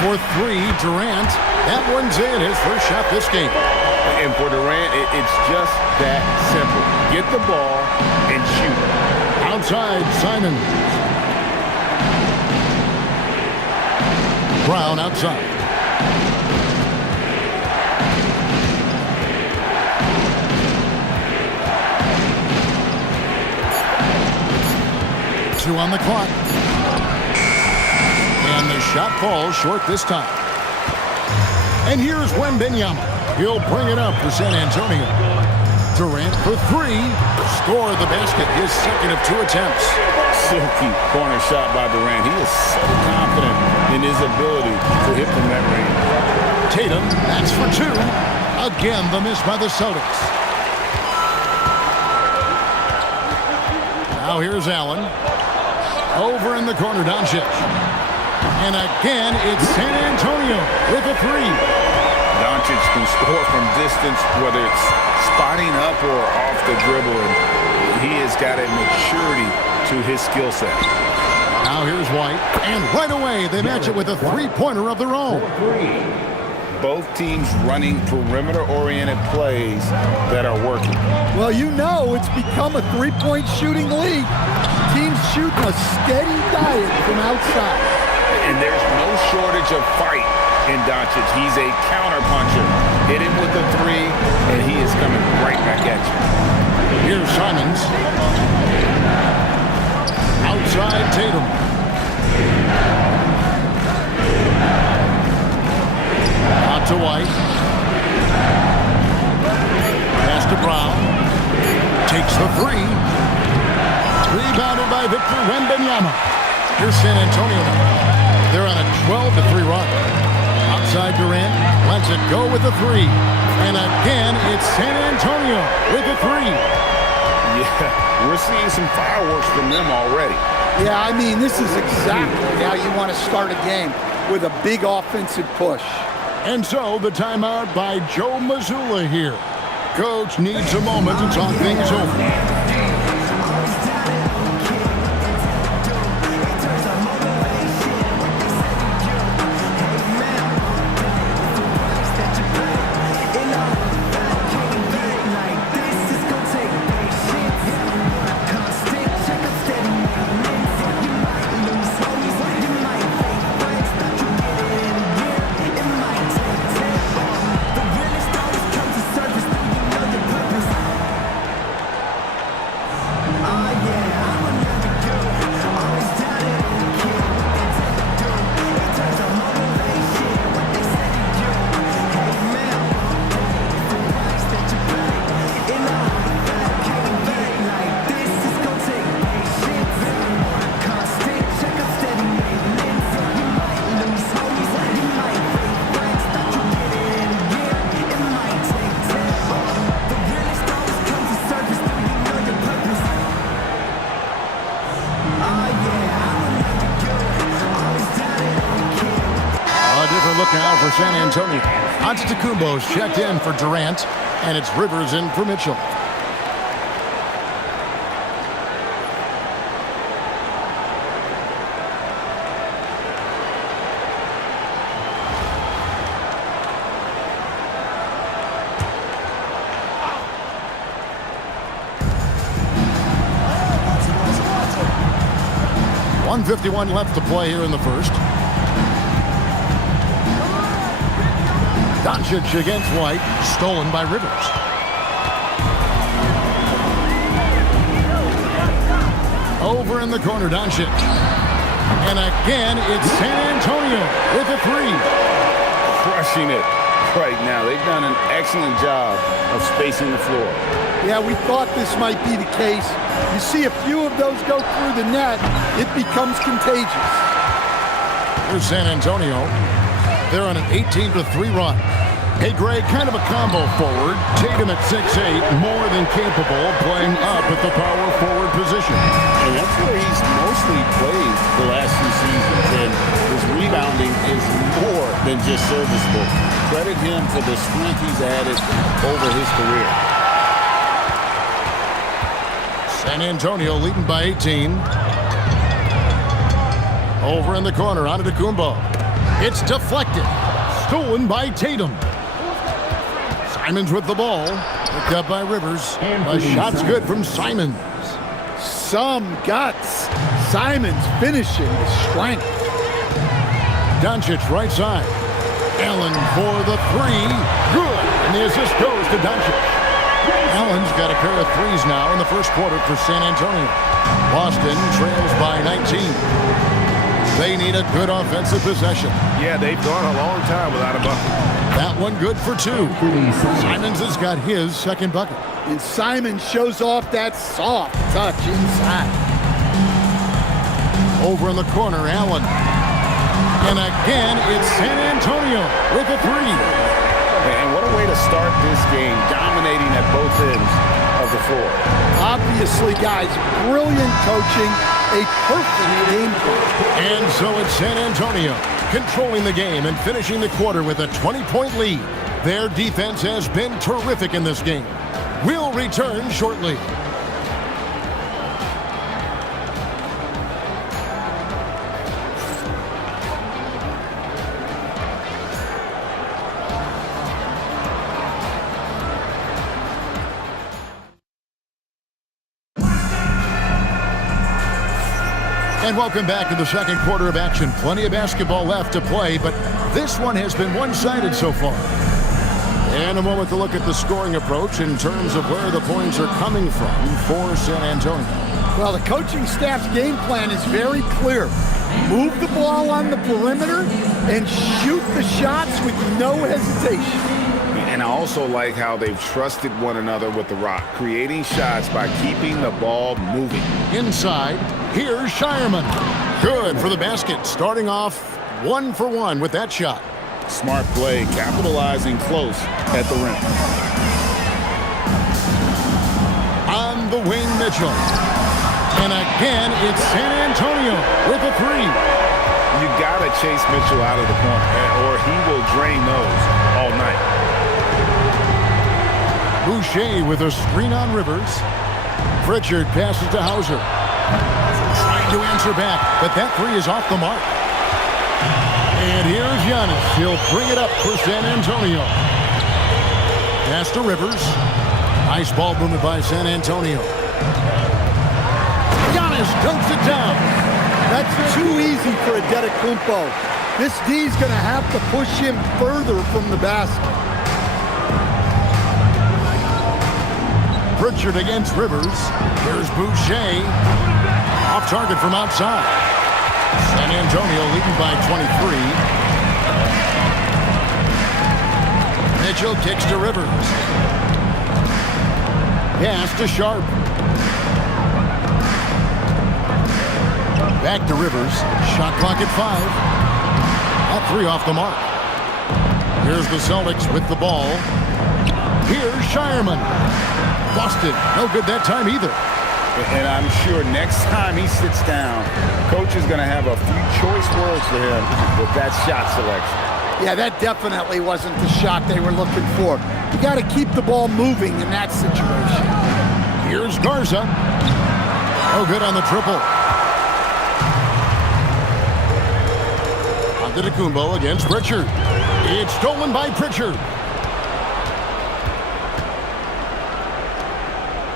For 3, Durant. That one's in, his first shot this game. And for Durant, it's just that simple. Get the ball and shoot. Outside, Simon. Brown outside. Two on the clock. And the shot falls short this time. And here's Wembanyama. He'll bring it up for San Antonio. Durant for 3. Scored the basket, his second of 2 attempts. Silky corner shot by Durant. He is so confident in his ability to hit from that range. Tatum, that's for 2. Again, the miss by the Celtics. Now here's Allen. Over in the corner, Doncic. And again, it's San Antonio with a 3. Doncic can score from distance, whether it's spotting up or off the dribble, and he has got a maturity to his skill set. Now here's White, and right away they match it with a 3-pointer of their own. Both teams running perimeter-oriented plays that are working. Well, you know it's become a 3-point shooting league. Teams shooting a steady diet from outside. And there's no shortage of fight in Doncic. He's a counterpuncher. Hit him with a 3, and he is coming right back at you. Here's Simons. Outside Tatum. Out to White. Pass to Brown. Takes the 3. Rebounded by Victor Wembanyama. Here's San Antonio now. They're on a 12-3 run. Outside Durant. Lets it go with the 3. And again, it's San Antonio with a 3. Yeah, we're seeing some fireworks from them already. Yeah, I mean, this is exactly how you want to start a game, with a big offensive push. And so the timeout by Joe Mazzulla here. Coach needs a moment to talk things over. Look now for San Antonio. Antetokounmpo's checked in for Durant, and it's Rivers in for Mitchell. 1:51 left to play here in the first. Doncic against White. Stolen by Rivers. Over in the corner, Doncic. And again, it's San Antonio with a three. Crushing it right now. They've done an excellent job of spacing the floor. Yeah, we thought this might be the case. You see a few of those go through the net, it becomes contagious. Here's San Antonio. They're on an 18-3 run. Hey, Greg, kind of a combo forward. Tatum at 6'8", more than capable of playing up at the power forward position. And that's where he's mostly played the last few seasons. And his rebounding is more than just serviceable. Credit him for the strength he's added over his career. San Antonio leading by 18. Over in the corner, Antetokounmpo. It's deflected. Stolen by Tatum. Simons with the ball. Picked up by Rivers. A shot's good from Simons. Some guts. Simons finishing with strength. Doncic right side. Allen for the three. Good. And the assist goes to Doncic. Allen's got a pair of threes now in the first quarter for San Antonio. Boston trails by 19. They need a good offensive possession. Yeah, they've gone a long time without a bucket. That one good for two. Simons has got his second bucket. And Simons shows off that soft touch inside. Over in the corner, Allen. And again, it's San Antonio with a three. And what a way to start this game, dominating at both ends of the floor. Obviously, guys, brilliant coaching, a perfect game plan. And so it's San Antonio controlling the game and finishing the quarter with a 20-point lead. Their defense has been terrific in this game. We'll return shortly. And welcome back to the second quarter of action. Plenty of basketball left to play, but this one has been one-sided so far. And a moment to look at the scoring approach in terms of where the points are coming from for San Antonio. Well, the coaching staff's game plan is very clear. Move the ball on the perimeter and shoot the shots with no hesitation. And I also like how they've trusted one another with the rock, creating shots by keeping the ball moving. Inside, here's Shireman. Good for the basket, starting off 1 for 1 with that shot. Smart play, capitalizing close at the rim. On the wing, Mitchell. And again, it's San Antonio with a three. You gotta chase Mitchell out of the corner, or he will drain those all night. Boucher with a screen on Rivers. Pritchard passes to Hauser. Trying to answer back, but that three is off the mark. And here's Giannis. He'll bring it up for San Antonio. Pass to Rivers. Nice ball movement by San Antonio. Giannis dunks it down. That's too easy for Antetokounmpo. This D's going to have to push him further from the basket. Pritchard against Rivers. Here's Boucher. Off target from outside. San Antonio leading by 23. Mitchell kicks to Rivers. Pass to Sharp. Back to Rivers. Shot clock at 5. That three off the mark. Here's the Celtics with the ball. Here's Shireman. Busted. No good that time either. And I'm sure next time he sits down, coach is going to have a few choice words for him with that shot selection. Yeah, that definitely wasn't the shot they were looking for. You got to keep the ball moving in that situation. Here's Garza. No good on the triple. Antetokounmpo against Pritchard. It's stolen by Pritchard.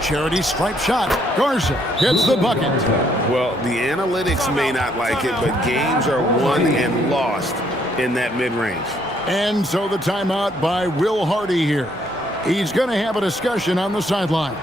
Charity stripe shot. Garza gets the bucket. Well, the analytics may not like it, but games are won and lost in that mid-range. And so the timeout by Will Hardy here. He's going to have a discussion on the sideline.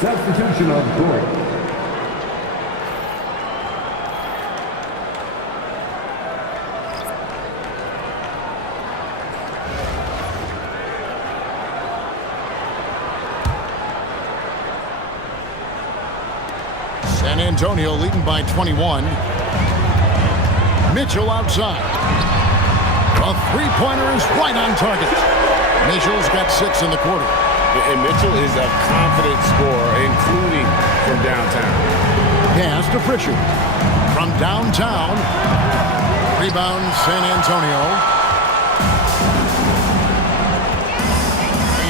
Substitution on court. San Antonio leading by 21. Mitchell outside. A three-pointer is right on target. Mitchell's got 6 in the quarter. And Mitchell is a confident scorer, including from downtown. Pass to Pritchard. From downtown. Rebound San Antonio.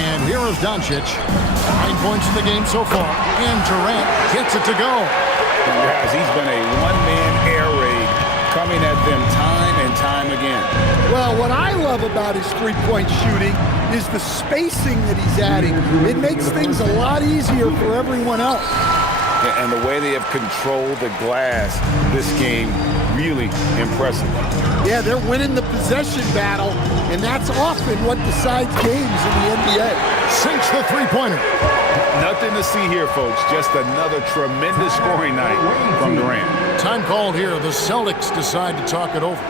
And here is Doncic. 9 points in the game so far. And Durant gets it to go. Guys, he's been a one-man air raid coming at them time and time again. Well, what I love about his three-point shooting is the spacing that he's adding. It makes things a lot easier for everyone else. And the way they have controlled the glass this game, really impressive. Yeah, they're winning the possession battle, and that's often what decides games in the NBA. Sinks the three-pointer. Nothing to see here, folks. Just another tremendous scoring night from Durant. Time called here. The Celtics decide to talk it over.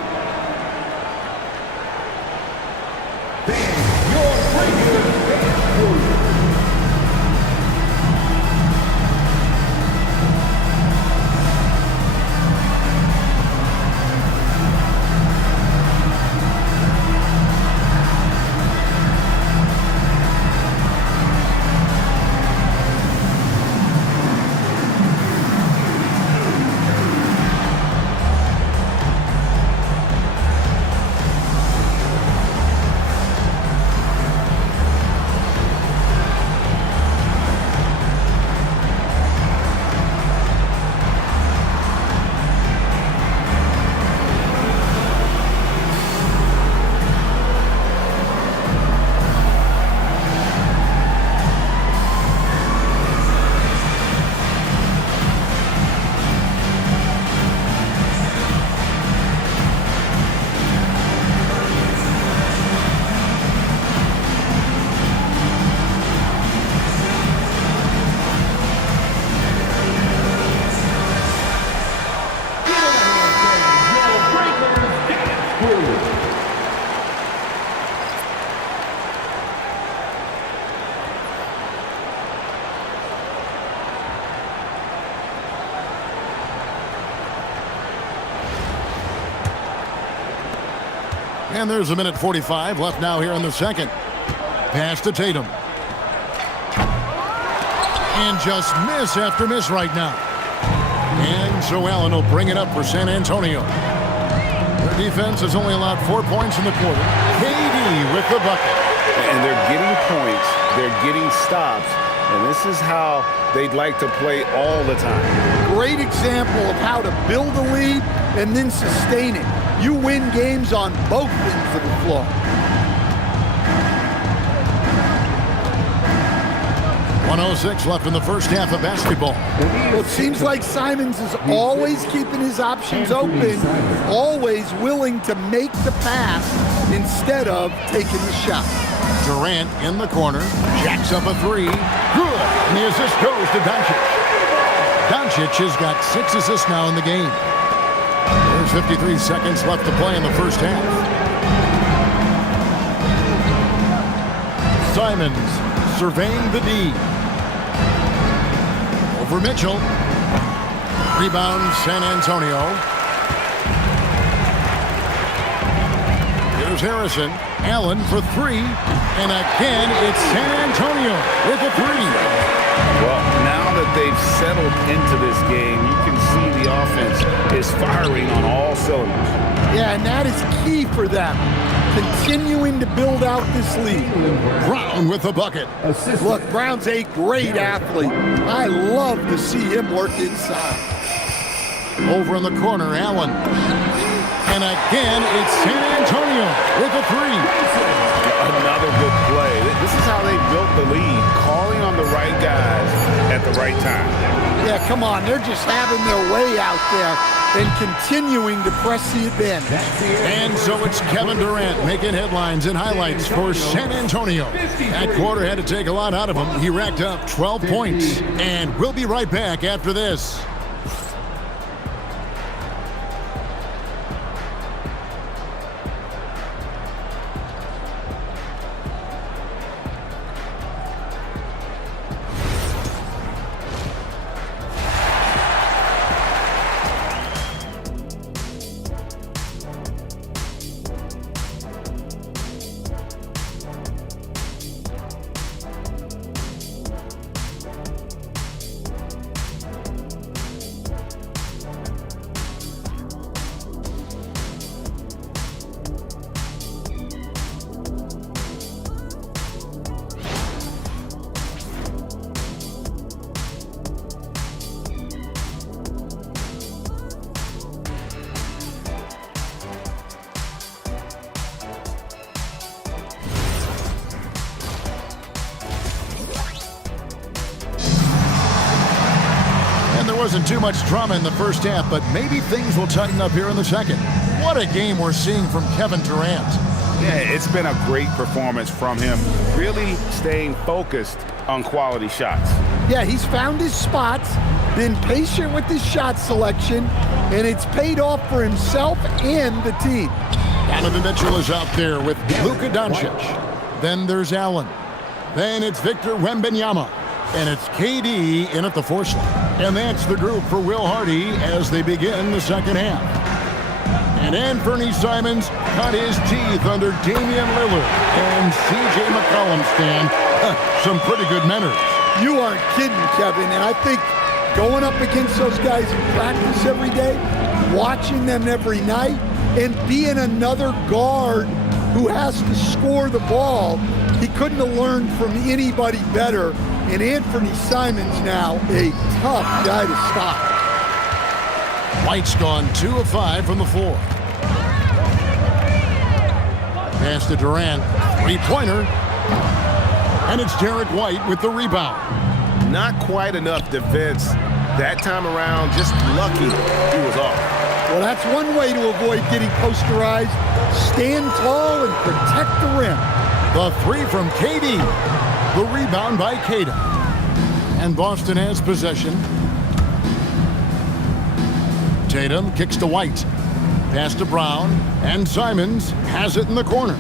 And there's a minute 45 left now here in the second. Pass to Tatum. And just miss after miss right now. And so Allen will bring it up for San Antonio. Their defense has only allowed 4 points in the quarter. KD with the bucket. And they're getting points. They're getting stops. And this is how they'd like to play all the time. Great example of how to build a lead and then sustain it. You win games on both ends of the floor. 1:06 left in the first half of basketball. Well, it seems like Simons is always keeping his options open, always willing to make the pass instead of taking the shot. Durant in the corner, jacks up a three. Good. And the assist goes to Doncic. Doncic has got 6 assists now in the game. There's 53 seconds left to play in the first half. Simons surveying the D. Over Mitchell. Rebound San Antonio. Here's Harrison. Allen for 3. And again, it's San Antonio with a 3. Well, now that they've settled into this game, you can see the offense is firing on all cylinders. Yeah, and that is key for them, continuing to build out this lead. Brown with the bucket. Look, Brown's a great athlete. I love to see him work inside. Over in the corner, Allen. And again, it's San Antonio with a 3. Another good play. This is how they built the lead, calling on the right guys at the right time. Yeah, come on. They're just having their way out there and continuing to press the advantage. And so it's Kevin Durant making headlines and highlights for San Antonio. That quarter had to take a lot out of him. He racked up 12 points. And we'll be right back after this. Wasn't too much drama in the first half, but maybe things will tighten up here in the second. What a game we're seeing from Kevin Durant. Yeah, it's been a great performance from him, really staying focused on quality shots. Yeah, he's found his spots, been patient with his shot selection, and it's paid off for himself and the team. Donovan Mitchell is out there with Luka Doncic. Then there's Allen. Then it's Victor Wembanyama. And it's KD in at the 4 slot. And that's the group for Will Hardy as they begin the second half. And Anthony Simons cut his teeth under Damian Lillard and C.J. McCollum stand. Some pretty good manners. You aren't kidding, Kevin. And I think going up against those guys in practice every day, watching them every night, and being another guard who has to score the ball, he couldn't have learned from anybody better. And Anthony Simons now a tough guy to stop. White's gone 2 of 5 from the floor. Pass to Durant, 3-pointer. And it's Derek White with the rebound. Not quite enough defense that time around, just lucky he was off. Well, that's one way to avoid getting posterized. Stand tall and protect the rim. The 3 from KD. The rebound by Queta. And Boston has possession. Tatum kicks to White. Pass to Brown. And Simons has it in the corner.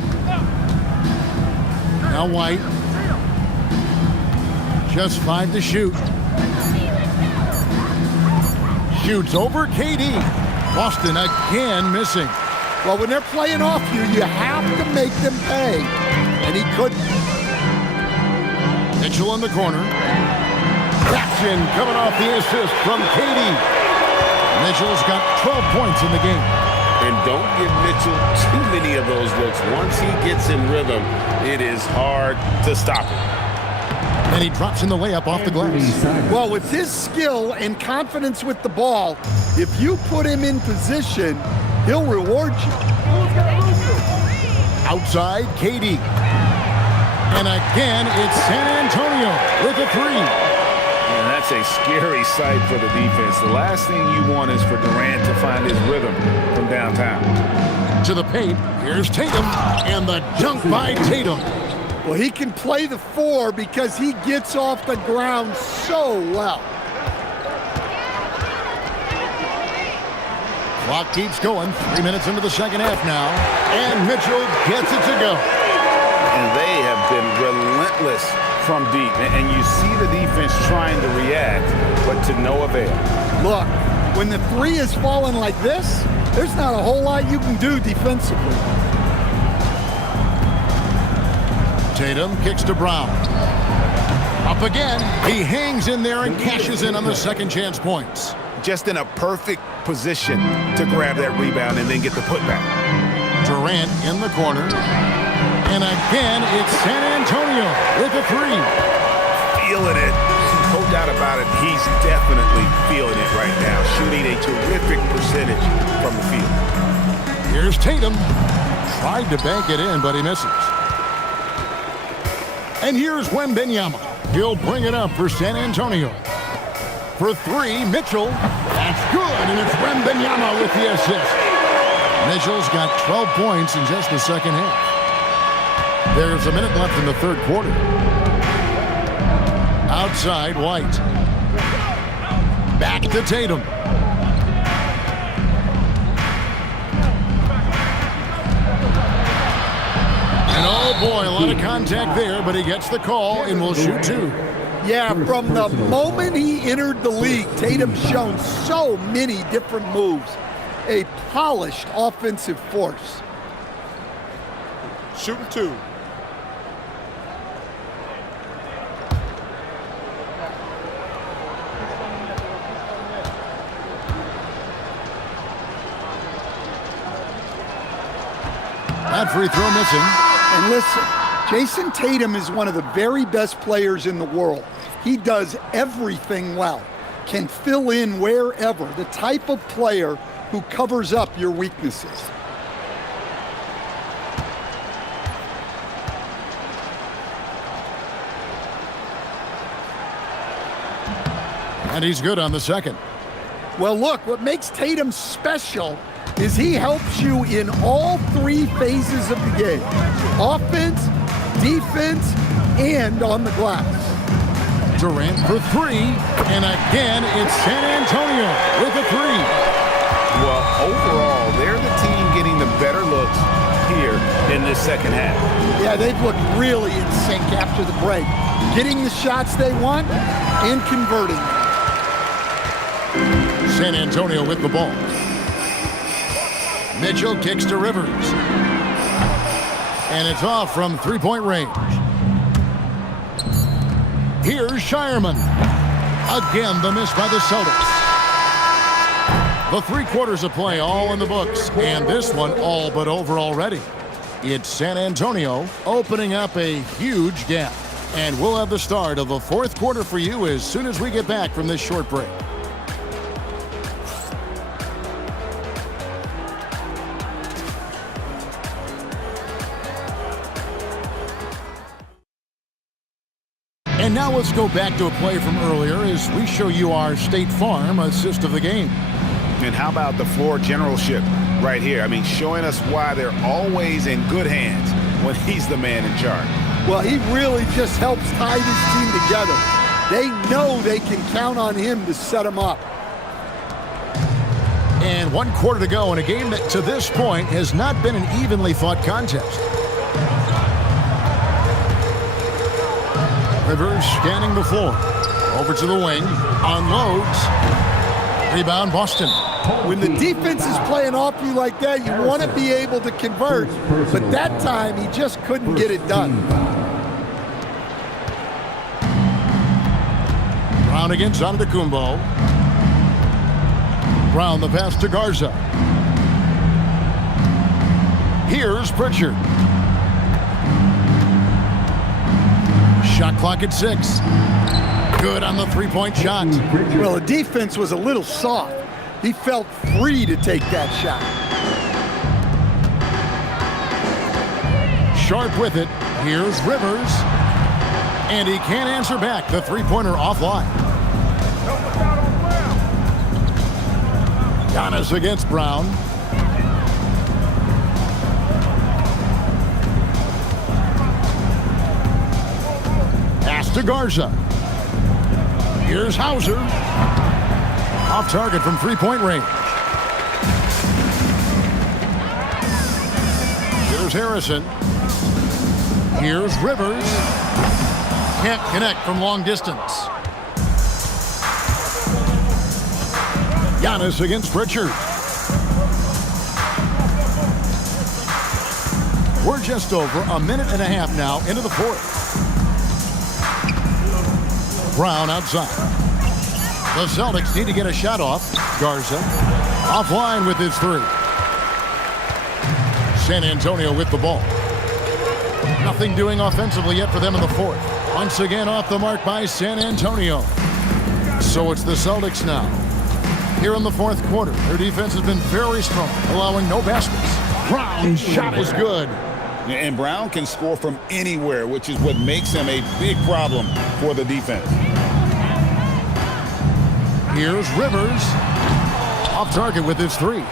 Now White. Just 5 to shoot. Shoots over KD. Boston again missing. Well, when they're playing off you, you have to make them pay. And he couldn't. Mitchell in the corner. Jackson coming off the assist from KD. Mitchell's got 12 points in the game. And don't give Mitchell too many of those looks. Once he gets in rhythm, it is hard to stop him. And he drops in the layup off the glass. Well, with his skill and confidence with the ball, if you put him in position, he'll reward you. Outside, KD. And again, it's San Antonio with a three. And that's a scary sight for the defense. The last thing you want is for Durant to find his rhythm from downtown. To the paint, here's Tatum, and the dunk by Tatum. Well, he can play the four because he gets off the ground so well. Clock keeps going. 3 minutes into the second half now. And Mitchell gets it to go. And they have been relentless from deep. And you see the defense trying to react, but to no avail. Look, when the three is falling like this, there's not a whole lot you can do defensively. Tatum kicks to Brown. Up again. He hangs in there and cashes in on the second chance points. Just in a perfect position to grab that rebound and then get the putback. Durant in the corner. And again, it's San Antonio with a three. Feeling it. No doubt about it. He's definitely feeling it right now. Shooting a terrific percentage from the field. Here's Tatum. Tried to bank it in, but he misses. And here's Wembanyama. He'll bring it up for San Antonio. For three, Mitchell. That's good, and it's Wembanyama with the assist. Mitchell's got 12 points in just the second half. There's a minute left in the third quarter. Outside, White. Back to Tatum. And oh boy, a lot of contact there, but he gets the call and will shoot two. Yeah, from the moment he entered the league, Tatum's shown so many different moves. A polished offensive force. Shooting two. That free throw missing. And listen, Jason Tatum is one of the very best players in the world. He does everything well, can fill in wherever, the type of player who covers up your weaknesses. And he's good on the second. Well, look, what makes Tatum special is he helps you in all three phases of the game. Offense, defense, and on the glass. Durant for three, and again, it's San Antonio with a three. Well, overall, they're the team getting the better looks here in this second half. Yeah, they've looked really in sync after the break. Getting the shots they want and converting. San Antonio with the ball. Mitchell kicks to Rivers. And it's off from three-point range. Here's Shireman. Again, the miss by the Celtics. The 3 quarters of play all in the books, and this one all but over already. It's San Antonio opening up a huge gap. And we'll have the start of the 4th quarter for you as soon as we get back from this short break. And now let's go back to a play from earlier as we show you our State Farm assist of the game. And how about the floor generalship right here? I mean, showing us why they're always in good hands when he's the man in charge. Well, he really just helps tie this team together. They know they can count on him to set them up. And 1 quarter to go in a game that to this point has not been an evenly fought contest. Rivers scanning the floor. Over to the wing. Unloads. Rebound Boston. When the defense is playing off you like that, you want to be able to convert. But that time, he just couldn't get it done. Brown against Antetokounmpo. Brown the pass to Garza. Here's Pritchard. Shot clock at 6. Good on the three-point shot. Well, the defense was a little soft. He felt free to take that shot. Sharp with it. Here's Rivers. And he can't answer back. The three-pointer offline. Giannis against Brown. Pass to Garza. Here's Hauser. Off target from three-point range. Here's Harrison. Here's Rivers. Can't connect from long distance. Giannis against Pritchard. We're just over a minute and a half now into the fourth. Brown outside. The Celtics need to get a shot off. Garza offline with his three. San Antonio with the ball. Nothing doing offensively yet for them in the fourth. Once again off the mark by San Antonio. So it's the Celtics now. Here in the fourth quarter, their defense has been very strong, allowing no baskets. Brown's shot is good. And Brown can score from anywhere, which is what makes him a big problem for the defense. Here's Rivers. Off target with his three.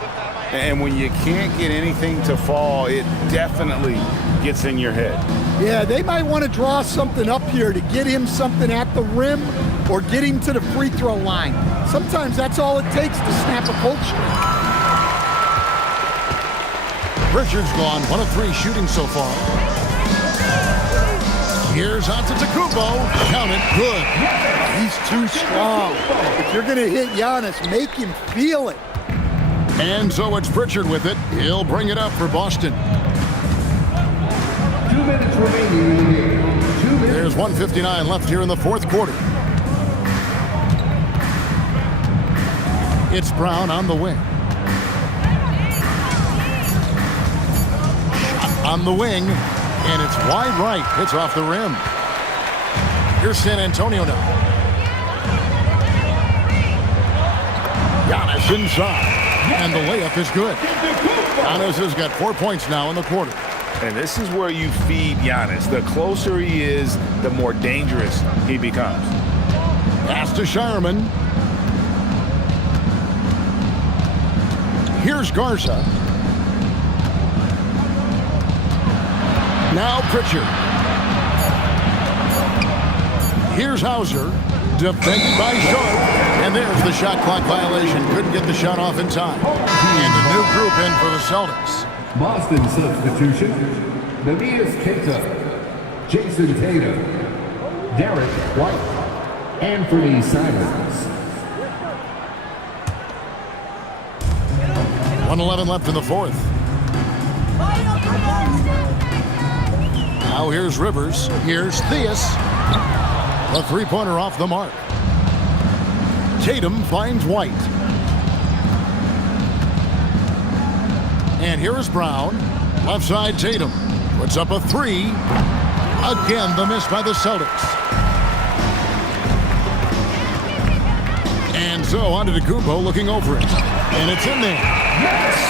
And when you can't get anything to fall, it definitely gets in your head. Yeah, they might want to draw something up here to get him something at the rim or get him to the free throw line. Sometimes that's all it takes to snap a cold streak. Pritchard's gone 1 of 3 shooting so far. Here's Antetokounmpo. Count it. Good. He's too strong. If you're going to hit Giannis, make him feel it. And so it's Pritchard with it. He'll bring it up for Boston. 2 minutes remaining in the game. 2 minutes. There's 1:59 left here in the fourth quarter. It's Brown on the wing. Shot on the wing, and it's wide right. It's off the rim. Here's San Antonio now. Giannis inside. And the layup is good. Giannis has got 4 points now in the quarter. And this is where you feed Giannis. The closer he is, the more dangerous he becomes. Pass to Shireman. Here's Garza. Now Pritchard. Here's Hauser. Defended by Sharp. And there's the shot clock violation. Couldn't get the shot off in time. And a new group in for the Celtics. Boston substitution. Neemias Queta, Jason Tatum, Derek White, Anthony Simons. 1:11 left in the fourth. Now here's Rivers. Here's Theus. A three-pointer off the mark. Tatum finds White. And here is Brown. Left side Tatum. Puts up a three. Again, the miss by the Celtics. And so Antetokounmpo looking over it. And it's in there.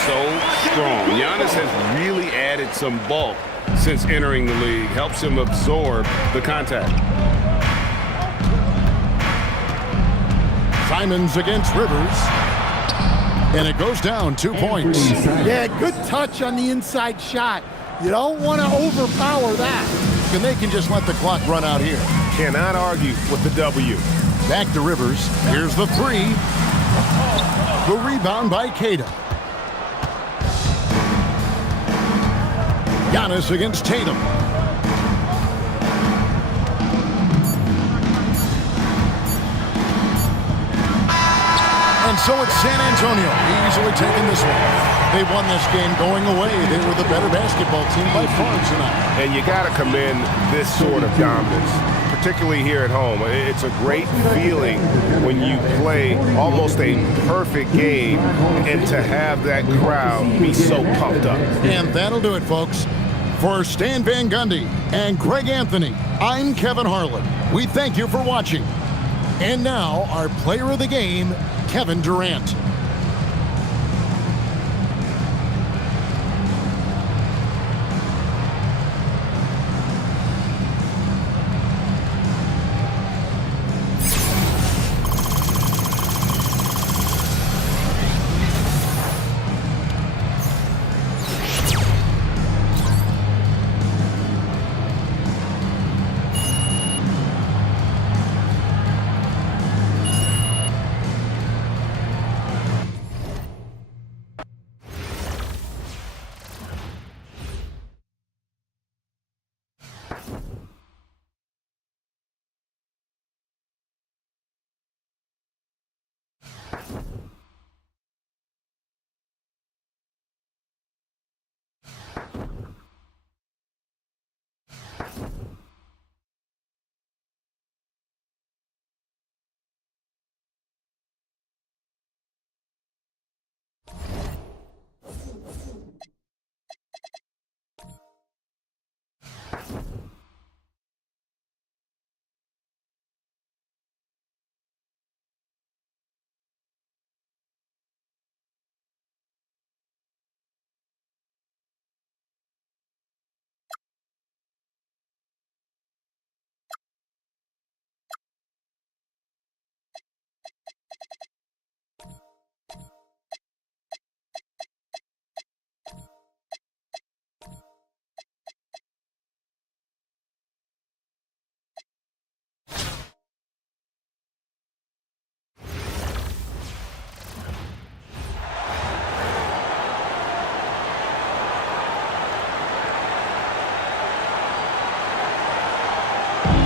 So strong. Giannis has really added some bulk since entering the league. Helps him absorb the contact. Simons against Rivers. And it goes down 2 points. Yeah, good touch on the inside shot. You don't want to overpower that. And they can just let the clock run out here. Cannot argue with the W. Back to Rivers. Here's the three. The rebound by Queta. Giannis against Tatum. And so it's San Antonio easily taking this one. They won this game going away. They were the better basketball team by far tonight. And you got to commend this sort of dominance, particularly here at home. It's a great feeling when you play almost a perfect game and to have that crowd be so pumped up. And that'll do it, folks. For Stan Van Gundy and Greg Anthony, I'm Kevin Harlan. We thank you for watching. And now, our player of the game, Kevin Durant.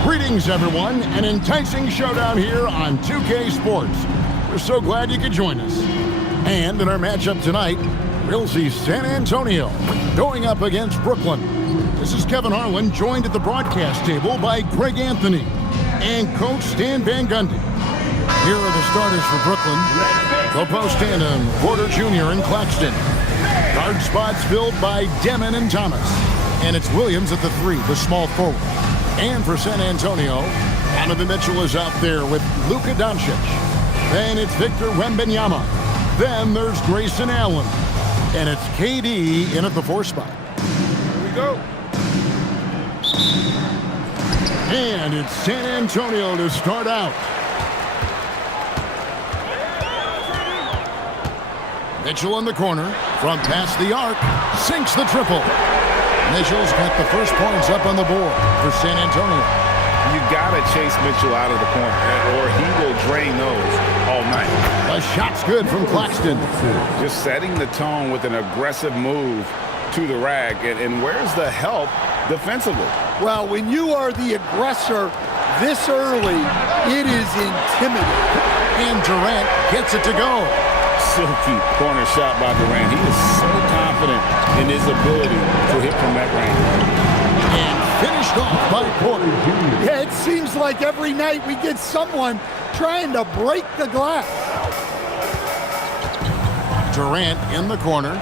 Greetings, everyone. An enticing showdown here on 2K Sports. We're so glad you could join us. And in our matchup tonight, we'll see San Antonio going up against Brooklyn. This is Kevin Harlan, joined at the broadcast table by Greg Anthony and Coach Stan Van Gundy. Here are the starters for Brooklyn. The post tandem, Porter Jr. and Claxton. Guard spots filled by Demon and Thomas. And it's Williams at the 3, the small forward. And for San Antonio, Donovan Mitchell is out there with Luka Doncic. Then it's Victor Wembanyama. Then there's Grayson Allen. And it's KD in at the 4 spot. Here we go. And it's San Antonio to start out. Mitchell in the corner, from past the arc, sinks the triple. Mitchell's got the first points up on the board for San Antonio. You gotta chase Mitchell out of the corner, or he will drain those all night. The shot's good from Claxton. Just setting the tone with an aggressive move to the rack, and where's the help defensively? Well, when you are the aggressor this early, it is intimidating. And Durant gets it to go. Silky corner shot by Durant. He is so confident in his ability to hit from that range. And finished off by Porter. Yeah, it seems like every night we get someone trying to break the glass. Durant in the corner.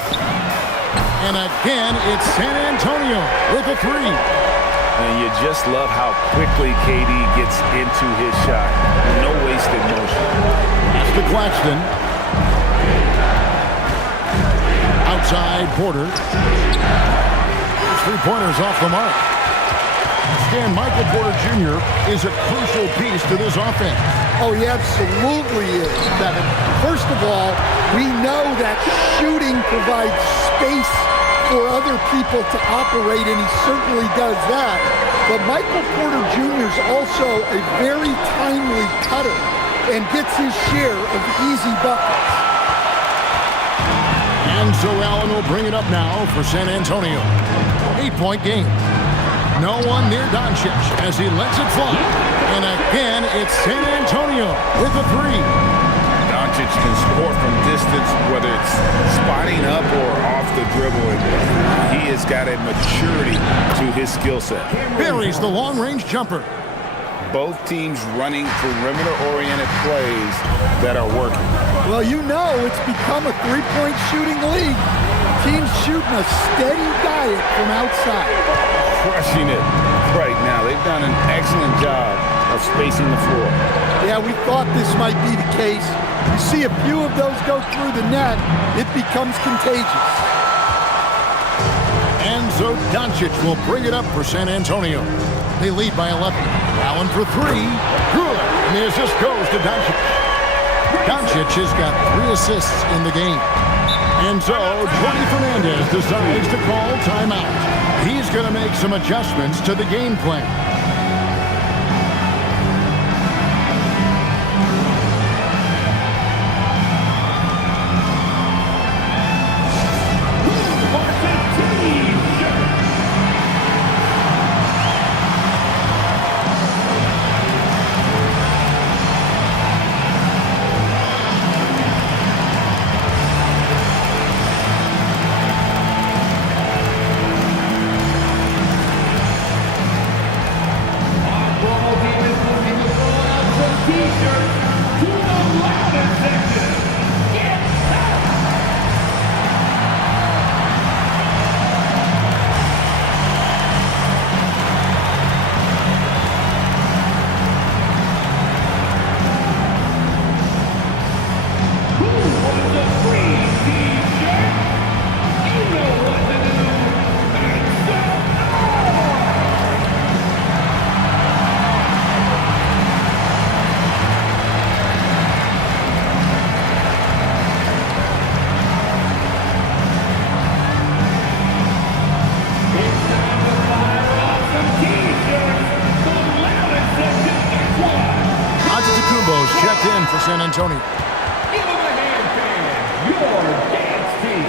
And again, it's San Antonio with a 3. And you just love how quickly KD gets into his shot. No wasted motion. That's to Claxton. Outside Porter. 3-pointers off the mark. Stan, Michael Porter Jr. is a crucial piece to this offense. Oh, he absolutely is, Kevin. First of all, we know that shooting provides space for other people to operate, and he certainly does that. But Michael Porter Jr. is also a very timely cutter and gets his share of easy buckets. And so Allen will bring it up now for San Antonio. 8-point game. No one near Doncic as he lets it fly. And again, it's San Antonio with a 3. Doncic can score from distance, whether it's spotting up or off the dribble. He has got a maturity to his skill set. Buries the long-range jumper. Both teams running perimeter-oriented plays that are working. Well, you know it's become a three-point shooting league. Teams shooting a steady diet from outside. Crushing it right now. They've done an excellent job of spacing the floor. Yeah, we thought this might be the case. You see a few of those go through the net, it becomes contagious. And so Doncic will bring it up for San Antonio. They lead by 11. Allen for 3. Good. And the assist goes to Doncic. Doncic has got 3 assists in the game. And so Jordi Fernandez decides to call timeout. He's going to make some adjustments to the game plan. Checked in for San Antonio. Give him a hand, fans. Your dance team.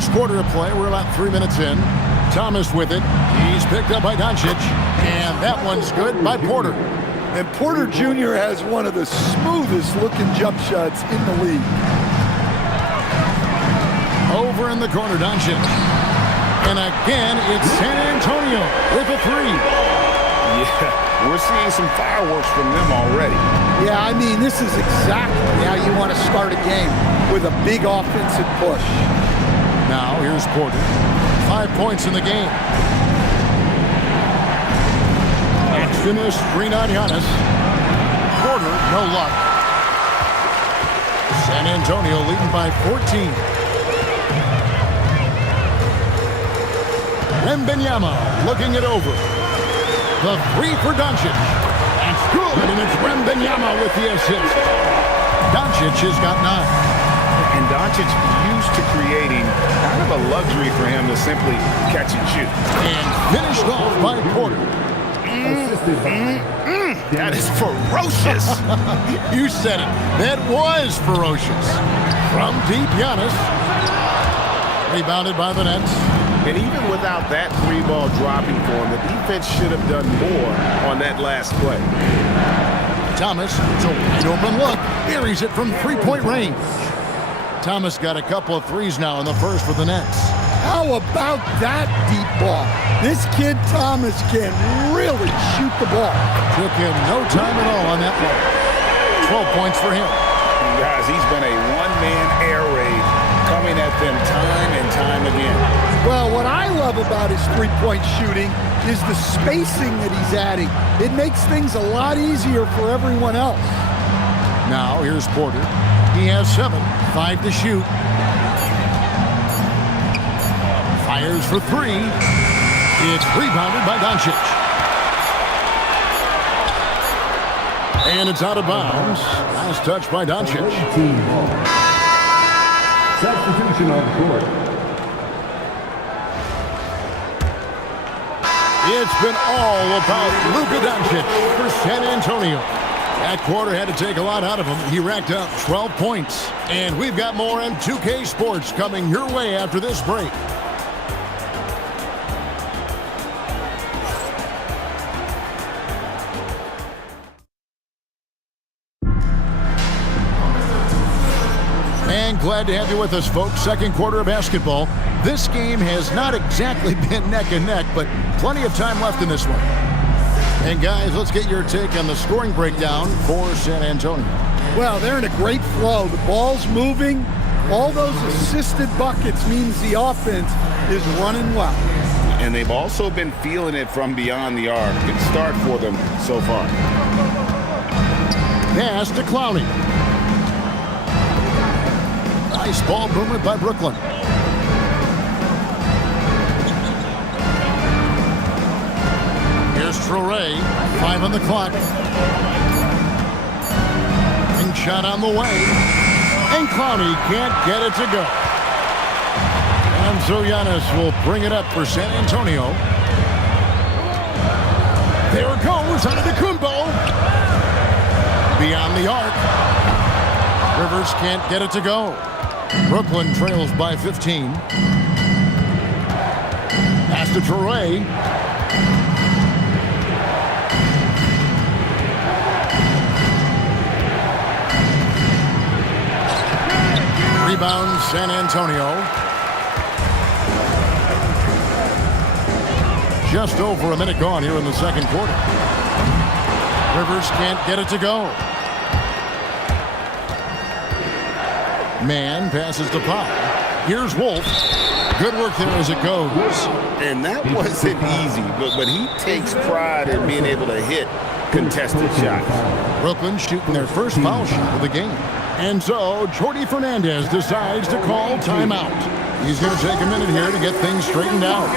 First quarter of play. We're about 3 minutes in. Thomas with it. He's picked up by Doncic. And that one's good by Porter. And Porter Jr. has one of the smoothest looking jump shots in the league. Over in the corner, Doncic. And again, it's San Antonio with a three. Yeah, we're seeing some fireworks from them already. Yeah, I mean, this is exactly how you want to start a game, with a big offensive push. Now, here's Porter. 5 points in the game. External screen on Giannis. Porter, no luck. San Antonio leading by 14. Wembanyama looking it over. The three for Doncic. That's good, and it's Wembanyama with the assist. Doncic has got 9. And Doncic used to creating kind of a luxury for him to simply catch and shoot. And finished off by Porter. That is ferocious. You said it. That was ferocious. From deep, Giannis. Rebounded by the Nets. And even without that three ball dropping for him, the defense should have done more on that last play. Thomas, it's a wide open look. Buries it from three-point range. Thomas got a couple of threes now in the first for the Nets. How about that deep ball? This kid Thomas can really shoot the ball. Took him no time at all on that one. 12 points for him. And guys, he's been a one-man air raid coming at them time and time again. Well, what I love about his three-point shooting is the spacing that he's adding. It makes things a lot easier for everyone else. Now, here's Porter. He has 7, 5 to shoot. Fires for 3. It's rebounded by Doncic. And it's out of bounds. Last touch by Doncic. Substitution on the court. It's been all about Luka Doncic for San Antonio. That quarter had to take a lot out of him. He racked up 12 points. And we've got more on 2K Sports coming your way after this break. And glad to have you with us, folks. Second quarter of basketball. This game has not exactly been neck and neck, but plenty of time left in this one. And guys, let's get your take on the scoring breakdown for San Antonio. Well, they're in a great flow. The ball's moving. All those assisted buckets means the offense is running well. And they've also been feeling it from beyond the arc. Good start for them so far. Pass to Clowney. Nice ball movement by Brooklyn. Here's Traore, 5 on the clock. And shot on the way. And Clowney can't get it to go. And so Giannis will bring it up for San Antonio. There it goes, Antetokounmpo. Beyond the arc. Rivers can't get it to go. Brooklyn trails by 15. Pass to Traore. Rebound San Antonio. Just over a minute gone here in the second quarter. Rivers can't get it to go. Man passes to Pop. Here's Wolf. Good work there as it goes. And that wasn't easy, but he takes pride in being able to hit contested shots. Brooklyn shooting their first foul shot of the game. And so Jordi Fernandez decides to call timeout. He's going to take a minute here to get things straightened out.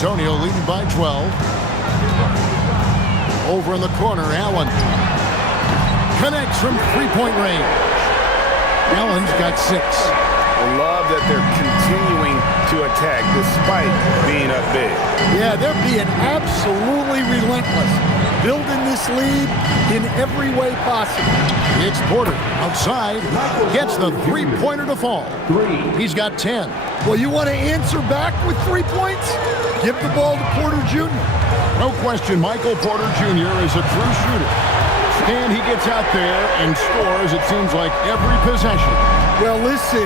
Antonio leading by 12. Over in the corner, Allen connects from three-point range. Allen's got 6. I love that they're continuing to attack despite being up big. Yeah, they're being absolutely relentless, building this lead in every way possible. It's Porter outside, gets the three-pointer to fall. He's got 10. Well, you want to answer back with 3 points? Give the ball to Porter Jr. No question, Michael Porter Jr. is a true shooter. Stan, he gets out there and scores, it seems like, every possession. Well, listen,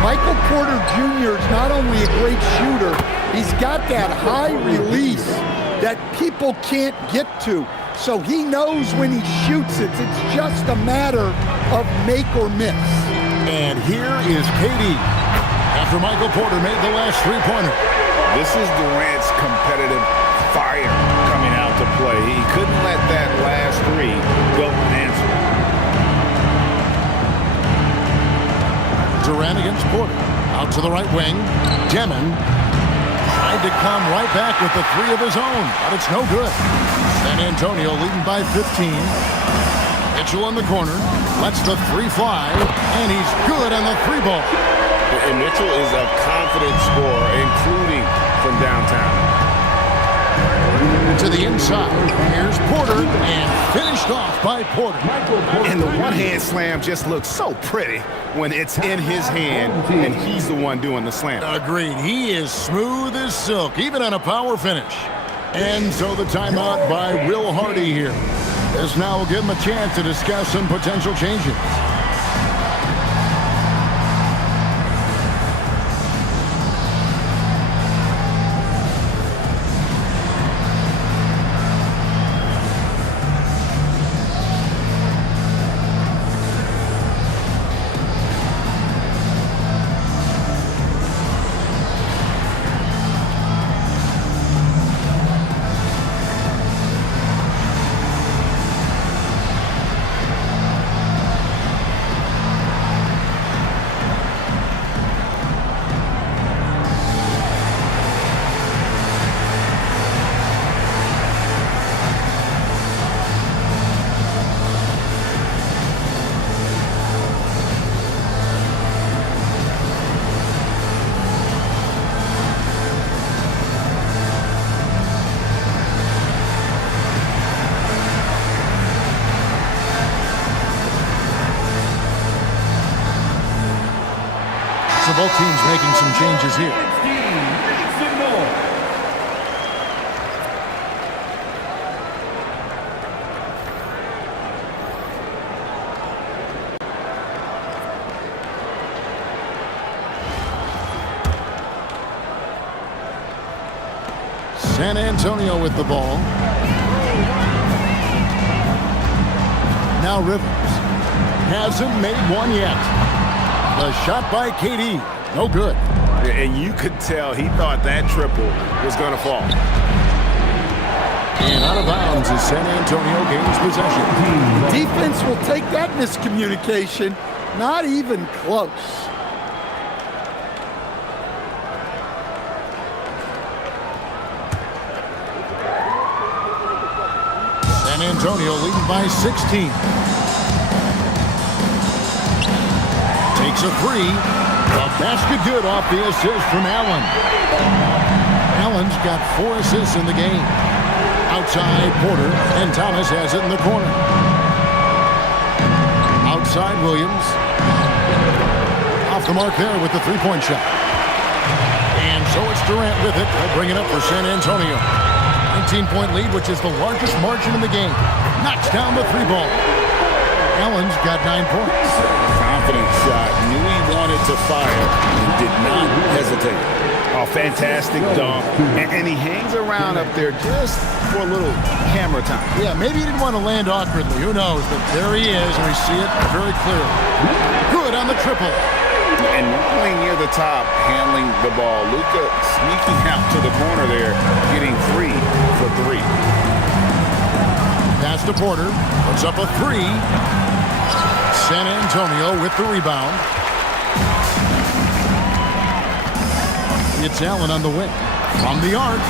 Michael Porter Jr. is not only a great shooter, he's got that high release that people can't get to. So he knows when he shoots it. It's just a matter of make or miss. And here is KD. After Michael Porter made the last three-pointer. This is Durant's competitive fire coming out to play. He couldn't let that last three go unanswered. Durant against Porter. Out to the right wing. Demon tried to come right back with the three of his own, but it's no good. San Antonio leading by 15. Mitchell in the corner. Lets the three fly, and he's good on the three ball. And Mitchell is a confident scorer, including from downtown. To the inside. Here's Porter, and finished off by Porter. And the one-hand slam just looks so pretty when it's in his hand, and he's the one doing the slam. Agreed. He is smooth as silk, even on a power finish. And so the timeout by Will Hardy here. This now will give him a chance to discuss some potential changes. So both teams making some changes here. San Antonio with the ball. Now Rivers hasn't made one yet. The shot by KD, no good. And you could tell he thought that triple was going to fall. And out of bounds as San Antonio gains possession. Defense will take that miscommunication. Not even close. San Antonio leading by 16. Takes a three. The basket good off the assist from Allen. Allen's got 4 assists in the game. Outside Porter, and Thomas has it in the corner. Outside Williams. Off the mark there with the three-point shot. And so it's Durant with it. They'll bring it up for San Antonio. 19-point lead, which is the largest margin in the game. Knocks down the three ball. Allen's got 9 points. Confident shot. Knew he wanted to fire and did not hesitate. Oh, fantastic dunk. And he hangs around up there just for a little camera time. Yeah, maybe he didn't want to land awkwardly. Who knows? But there he is, and we see it very clearly. Good on the triple. And playing near the top, handling the ball. Luka sneaking out to the corner there, getting free for 3. Pass to Porter. Puts up a 3. San Antonio with the rebound. It's Allen on the wing. From the arc,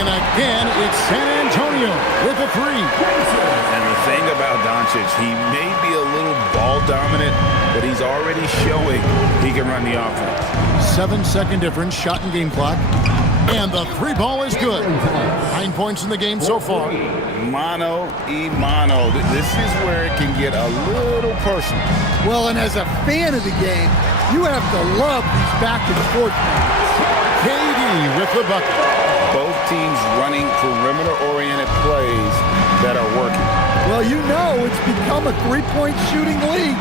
and again, it's San Antonio with a three. And the thing about Doncic, he may be a little ball dominant, but he's already showing he can run the offense. 7-second difference, shot and game clock. And the three ball is good. 9 points in the game so far. Mano y mano. This is where it can get a little personal. Well, and as a fan of the game, you have to love these back and forth games. KD with the bucket. Both teams running perimeter-oriented plays that are working. Well, you know it's become a three-point shooting league.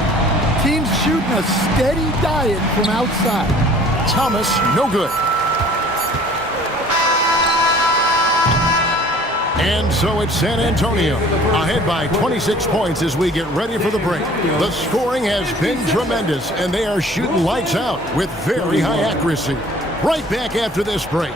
Teams shooting a steady diet from outside. Thomas, no good. And so it's San Antonio, ahead by 26 points as we get ready for the break. The scoring has been tremendous, and they are shooting lights out with very high accuracy. Right back after this break.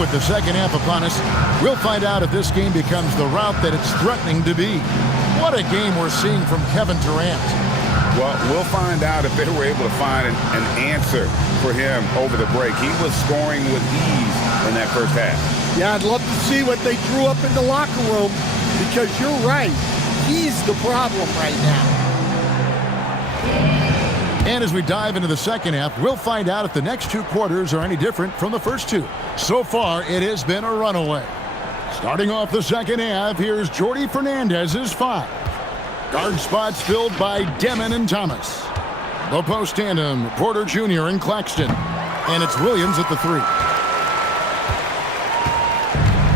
With the second half upon us, we'll find out if this game becomes the route that it's threatening to be. What a game we're seeing from Kevin Durant. Well, we'll find out if they were able to find an answer for him over the break. He was scoring with ease in that first half. Yeah, I'd love to see what they drew up in the locker room, because you're right. He's the problem right now. And as we dive into the second half, we'll find out if the next two quarters are any different from the first two. So far, it has been a runaway. Starting off the second half, here's Jordi Fernandez's 5. Guard spots filled by Demon and Thomas. The post tandem, Porter Jr. and Claxton. And it's Williams at the 3.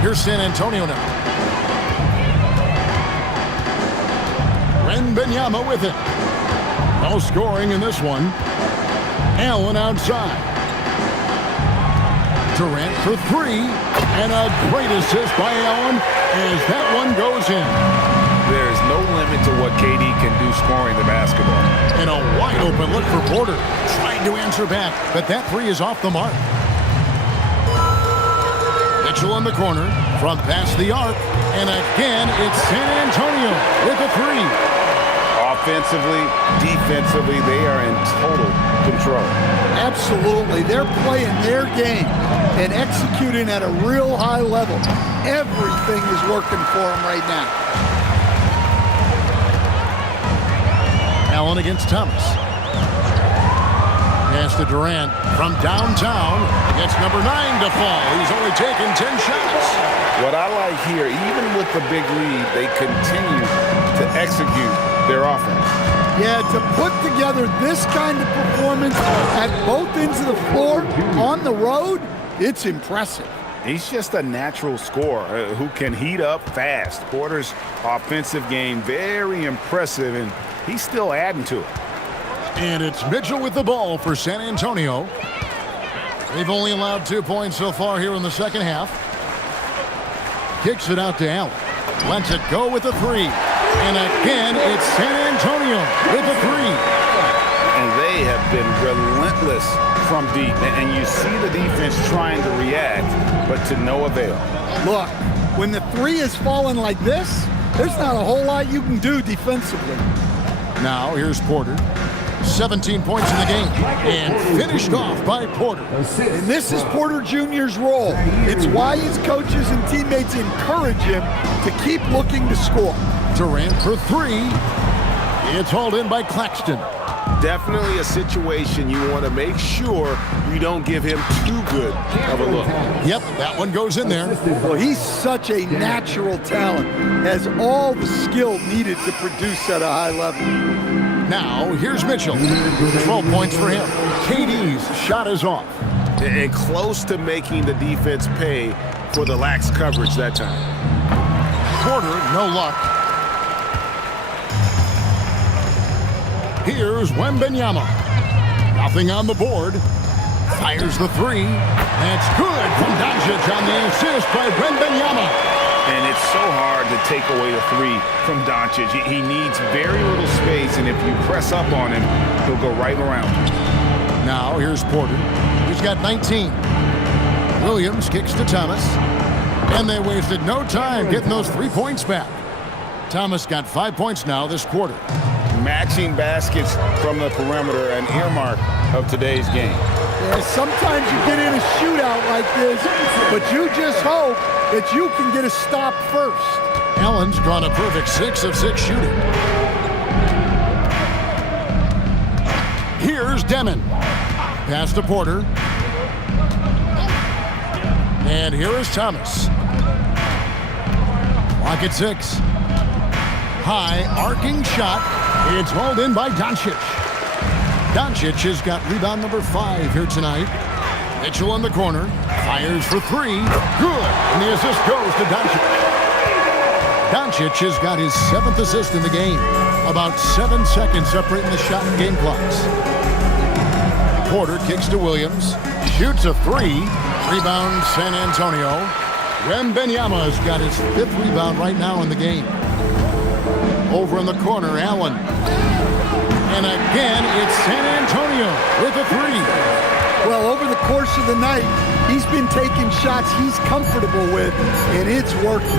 Here's San Antonio now. Wembanyama with it. No scoring in this one. Allen outside. Durant for 3. And a great assist by Allen as that one goes in. There's no limit to what KD can do scoring the basketball. And a wide open look for Porter. Trying to answer back, but that 3 is off the mark. Mitchell in the corner from past the arc. And again, it's San Antonio with a 3. Offensively, defensively, they are in total control. Absolutely. They're playing their game and executing at a real high level. Everything is working for them right now. Allen against Thomas. Pass to Durant from downtown. Gets number 9 to fall. He's only taken 10 shots. What I like here, even with the big lead, they continue to execute their offense. Yeah, to put together this kind of performance at both ends of the floor on the road, it's impressive. He's just a natural scorer who can heat up fast. Porter's offensive game, very impressive, and he's still adding to it. And it's Mitchell with the ball for San Antonio. They've only allowed 2 points so far here in the second half. Kicks it out to Allen. Lets it go with a 3. And again, it's San Antonio with a 3. And they have been relentless from deep. And you see the defense trying to react, but to no avail. Look, when the 3 is falling like this, there's not a whole lot you can do defensively. Now, here's Porter. 17 points in the game. And finished off by Porter. And this is Porter Jr.'s role. It's why his coaches and teammates encourage him to keep looking to score. Durant for 3. It's hauled in by Claxton. Definitely a situation you want to make sure you don't give him too good of a look. Yep, that one goes in there. Well, he's such a natural talent, has all the skill needed to produce at a high level. Now, here's Mitchell. 12 points for him. KD's shot is off. And close to making the defense pay for the lax coverage that time. Porter, no luck. Here's Wembanyama. Nothing on the board. Fires the three. That's good from Doncic on the assist by Wembanyama. And it's so hard to take away the three from Doncic. He needs very little space, and if you press up on him, he'll go right around. Now here's Porter. He's got 19. Williams kicks to Thomas. And they wasted no time getting those 3 points back. Thomas got 5 points now this quarter. Matching baskets from the perimeter, an earmark of today's game. Yeah, sometimes you get in a shootout like this, but you just hope that you can get a stop first. Allen's drawn a perfect 6 of 6 shooting. Here's Demon. Pass to Porter. And here is Thomas. Clock at 6. High arcing shot. It's hauled in by Doncic. Doncic has got rebound number 5 here tonight. Mitchell in the corner. Fires for 3. Good. And the assist goes to Doncic. Doncic has got his 7th assist in the game. About 7 seconds separating the shot and game clocks. Porter kicks to Williams. Shoots a 3. Rebound San Antonio. Wembanyama's got his 5th rebound right now in the game. Over in the corner, Allen. And again, it's San Antonio with a 3. Well, over the course of the night, he's been taking shots he's comfortable with, and it's working.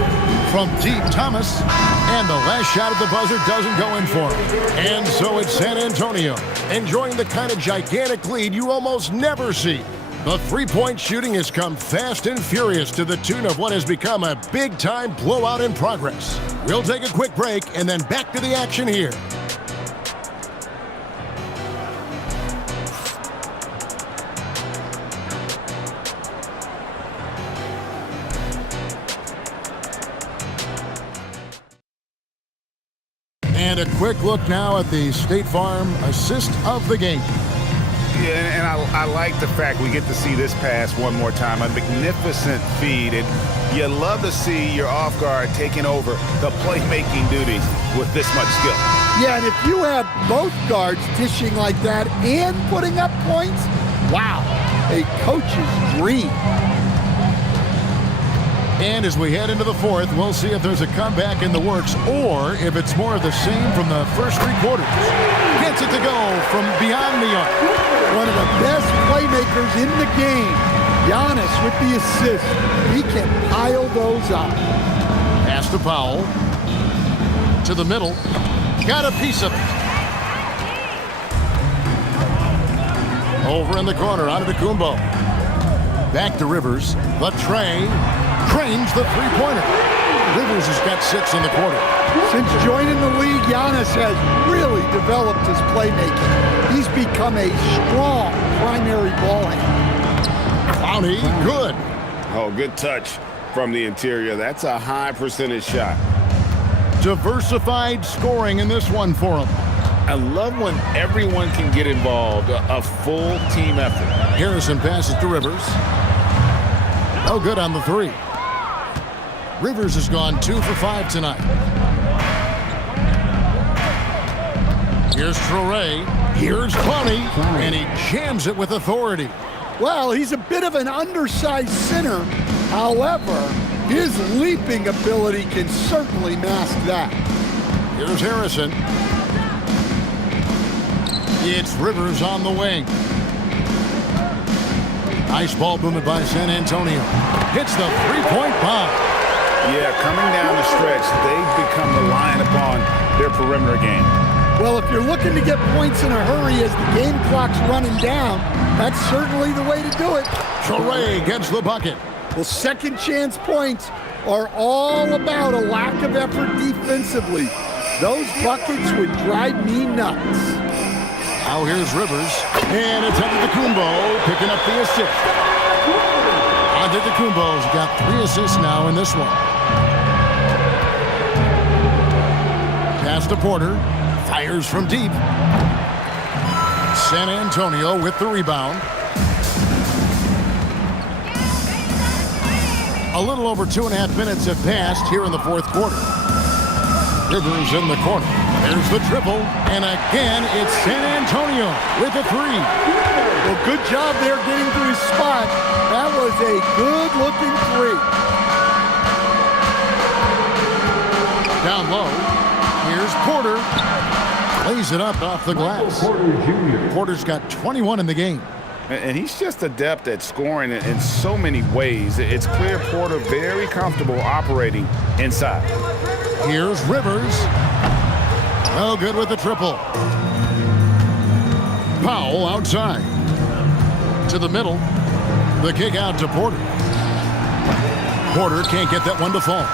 From deep, Thomas. And the last shot at the buzzer doesn't go in for him. And so it's San Antonio, enjoying the kind of gigantic lead you almost never see. The three-point shooting has come fast and furious to the tune of what has become a big-time blowout in progress. We'll take a quick break and then back to the action here. And a quick look now at the State Farm assist of the game. Yeah, and I like the fact we get to see this pass one more time. A magnificent feed, and you love to see your off guard taking over the playmaking duties with this much skill. Yeah, and if you have both guards dishing like that and putting up points, wow, a coach's dream. And as we head into the fourth, we'll see if there's a comeback in the works or if it's more of the same from the first 3 quarters. Gets it to go from beyond the arc. One of the best playmakers in the game. Giannis with the assist. He can pile those up. Pass to Powell. To the middle. Got a piece of it. Over in the corner, out of Kumbo. Back to Rivers. The tray. Cranes the three-pointer. Rivers has got 6 in the quarter. Since joining the league, Giannis has really developed his playmaking. He's become a strong primary ball handler. Clowney, good. Oh, good touch from the interior. That's a high percentage shot. Diversified scoring in this one for him. I love when everyone can get involved, a full team effort. Harrison passes to Rivers. No good on the 3. Rivers has gone 2 for 5 tonight. Here's Traore. Here's Clowney. And he jams it with authority. Well, he's a bit of an undersized center. However, his leaping ability can certainly mask that. Here's Harrison. It's Rivers on the wing. Nice ball movement by San Antonio. Hits the three-point bomb. Yeah, coming down the stretch, they've become reliant upon their perimeter game. Well, if you're looking to get points in a hurry as the game clock's running down, that's certainly the way to do it. Traore gets the bucket. Well, second chance points are all about a lack of effort defensively. Those buckets would drive me nuts. Now here's Rivers. And it's Antetokounmpo picking up the assist. Antetokounmpo's got 3 assists now in this one. Pass to Porter. Fires from deep. San Antonio with the rebound. A little over 2.5 minutes have passed here in the fourth quarter. Rivers in the corner. There's the triple. And again, it's San Antonio with a 3. Well, good job there getting to his spot. That was a good-looking 3. Down low. Here's Porter. Lays it up off the glass. Porter Jr. Porter's got 21 in the game. And he's just adept at scoring in so many ways. It's clear Porter very comfortable operating inside. Here's Rivers. No good with the triple. Powell outside. To the middle. The kick out to Porter. Porter can't get that one to fall.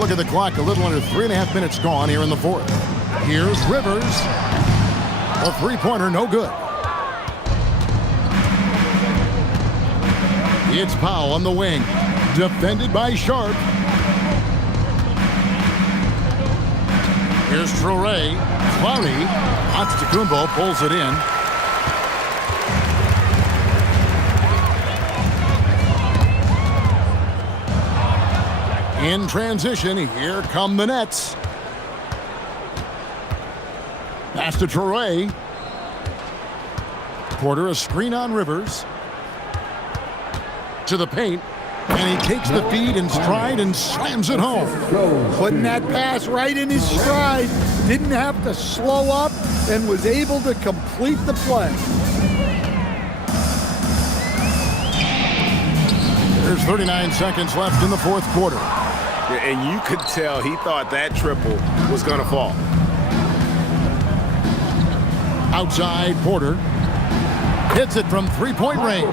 Look at the clock. A little under 3.5 minutes gone here in the fourth. Here's Rivers. A three-pointer, no good. It's Powell on the wing. Defended by Sharp. Here's Traore. Cloudy. Antetokounmpo pulls it in. In transition, here come the Nets. Pass to Traore. Porter, a screen on Rivers. To the paint. And he takes the feed in stride and slams it home. Putting that pass right in his stride. Didn't have to slow up and was able to complete the play. There's 39 seconds left in the fourth quarter. And you could tell he thought that triple was going to fall. Outside, Porter. Hits it from three-point range.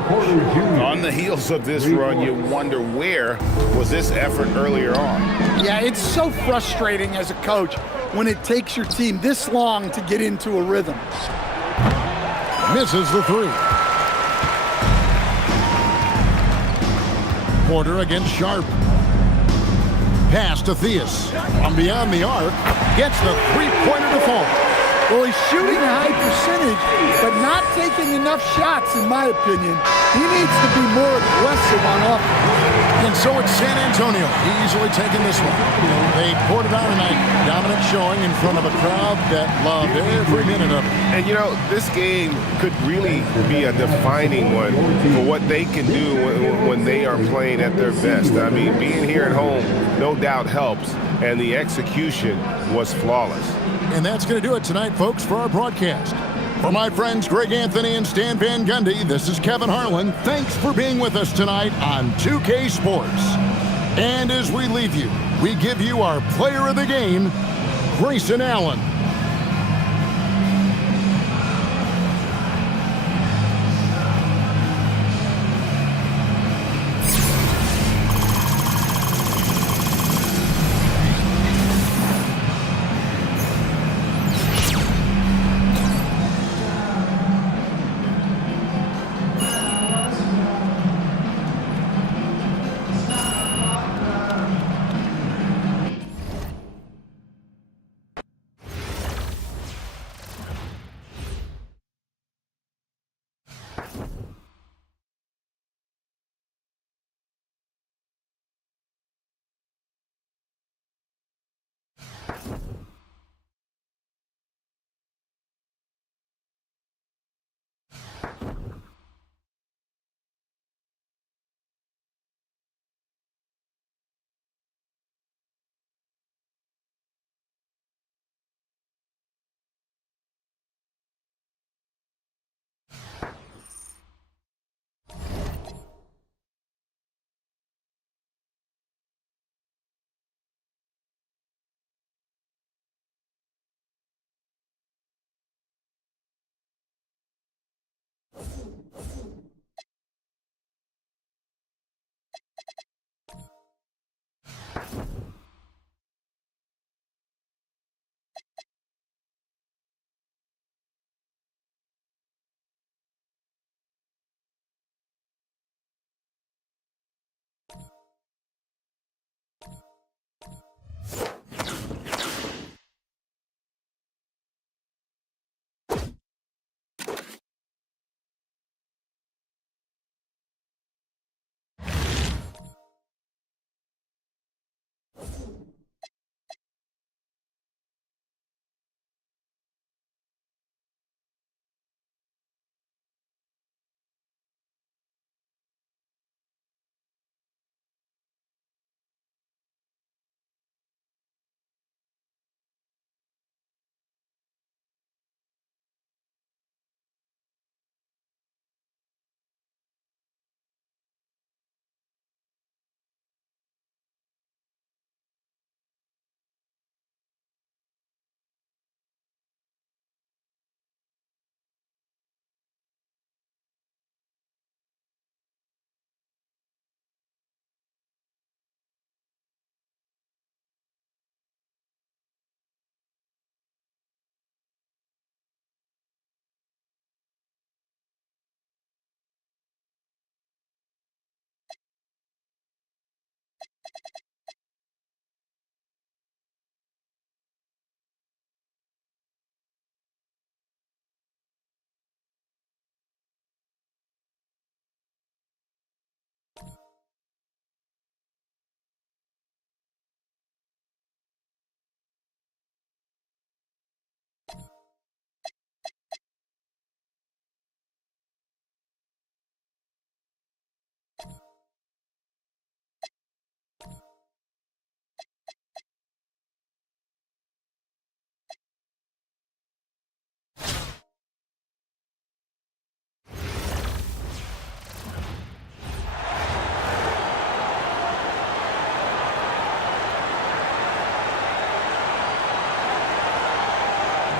On the heels of this run, you wonder where was this effort earlier on. Yeah, it's so frustrating as a coach when it takes your team this long to get into a rhythm. Misses the 3. Porter against Sharp. Pass to Theus. From beyond the arc, gets the three-pointer to fall. Well, he's shooting a high percentage, but not taking enough shots, in my opinion. He needs to be more aggressive on offense. And so it's San Antonio easily taking this one. They poured it out tonight. Dominant showing in front of a crowd that loved every minute of it. And, you know, this game could really be a defining one for what they can do when they are playing at their best. I mean, being here at home no doubt helps, and the execution was flawless. And that's going to do it tonight, folks, for our broadcast. For my friends Greg Anthony and Stan Van Gundy, this is Kevin Harlan. Thanks for being with us tonight on 2K Sports. And as we leave you, we give you our player of the game, Grayson Allen.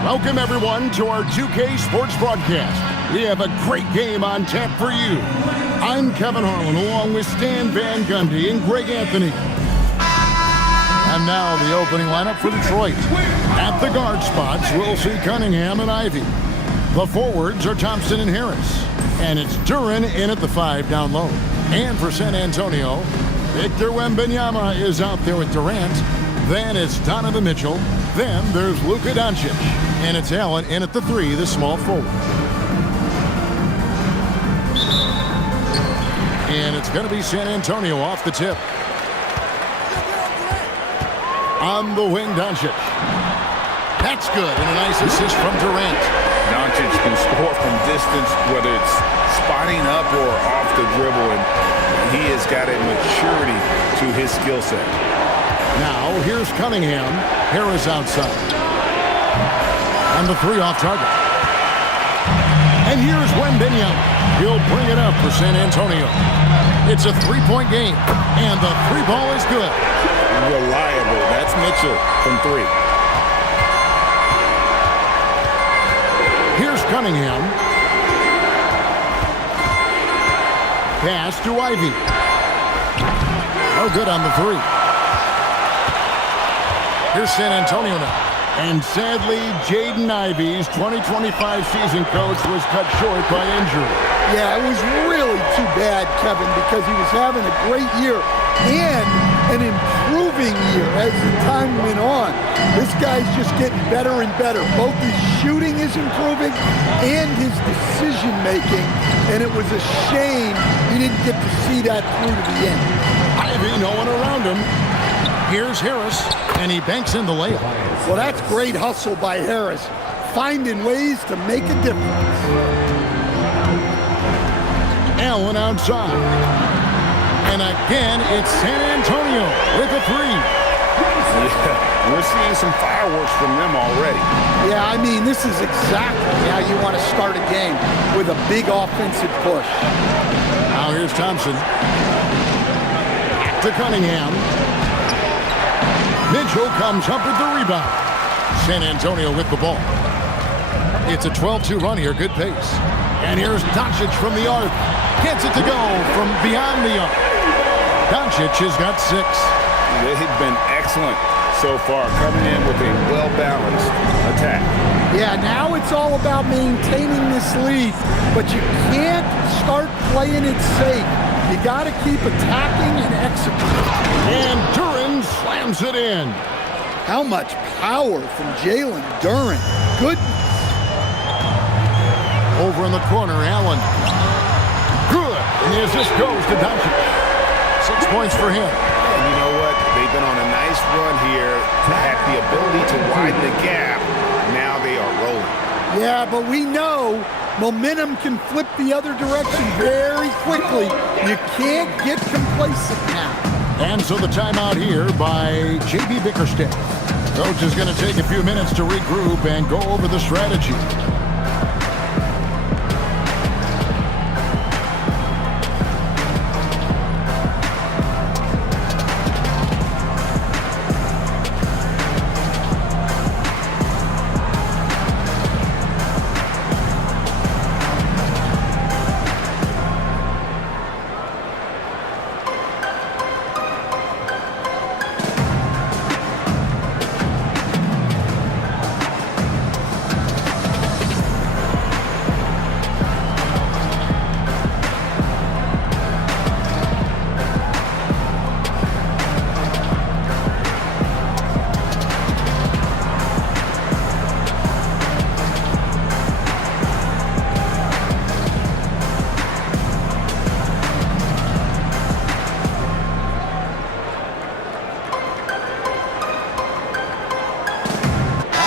Welcome, everyone, to our 2K Sports broadcast. We have a great game on tap for you. I'm Kevin Harlan, along with Stan Van Gundy and Greg Anthony. And now the opening lineup for Detroit. At the guard spots, we'll see Cunningham and Ivy. The forwards are Thompson and Harris. And it's Duren in at the 5 down low. And for San Antonio, Victor Wembanyama is out there with Durant. Then it's Donovan Mitchell. Then there's Luka Doncic. And it's Allen in at the 3, the small forward. And it's going to be San Antonio off the tip. On the wing, Doncic. That's good, and a nice assist from Durant. Doncic can score from distance, whether it's spotting up or off the dribble, and he has got a maturity to his skill set. Now, here's Cunningham. Harris outside. And the 3 off target. And here's Wembanyama. He'll bring it up for San Antonio. It's a 3-point game, and the 3 ball is good. Reliable. That's Mitchell from 3. Here's Cunningham. Pass to Ivy. Oh, good on the 3. Here's San Antonio now. And sadly, Jaden Ivey's 2025 season coach was cut short by injury. Yeah, it was really too bad, Kevin, because he was having a great year and an improving year as the time went on. This guy's just getting better and better. Both his shooting is improving and his decision-making, and it was a shame he didn't get to see that through to the end. Ivy, no one around him. Here's Harris, and he banks in the layup. Well, that's great hustle by Harris, finding ways to make a difference. Allen outside. And again, it's San Antonio with a 3. Yeah, we're seeing some fireworks from them already. Yeah, I mean, this is exactly how you want to start a game, with a big offensive push. Now here's Thompson. To Cunningham. Mitchell comes up with the rebound. San Antonio with the ball. It's a 12-2 run here, good pace. And here's Doncic from the arc. Gets it to go from beyond the arc. Doncic has got 6. They've been excellent so far, coming in with a well-balanced attack. Yeah, now it's all about maintaining this lead, but you can't start playing it safe. You got to keep attacking and executing. And Duren slams it in. How much power from Jalen Duren. Goodness. Over in the corner, Allen. Good. And the assist goes to Doncic. 6 points for him. And you know what? They've been on a nice run here, had the ability to widen the gap. Now they are rolling. Yeah, but we know momentum can flip the other direction very quickly. You can't get complacent now. And so the timeout here by J.B. Bickerstaff. Coach is going to take a few minutes to regroup and go over the strategy.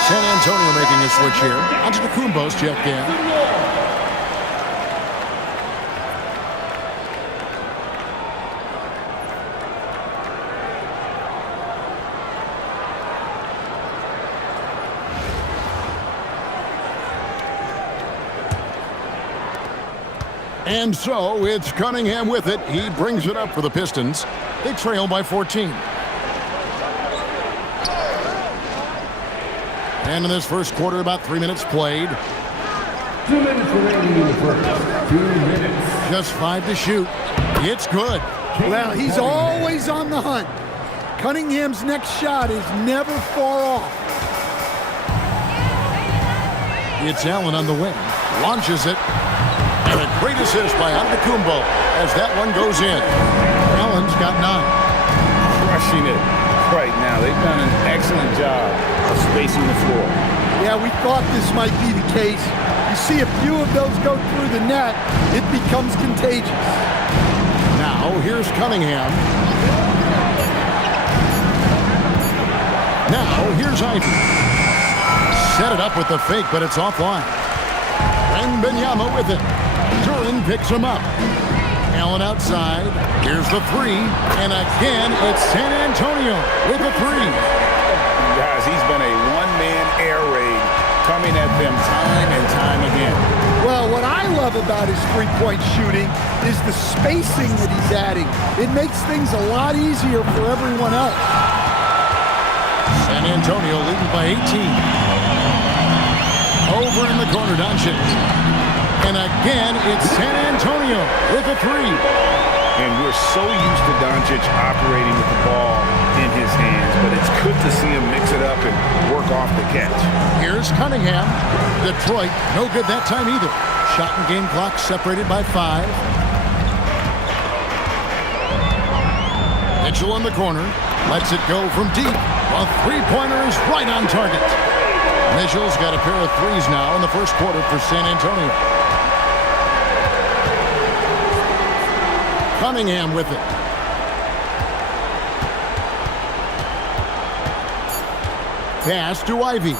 San Antonio making a switch here. Onto the Kumbos, Jeff Gann. And so it's Cunningham with it. He brings it up for the Pistons. They trail by 14. And in this first quarter, about 3 minutes played. 2 minutes remaining in the first. 2 minutes. Just 5 to shoot. It's good. Well, he's always on the hunt. Cunningham's next shot is never far off. It's Allen on the wing. Launches it. And a great assist by Antetokounmpo as that one goes in. Allen's got 9. Crushing it right now. They've done an excellent job of spacing the floor. Yeah, we thought this might be the case. You see a few of those go through the net, it becomes contagious. Now, here's Cunningham. Now, here's Ivey. Set it up with the fake, but it's offline. Wembanyama with it. Duran picks him up. Allen outside. Here's the 3. And again, it's San Antonio with the 3. Guys, he's been a one-man air raid coming at them time and time again. Well, what I love about his three-point shooting is the spacing that he's adding. It makes things a lot easier for everyone else. San Antonio leading by 18. Over in the corner, Doncic. And again, it's San Antonio with a 3. And we're so used to Doncic operating with the ball in his hands, but it's good to see him mix it up and work off the catch. Here's Cunningham. Detroit, no good that time either. Shot and game clock separated by 5. Mitchell in the corner. Lets it go from deep. A three-pointer is right on target. Mitchell's got a pair of 3s now in the first quarter for San Antonio. Cunningham with it. Pass to Ivey.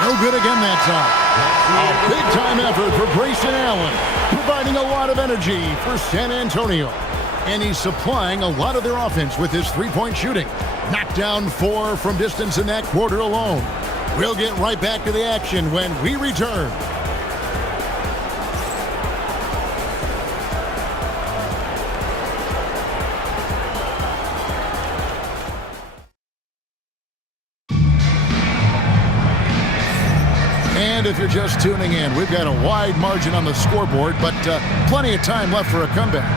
No good again that time. A big-time effort for Grayson Allen, providing a lot of energy for San Antonio. And he's supplying a lot of their offense with his three-point shooting. Knocked down 4 from distance in that quarter alone. We'll get right back to the action when we return. And if you're just tuning in, we've got a wide margin on the scoreboard, but plenty of time left for a comeback.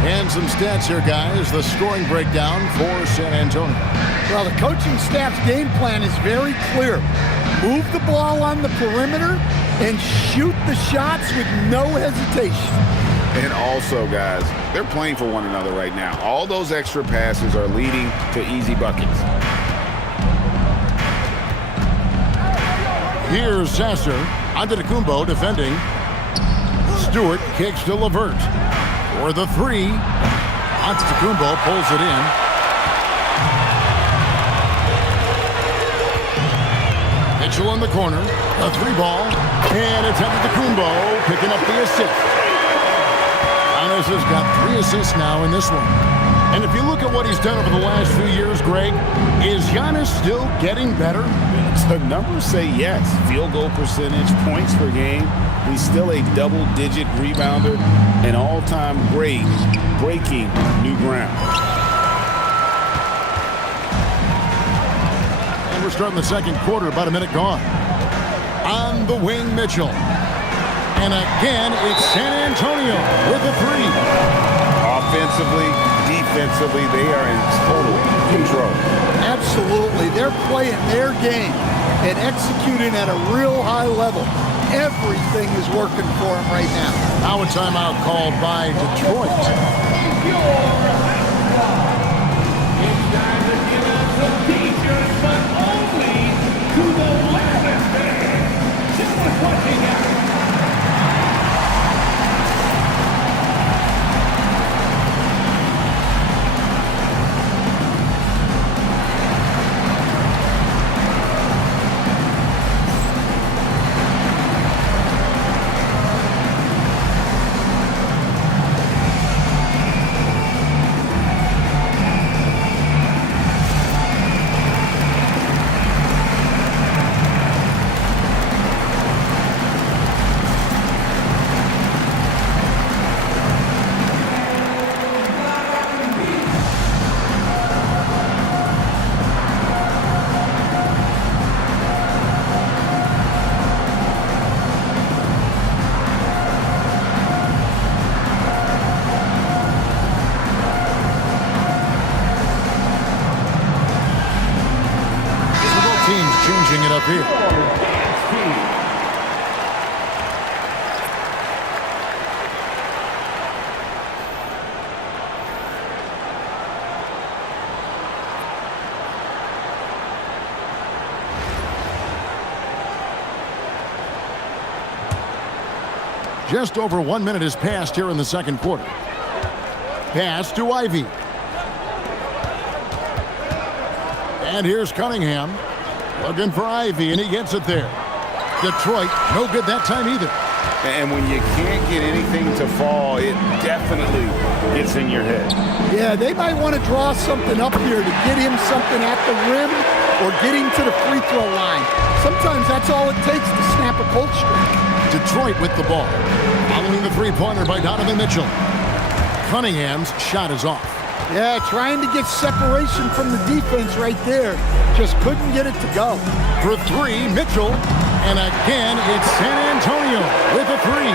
And some stats here, guys. The scoring breakdown for San Antonio. Well, the coaching staff's game plan is very clear. Move the ball on the perimeter and shoot the shots with no hesitation. And also, guys, they're playing for one another right now. All those extra passes are leading to easy buckets. Here's Sasser. Antetokounmpo defending. Stewart kicks to LeVert. For the 3. Antetokounmpo pulls it in. Mitchell in the corner. A 3 ball. And it's Antetokounmpo picking up the assist. Giannis has got 3 assists now in this one. And if you look at what he's done over the last few years, Greg, is Giannis still getting better? The numbers say yes. Field goal percentage, points per game. He's still a double-digit rebounder, an all-time great, breaking new ground. And we're starting the second quarter, about a minute gone. On the wing, Mitchell. And again, it's San Antonio with a 3. Offensively, defensively, they are in total control. Absolutely. They're playing their game and executing at a real high level. Everything is working for them right now. Now a timeout called by Detroit. It's time to give us some t-shirts, but only to the loudest fans. Just like watching out. Changing it up here. Just over 1 minute has passed here in the second quarter. Pass to Ivy. And here's Cunningham. Looking for Ivy, and he gets it there. Detroit, no good that time either. And when you can't get anything to fall, it definitely gets in your head. Yeah, they might want to draw something up here to get him something at the rim or get him to the free throw line. Sometimes that's all it takes to snap a cold streak. Detroit with the ball. Following the three-pointer by Donovan Mitchell. Cunningham's shot is off. Yeah, trying to get separation from the defense right there. Just couldn't get it to go. For three, Mitchell. And again, it's San Antonio with a three.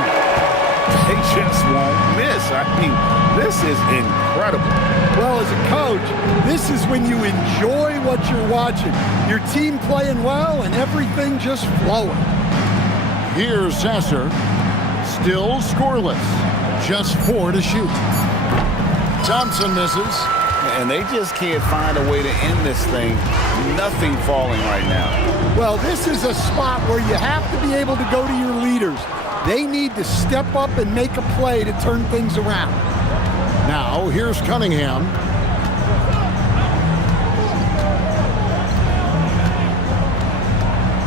They just won't miss. I mean, this is incredible. Well, as a coach, this is when you enjoy what you're watching. Your team playing well and everything just flowing. Here's Sasser. Still scoreless. Just 4 to shoot. Thompson misses. And they just can't find a way to end this thing. Nothing falling right now. Well, this is a spot where you have to be able to go to your leaders. They need to step up and make a play to turn things around. Now, here's Cunningham.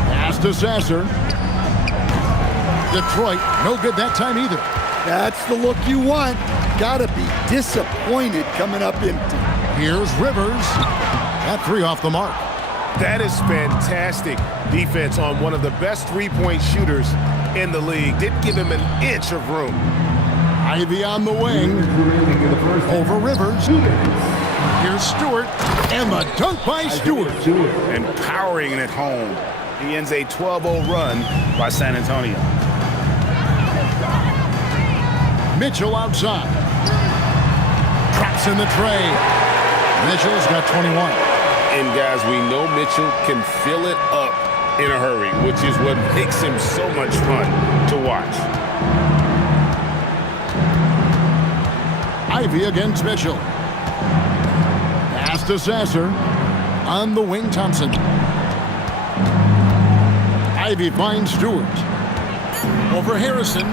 Pass to Sasser. Detroit, no good that time either. That's the look you want. Gotta be disappointed coming up empty. Here's Rivers. That three off the mark. That is fantastic defense on one of the best three-point shooters in the league. Didn't give him an inch of room. Ivy on the wing. Over Rivers. Here's Stewart. And the dunk by Stewart. And powering it home. He ends a 12-0 run by San Antonio. Mitchell outside. Drops in the tray. Mitchell's got 21. And guys, we know Mitchell can fill it up in a hurry, which is what makes him so much fun to watch. Ivy against Mitchell. Pass to Sasser. On the wing, Thompson. Ivy finds Stewart. Over Harrison.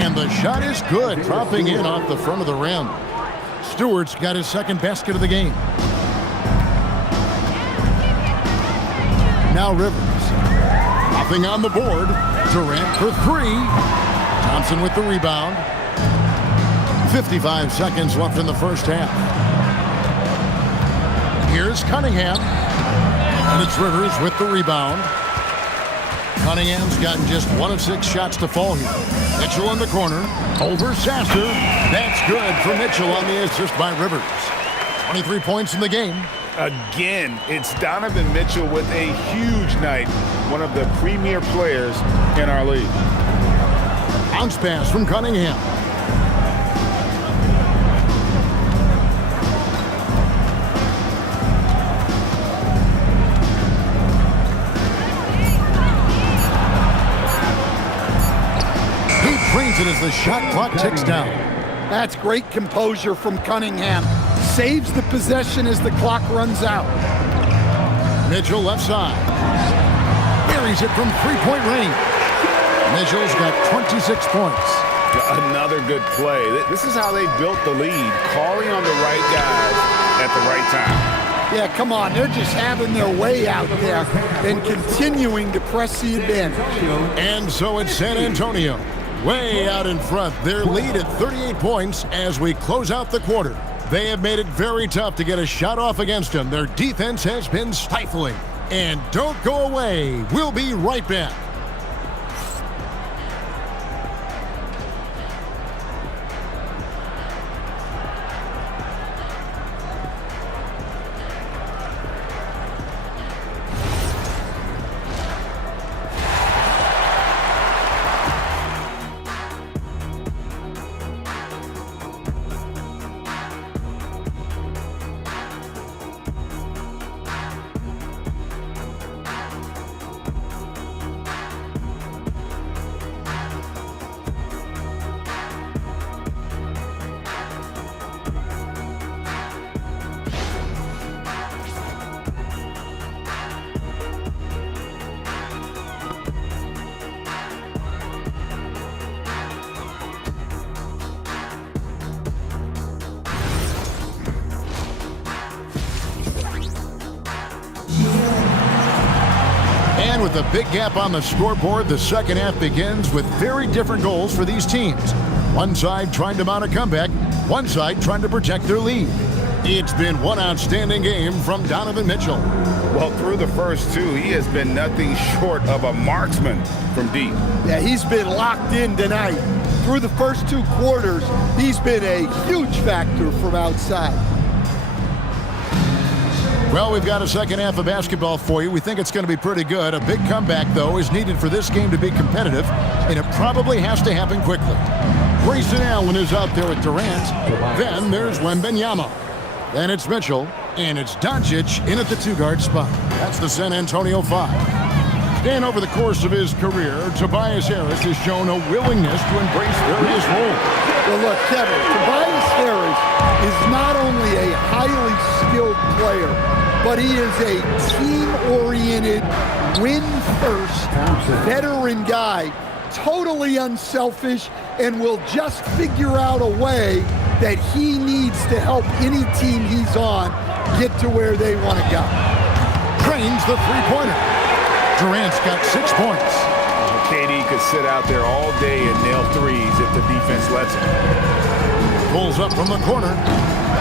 And the shot is good, dropping in off the front of the rim. Stewart's got his second basket of the game. Now Rivers. Nothing on the board. Durant for three. Thompson with the rebound. 55 seconds left in the first half. Here's Cunningham. And it's Rivers with the rebound. Cunningham's gotten just 1 of 6 shots to fall here. Mitchell in the corner. Over Sasser. That's good for Mitchell on the assist by Rivers. 23 points in the game. Again, it's Donovan Mitchell with a huge night. One of the premier players in our league. Bounce pass from Cunningham. Brings it as the shot clock ticks down. That's great composure from Cunningham. Saves the possession as the clock runs out. Mitchell left side. Buries it from three-point range. Mitchell's got 26 points. Another good play. This is how they built the lead, calling on the right guys at the right time. Yeah, come on. They're just having their way out there and continuing to press the advantage. And so it's San Antonio. Way out in front. Their lead at 38 points as we close out the quarter. They have made it very tough to get a shot off against them. Their defense has been stifling. And don't go away. We'll be right back. And with a big gap on the scoreboard, the second half begins with very different goals for these teams. One side trying to mount a comeback, one side trying to protect their lead. It's been one outstanding game from Donovan Mitchell. Well, through the first two, he has been nothing short of a marksman from deep. Yeah, he's been locked in tonight. Through the first 2 quarters, he's been a huge factor from outside. Well, we've got a second half of basketball for you. We think it's going to be pretty good. A big comeback, though, is needed for this game to be competitive, and it probably has to happen quickly. Grayson Allen is out there at Durant. Then there's Wembanyama. Then it's Mitchell, and it's Doncic in at the 2-guard spot. That's the San Antonio 5. And over the course of his career, Tobias Harris has shown a willingness to embrace various roles. Well, look, Kevin, Tobias Harris is not only a highly skilled player, but he is a team-oriented, win-first, veteran guy, totally unselfish, and will just figure out a way that he needs to help any team he's on get to where they want to go. Trains the three-pointer. Durant's got 6 points. KD could sit out there all day and nail threes if the defense lets him. Pulls up from the corner.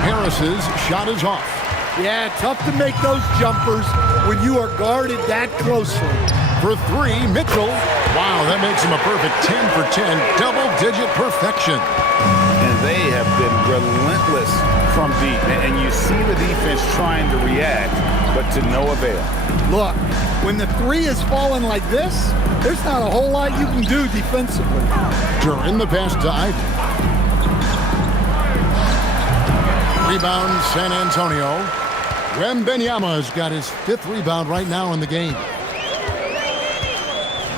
Harris's shot is off. Yeah, tough to make those jumpers when you are guarded that closely. For 3, Mitchell. Wow, that makes him a perfect 10 for 10, double-digit perfection. And they have been relentless from deep. And you see the defense trying to react, but to no avail. Look, when the 3 is falling like this, there's not a whole lot you can do defensively. During the pass to Ivy. Rebound, San Antonio. Wembanyama's got his 5th rebound right now in the game.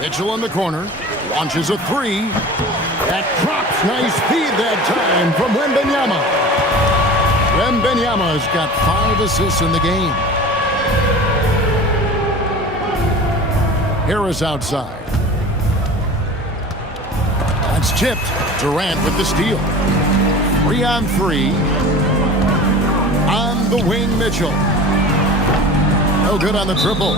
Mitchell in the corner, launches a 3. That drops, nice feed that time from Wembanyama. Wembanyama's got 5 assists in the game. Harris outside. That's tipped. Durant with the steal. 3-on-3. On the wing, Mitchell. No good on the triple.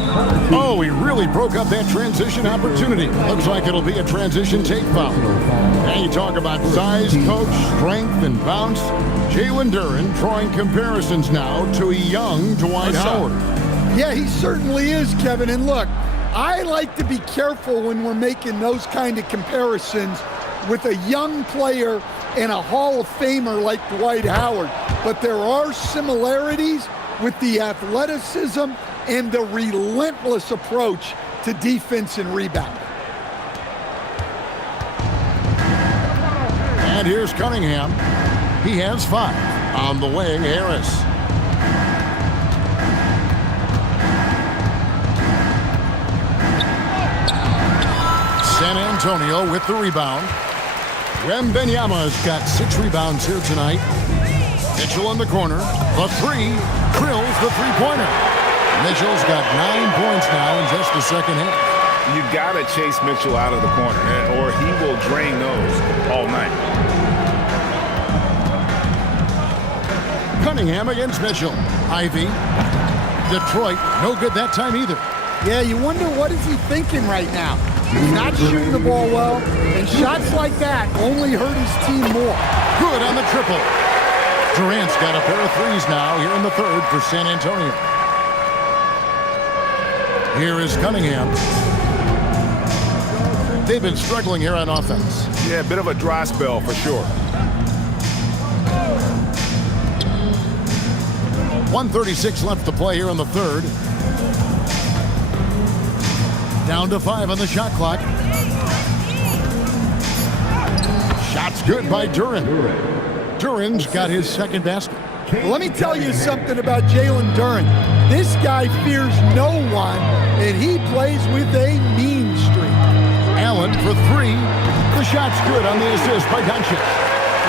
Oh, he really broke up that transition opportunity. Looks like it'll be a transition take foul. And you talk about size, coach, strength, and bounce. Jalen Duren drawing comparisons now to a young Dwight Howard. Yeah, he certainly is, Kevin. And look, I like to be careful when we're making those kind of comparisons with a young player and a Hall of Famer like Dwight Howard. But there are similarities with the athleticism and the relentless approach to defense and rebounding. And here's Cunningham. He has 5. On the wing, Harris. San Antonio with the rebound. Wembanyama's got 6 rebounds here tonight. Mitchell in the corner. The 3 drills the three-pointer. Mitchell's got 9 points now in just the second half. You got to chase Mitchell out of the corner, or he will drain those all night. Cunningham against Mitchell. Ivy. Detroit, no good that time either. Yeah, you wonder what is he thinking right now. He's not shooting the ball well, and shots like that only hurt his team more. Good on the triple. Durant's got a pair of 3s now here in the 3rd for San Antonio. Here is Cunningham. They've been struggling here on offense. Yeah, a bit of a dry spell for sure. 1:36 left to play here in the 3rd. Down to 5 on the shot clock. Shot's good by Duren. Duren's got his 2nd basket. Well, let me tell you something about Jalen Duren. This guy fears no one, and he plays with a mean streak. Allen for 3. The shot's good on the assist by Doncic.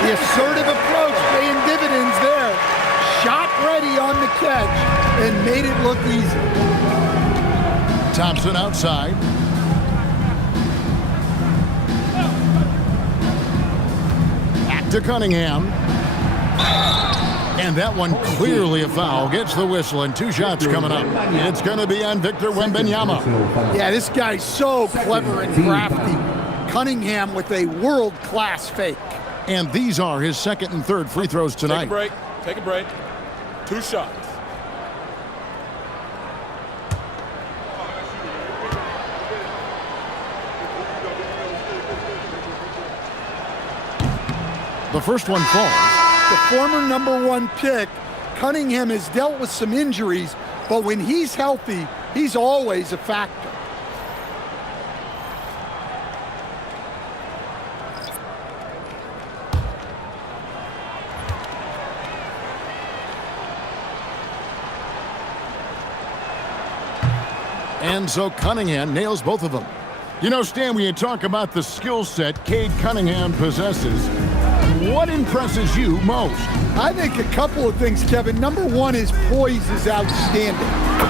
The assertive approach paying dividends there. Shot ready on the catch and made it look easy. Thompson outside. Back to Cunningham. And that one clearly a foul. Gets the whistle, and 2 shots coming up. It's going to be on Victor Wembanyama. Yeah, this guy's so clever and crafty. Cunningham with a world-class fake. And these are his second and third free throws tonight. Take a break. Take a break. 2 shots. The first one falls. The former #1 pick, Cunningham has dealt with some injuries, but when he's healthy, he's always a factor. And so Cunningham nails both of them. You know, Stan, when you talk about the skill set Cade Cunningham possesses, what impresses you most? I think a couple of things, Kevin. Number one, his poise is outstanding.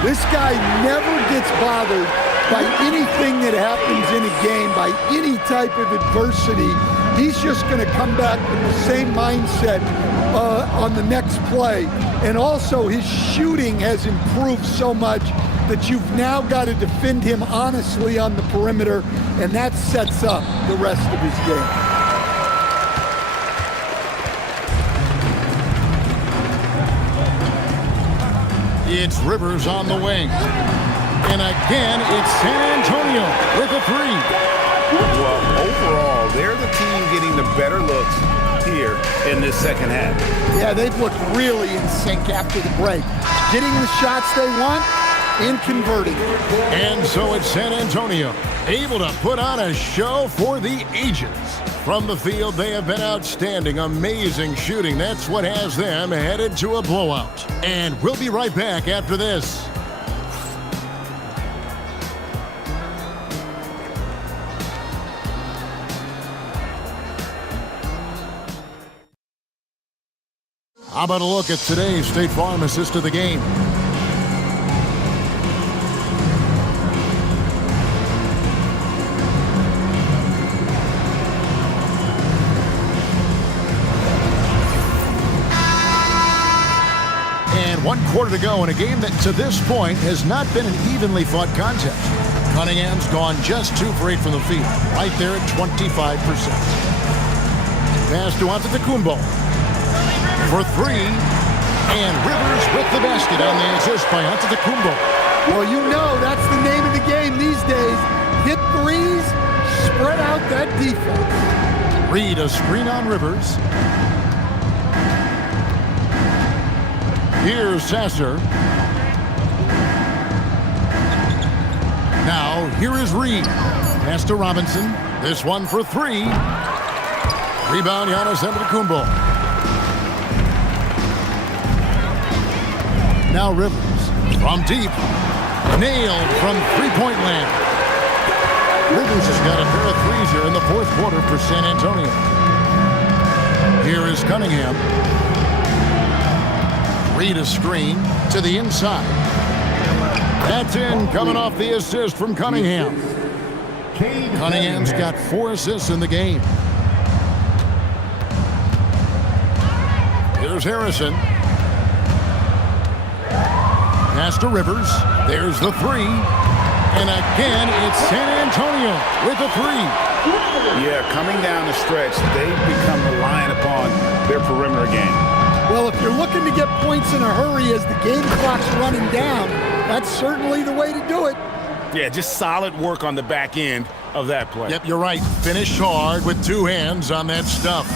This guy never gets bothered by anything that happens in a game, by any type of adversity. He's just going to come back with the same mindset on the next play. And also, his shooting has improved so much that you've now got to defend him honestly on the perimeter, and that sets up the rest of his game. It's Rivers on the wing. And again, it's San Antonio with a 3. Well, overall, they're the team getting the better looks here in this second half. Yeah, they've looked really in sync after the break. Getting the shots they want and converting. And so it's San Antonio, able to put on a show for the ages. From the field, they have been outstanding, amazing shooting. That's what has them headed to a blowout. And we'll be right back after this. How about a look at today's State Farm assist of the game? And 1 quarter to go in a game that to this point has not been an evenly fought contest. Cunningham's gone just 2 for 8 from the field, right there at 25%. Pass to Antetokounmpo for 3, and Rivers with the basket on the assist by Antetokounmpo. Well, you know that's the name of the game these days. Hit threes, spread out that defense. Reed a screen on Rivers. Here's Sasser. Now, here is Reed. Pass to Robinson. This one for 3. Rebound, Giannis Antetokounmpo. Now Rivers from deep. Nailed from three-point land. Rivers has got a pair of threes here in the 4th quarter for San Antonio. Here is Cunningham. Reed a screen to the inside. That's in, coming off the assist from Cunningham. Cunningham's got 4 assists in the game. Here's Harrison. Pass to Rivers. There's the 3. And again, it's San Antonio with a 3. Yeah, coming down the stretch, they've become reliant upon their perimeter game. Well, if you're looking to get points in a hurry as the game clock's running down, that's certainly the way to do it. Yeah, just solid work on the back end of that play. Yep, you're right. Finish hard with 2 hands on that stuff.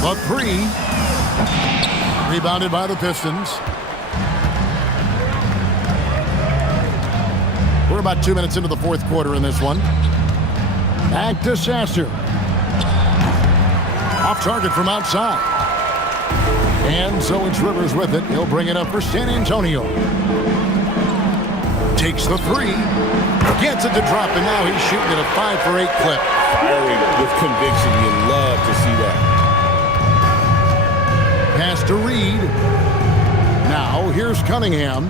The 3. Rebounded by the Pistons. We're about 2 minutes into the 4th quarter in this one. Back to Sasser. Off target from outside. And so it's Rivers with it. He'll bring it up for San Antonio. Takes the 3. Gets it to drop, and now he's shooting at a 5 for 8 clip. Firing with conviction. You love to see that. Pass to Reed. Now here's Cunningham.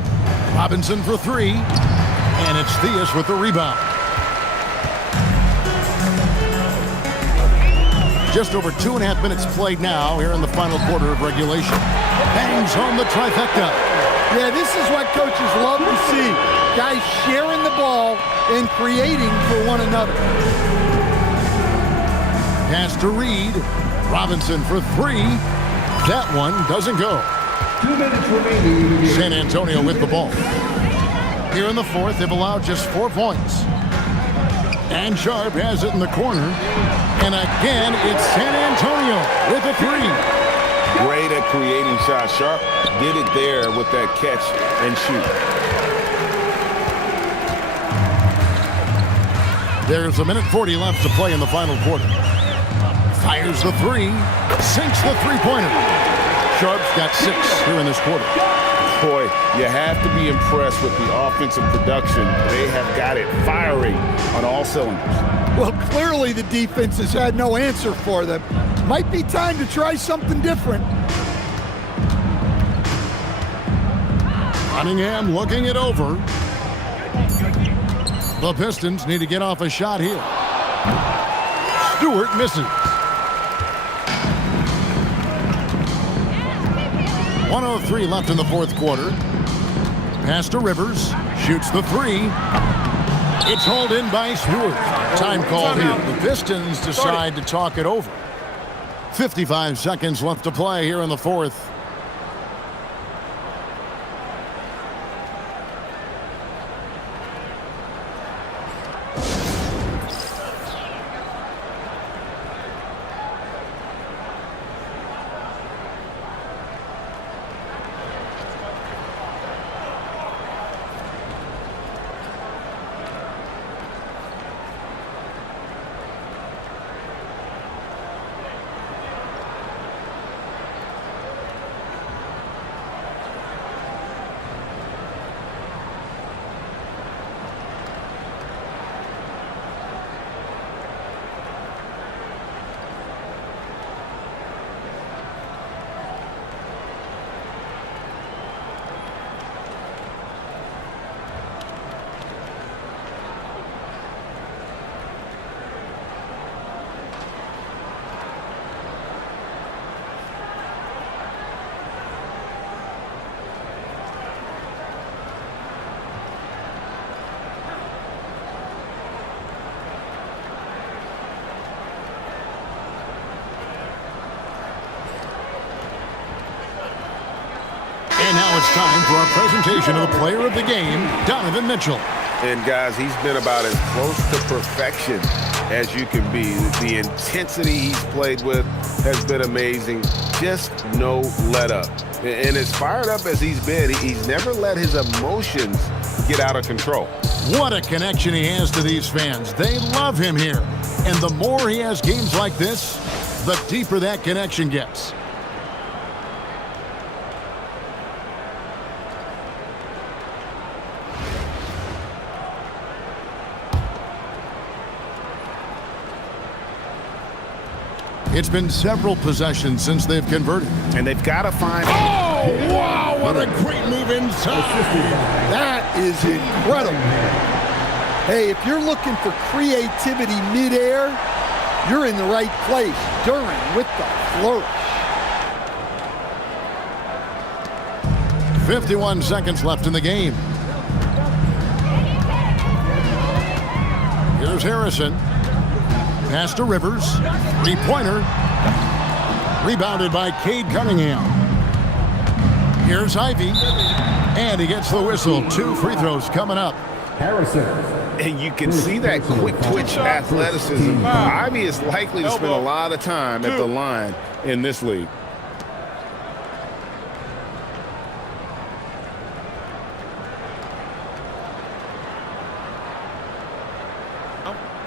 Robinson for 3. And it's Theus with the rebound. Just over 2.5 minutes played now here in the final quarter of regulation. Bangs home the trifecta. Yeah, this is what coaches love to see. Guys sharing the ball and creating for one another. Pass to Reed. Robinson for 3. That one doesn't go. 2 minutes remaining. San Antonio with the ball. Here in the fourth, they've allowed just 4 points. And Sharp has it in the corner. And again, it's San Antonio with a 3. Great at creating shots. Sharp did it there with that catch and shoot. There's 1:40 left to play in the final quarter. Fires the 3. Sinks the three-pointer. Sharp's got 6 here in this quarter. Boy, you have to be impressed with the offensive production. They have got it firing on all cylinders. Well, clearly the defense has had no answer for them. Might be time to try something different. Cunningham looking it over. The Pistons need to get off a shot here. Stewart misses. 1:03 left in the fourth quarter. Pass to Rivers. Shoots the 3. It's hauled in by Stewart. Time called here. The Pistons decide to talk it over. 55 seconds left to play here in the fourth. And now it's time for our presentation of the player of the game, Donovan Mitchell. And guys, he's been about as close to perfection as you can be. The intensity he's played with has been amazing. Just no let up. And as fired up as he's been, he's never let his emotions get out of control. What a connection he has to these fans. They love him here. And the more he has games like this, the deeper that connection gets. It's been several possessions since they've converted. And they've got to find... Oh, wow, what a great move inside. That is incredible. Hey, if you're looking for creativity midair, you're in the right place. Duran with the flourish. 51 seconds left in the game. Here's Harrison. Pass to Rivers. 3-pointer. Rebounded by Cade Cunningham. Here's Ivy. And he gets the whistle. 2 free throws coming up. Harrison. And you can see that quick twitch athleticism. Ivy is likely to spend a lot of time at the line in this league.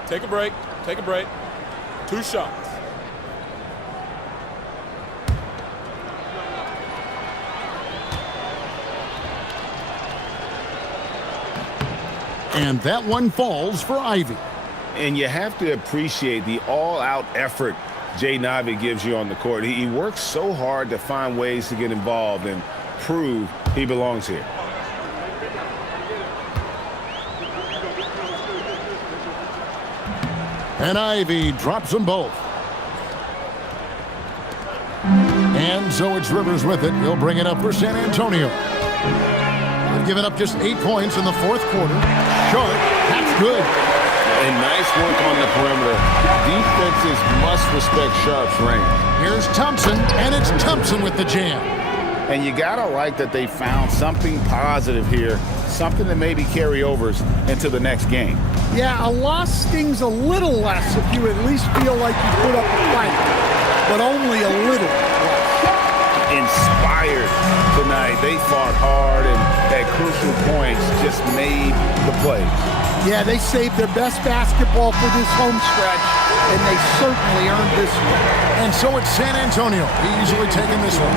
Take a break. Take a break. 2 shots. And that one falls for Ivy. And you have to appreciate the all-out effort Jaden Ivey gives you on the court. He works so hard to find ways to get involved and prove he belongs here. And Ivy drops them both. And so it's Rivers with it. He'll bring it up for San Antonio. They've given up just 8 points in the fourth quarter. Short. That's good. And nice work on the perimeter. Defenses must respect Sharp's range. Here's Thompson, and it's Thompson with the jam. And you got to like that they found something positive here, something that maybe carry overs into the next game. Yeah, a loss stings a little less if you at least feel like you put up a fight, but only a little. Inspired tonight. They fought hard and at crucial points just made the plays. Yeah, they saved their best basketball for this home stretch, and they certainly earned this one. And so it's San Antonio easily taking this one.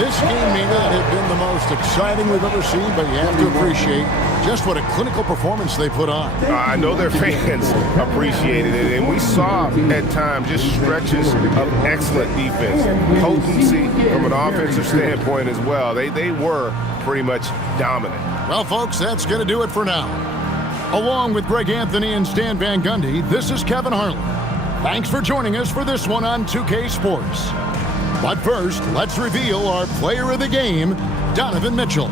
This game may not have been the most exciting we've ever seen, but you have to appreciate just what a clinical performance they put on. I know their fans appreciated it, and we saw at times just stretches of excellent defense, potency from an offensive standpoint as well. They were pretty much dominant. Well, folks, that's going to do it for now. Along with Greg Anthony and Stan Van Gundy, this is Kevin Harlan. Thanks for joining us for this one on 2K Sports. But first, let's reveal our player of the game, Donovan Mitchell.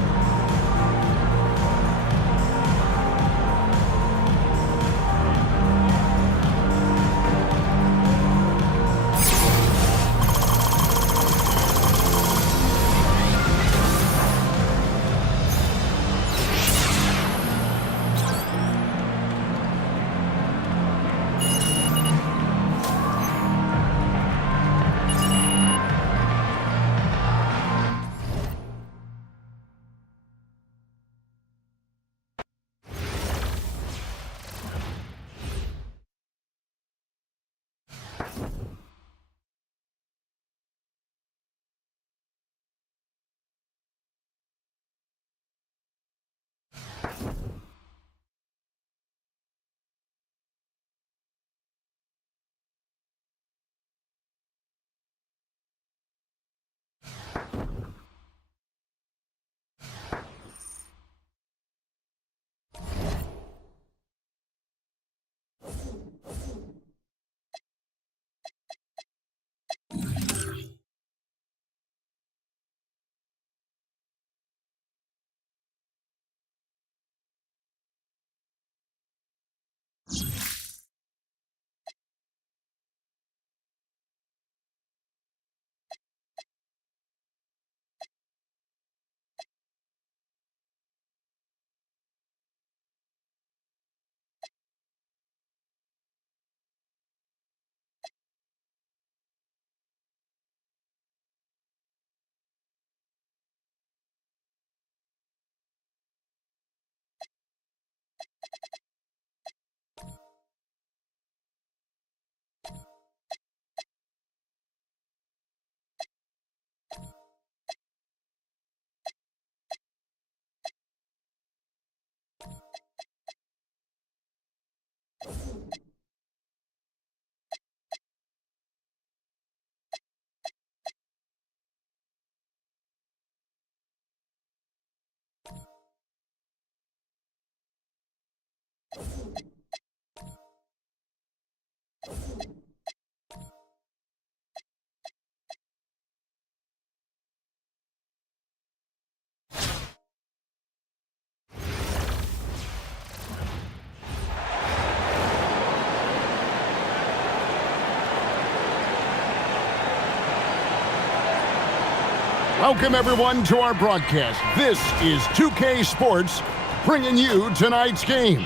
Welcome, everyone, to our broadcast. This is 2K Sports, bringing you tonight's game.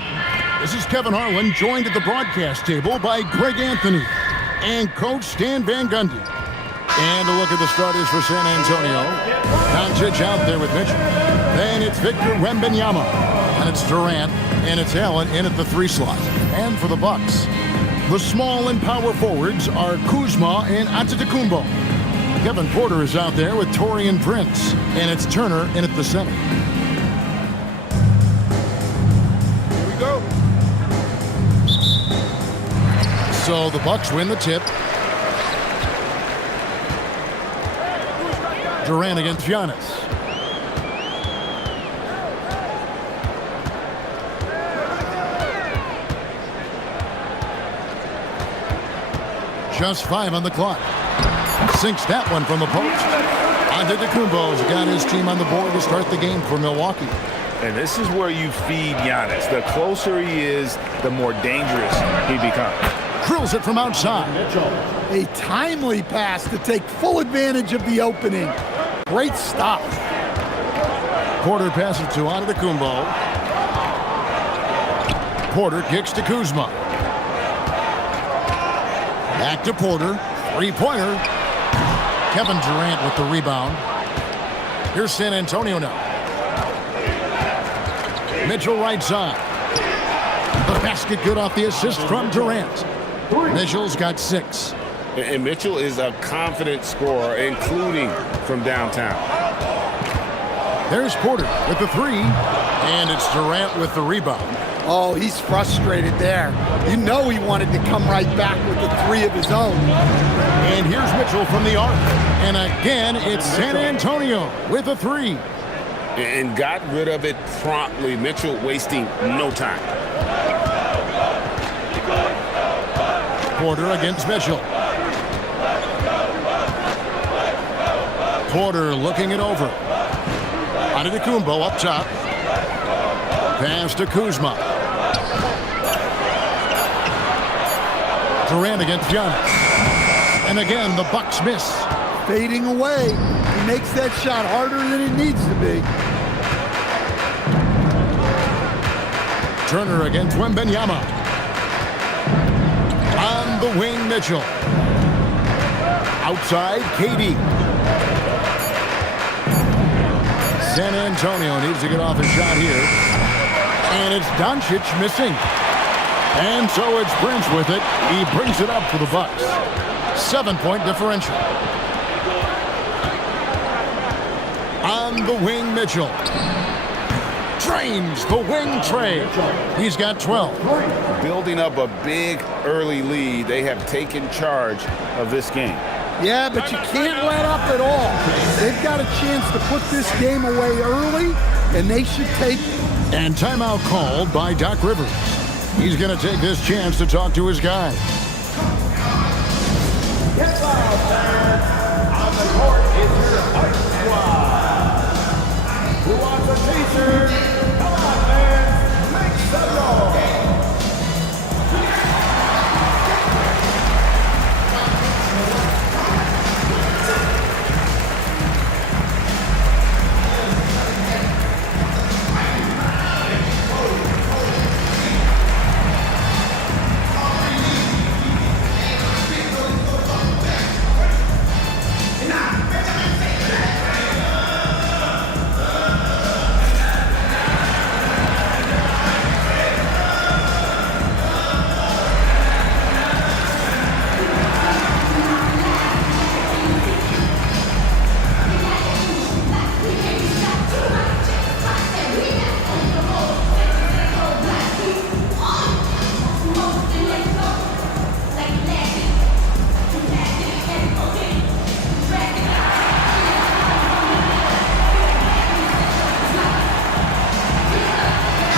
This is Kevin Harlan, joined at the broadcast table by Greg Anthony and Coach Stan Van Gundy. And a look at the starters for San Antonio. Doncic out there with Mitchell. Then it's Victor Wembanyama. And it's Durant. And it's Allen in at the 3 slot. And for the Bucks, the small and power forwards are Kuzma and Antetokounmpo. Kevin Porter is out there with Taurean Prince, and it's Turner in at the center. Here we go. So the Bucks win the tip. Durant against Giannis. Just 5 on the clock. Sinks that one from the post. Antetokounmpo's got his team on the board to start the game for Milwaukee. And this is where you feed Giannis. The closer he is, the more dangerous he becomes. Drills it from outside. A timely pass to take full advantage of the opening. Great stop. Porter passes to Antetokounmpo. Porter kicks to Kuzma. Back to Porter. Three-pointer. Kevin Durant with the rebound. Here's San Antonio now. Mitchell right side. The basket good off the assist from Durant. Mitchell's got 6. And Mitchell is a confident scorer, including from downtown. There's Porter with the 3. And it's Durant with the rebound. Oh, he's frustrated there. You know he wanted to come right back with the 3 of his own. And here's Mitchell from the arc. And again, it's San Antonio with a 3. And got rid of it promptly. Mitchell wasting no time. Porter against Mitchell. Porter looking it over. Antetokounmpo up top. Pass to Kuzma. Durant against Giannis. And again, the Bucks miss. Fading away. He makes that shot harder than it needs to be. Turner against Wembanyama. On the wing, Mitchell. Outside, KD. San Antonio needs to get off a shot here. And it's Doncic missing. And so it's Prince with it. He brings it up for the Bucks. 7-point differential. On the wing, Mitchell. Drains the wing trade. He's got 12. Building up a big early lead. They have taken charge of this game. Yeah, but you can't let up at all. They've got a chance to put this game away early, and they should take it. And timeout called by Doc Rivers. He's going to take this chance to talk to his guys. Get loud, fans. On the court is your Ice Squad. Who wants a t-shirt? Come on, fans. Make some noise.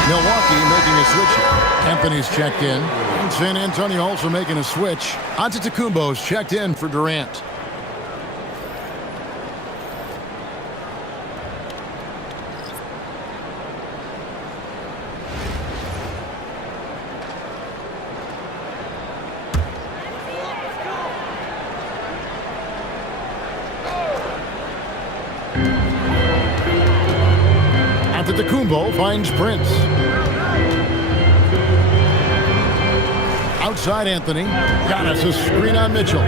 Milwaukee making a switch. Anthony's checked in. And San Antonio also making a switch. Antetokounmpo's checked in for Durant. Antetokounmpo finds Prince. Outside Anthony. Giannis a screen on Mitchell.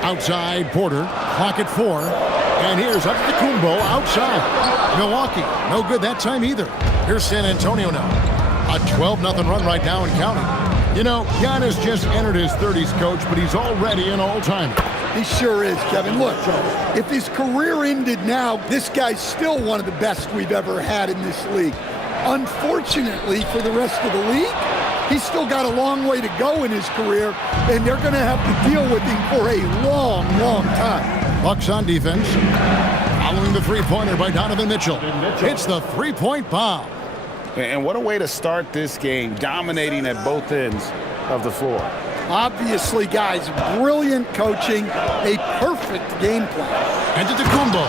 Outside Porter. Clock at 4. And here's Antetokounmpo outside. Milwaukee. No good that time either. Here's San Antonio now. A 12-0 run right now and counting. You know, Giannis just entered his 30s, coach, but he's already an all-timer. He sure is, Kevin. Look, if his career ended now, this guy's still one of the best we've ever had in this league. Unfortunately for the rest of the league, he's still got a long way to go in his career, and they're going to have to deal with him for a long, long time. Bucks on defense. Following the three-pointer by Donovan Mitchell. It's the three-point bomb. And what a way to start this game, dominating at both ends of the floor. Obviously, guys, brilliant coaching, a perfect game plan. Antetokounmpo.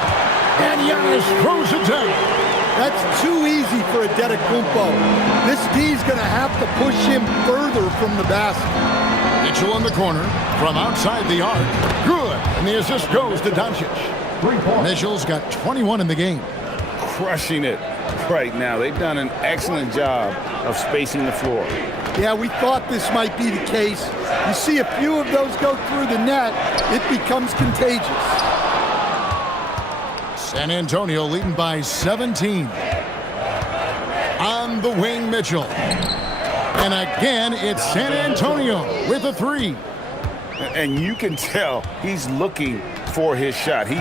And Giannis throws it down. That's too easy for Antetokounmpo. This D's going to have to push him further from the basket. Mitchell in the corner from outside the arc. Good. And the assist goes to Doncic. Mitchell's got 21 in the game. Crushing it right now. They've done an excellent job of spacing the floor. Yeah, we thought this might be the case. You see a few of those go through the net, it becomes contagious. San Antonio leading by 17. On the wing, Mitchell. And again, it's San Antonio with a three. And you can tell he's looking for his shot. He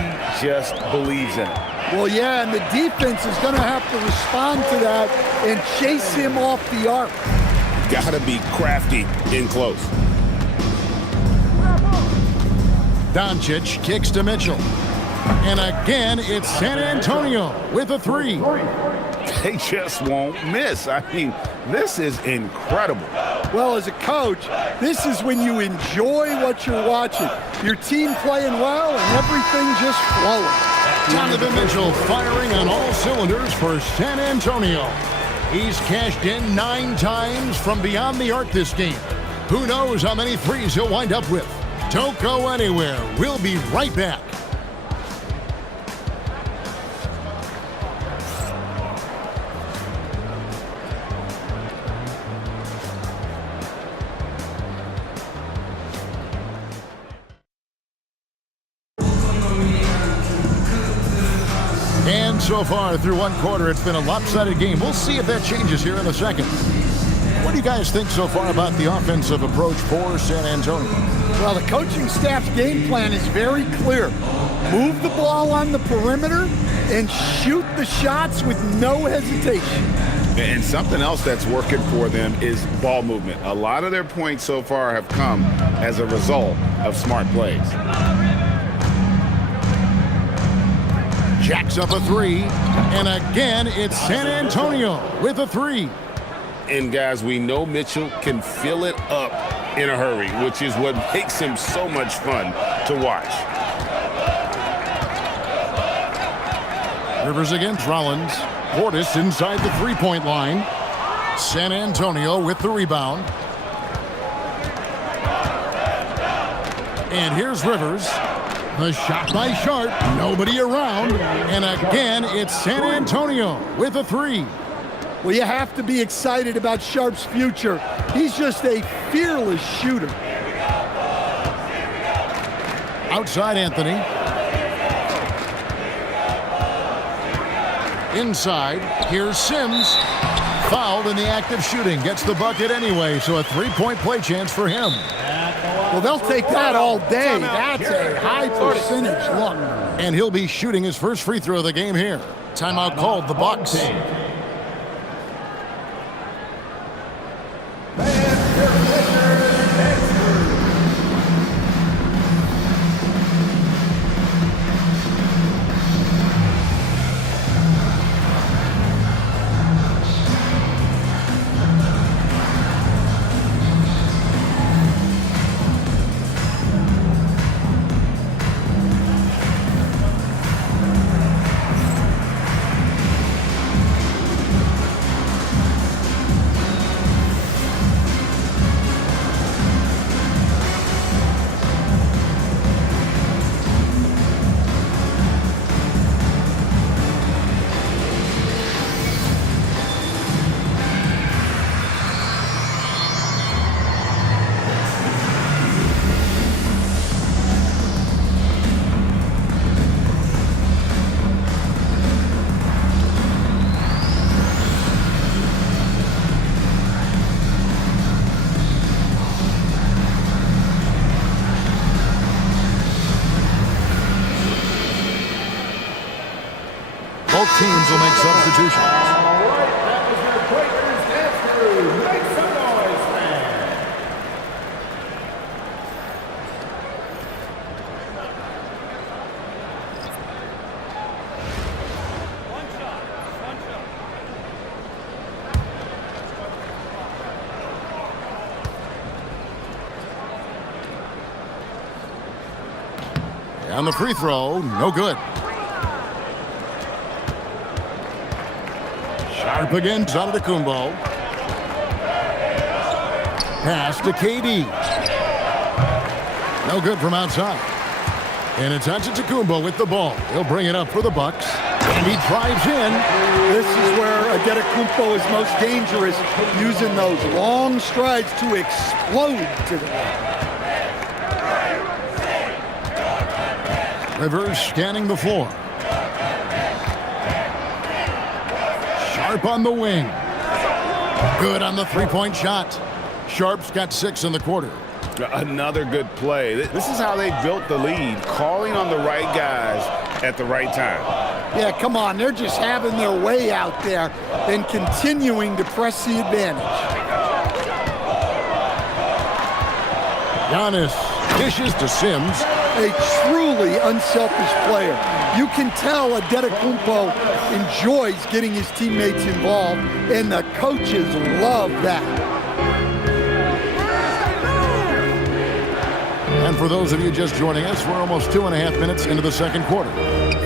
just believes in it. Well, yeah, and the defense is going to have to respond to that and chase him off the arc. Gotta be crafty in close. Doncic kicks to Mitchell. And again, it's San Antonio with a three. They just won't miss. I mean, this is incredible. Well, as a coach, this is when you enjoy what you're watching. Your team playing well and everything just flowing. Donovan Mitchell firing on all cylinders for San Antonio. He's cashed in 9 times from beyond the arc this game. Who knows how many threes he'll wind up with? Don't go anywhere. We'll be right back. And so far through one quarter, it's been a lopsided game. We'll see if that changes here in a second. What do you guys think so far about the offensive approach for San Antonio? Well, the coaching staff's game plan is very clear. Move the ball on the perimeter and shoot the shots with no hesitation. And something else that's working for them is ball movement. A lot of their points so far have come as a result of smart plays. Jacks up a three, and again, it's San Antonio with a three. And guys, we know Mitchell can fill it up in a hurry, which is what makes him so much fun to watch. Rivers against Rollins. Portis inside the three-point line. San Antonio with the rebound. And here's Rivers. The shot by Sharp, nobody around, and again, it's San Antonio with a three. Well, you have to be excited about Sharp's future. He's just a fearless shooter. Outside Anthony. Inside, here's Sims. Fouled in the act of shooting, gets the bucket anyway, so a three-point play chance for him. Well, they'll take that all day. That's a high percentage look. And he'll be shooting his first free throw of the game here. Timeout called, the Bucks. Both teams will make substitutions. All right, that was your Quakers dance crew. Make some noise, man. And the free throw, no good. Sharp again, Antetokounmpo. Pass to KD. No good from outside. And it's Antetokounmpo with the ball. He'll bring it up for the Bucks. And he drives in. This is where Antetokounmpo is most dangerous, using those long strides to explode to the rim. Rivers scanning the floor. Sharp on the wing. Good on the three-point shot. Sharp's got 6 in the quarter. Another good play. This is how they built the lead, calling on the right guys at the right time. Yeah, come on. They're just having their way out there and continuing to press the advantage. Giannis dishes to Sims. A truly unselfish player. You can tell Antetokounmpo enjoys getting his teammates involved, and the coaches love that. And for those of you just joining us, we're almost 2.5 minutes into the second quarter.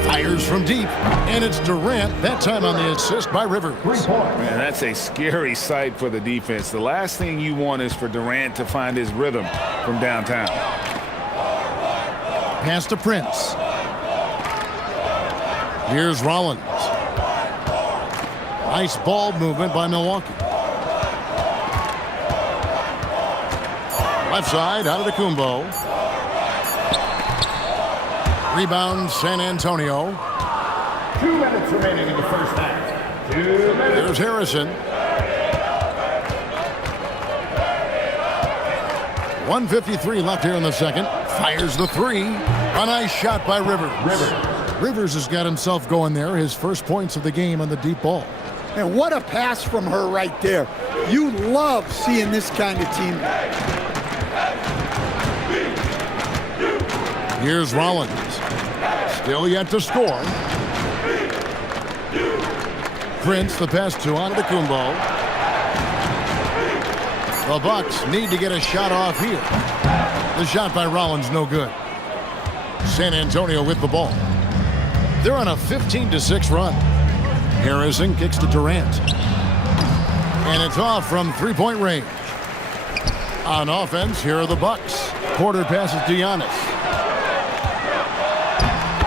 Fires from deep, and it's Durant, that time on the assist by Rivers. Man, that's a scary sight for the defense. The last thing you want is for Durant to find his rhythm from downtown. Pass to Prince. Here's Rollins. Nice ball movement by Milwaukee. Left side, Antetokounmpo. Rebound, San Antonio. 2 minutes remaining in the first half. 2 minutes. There's Harrison. 1:53 left here in the second. Fires the three. A nice shot by Rivers. Rivers has got himself going there. His first points of the game on the deep ball. And what a pass from her right there. You love seeing this kind of team. Here's Rollins. Still yet to score. Prince, the pass to Antetokounmpo. The Bucks need to get a shot off here. The shot by Rollins, no good. San Antonio with the ball. They're on a 15-6 run. Harrison kicks to Durant. And it's off from three-point range. On offense, here are the Bucks. Porter passes to Giannis.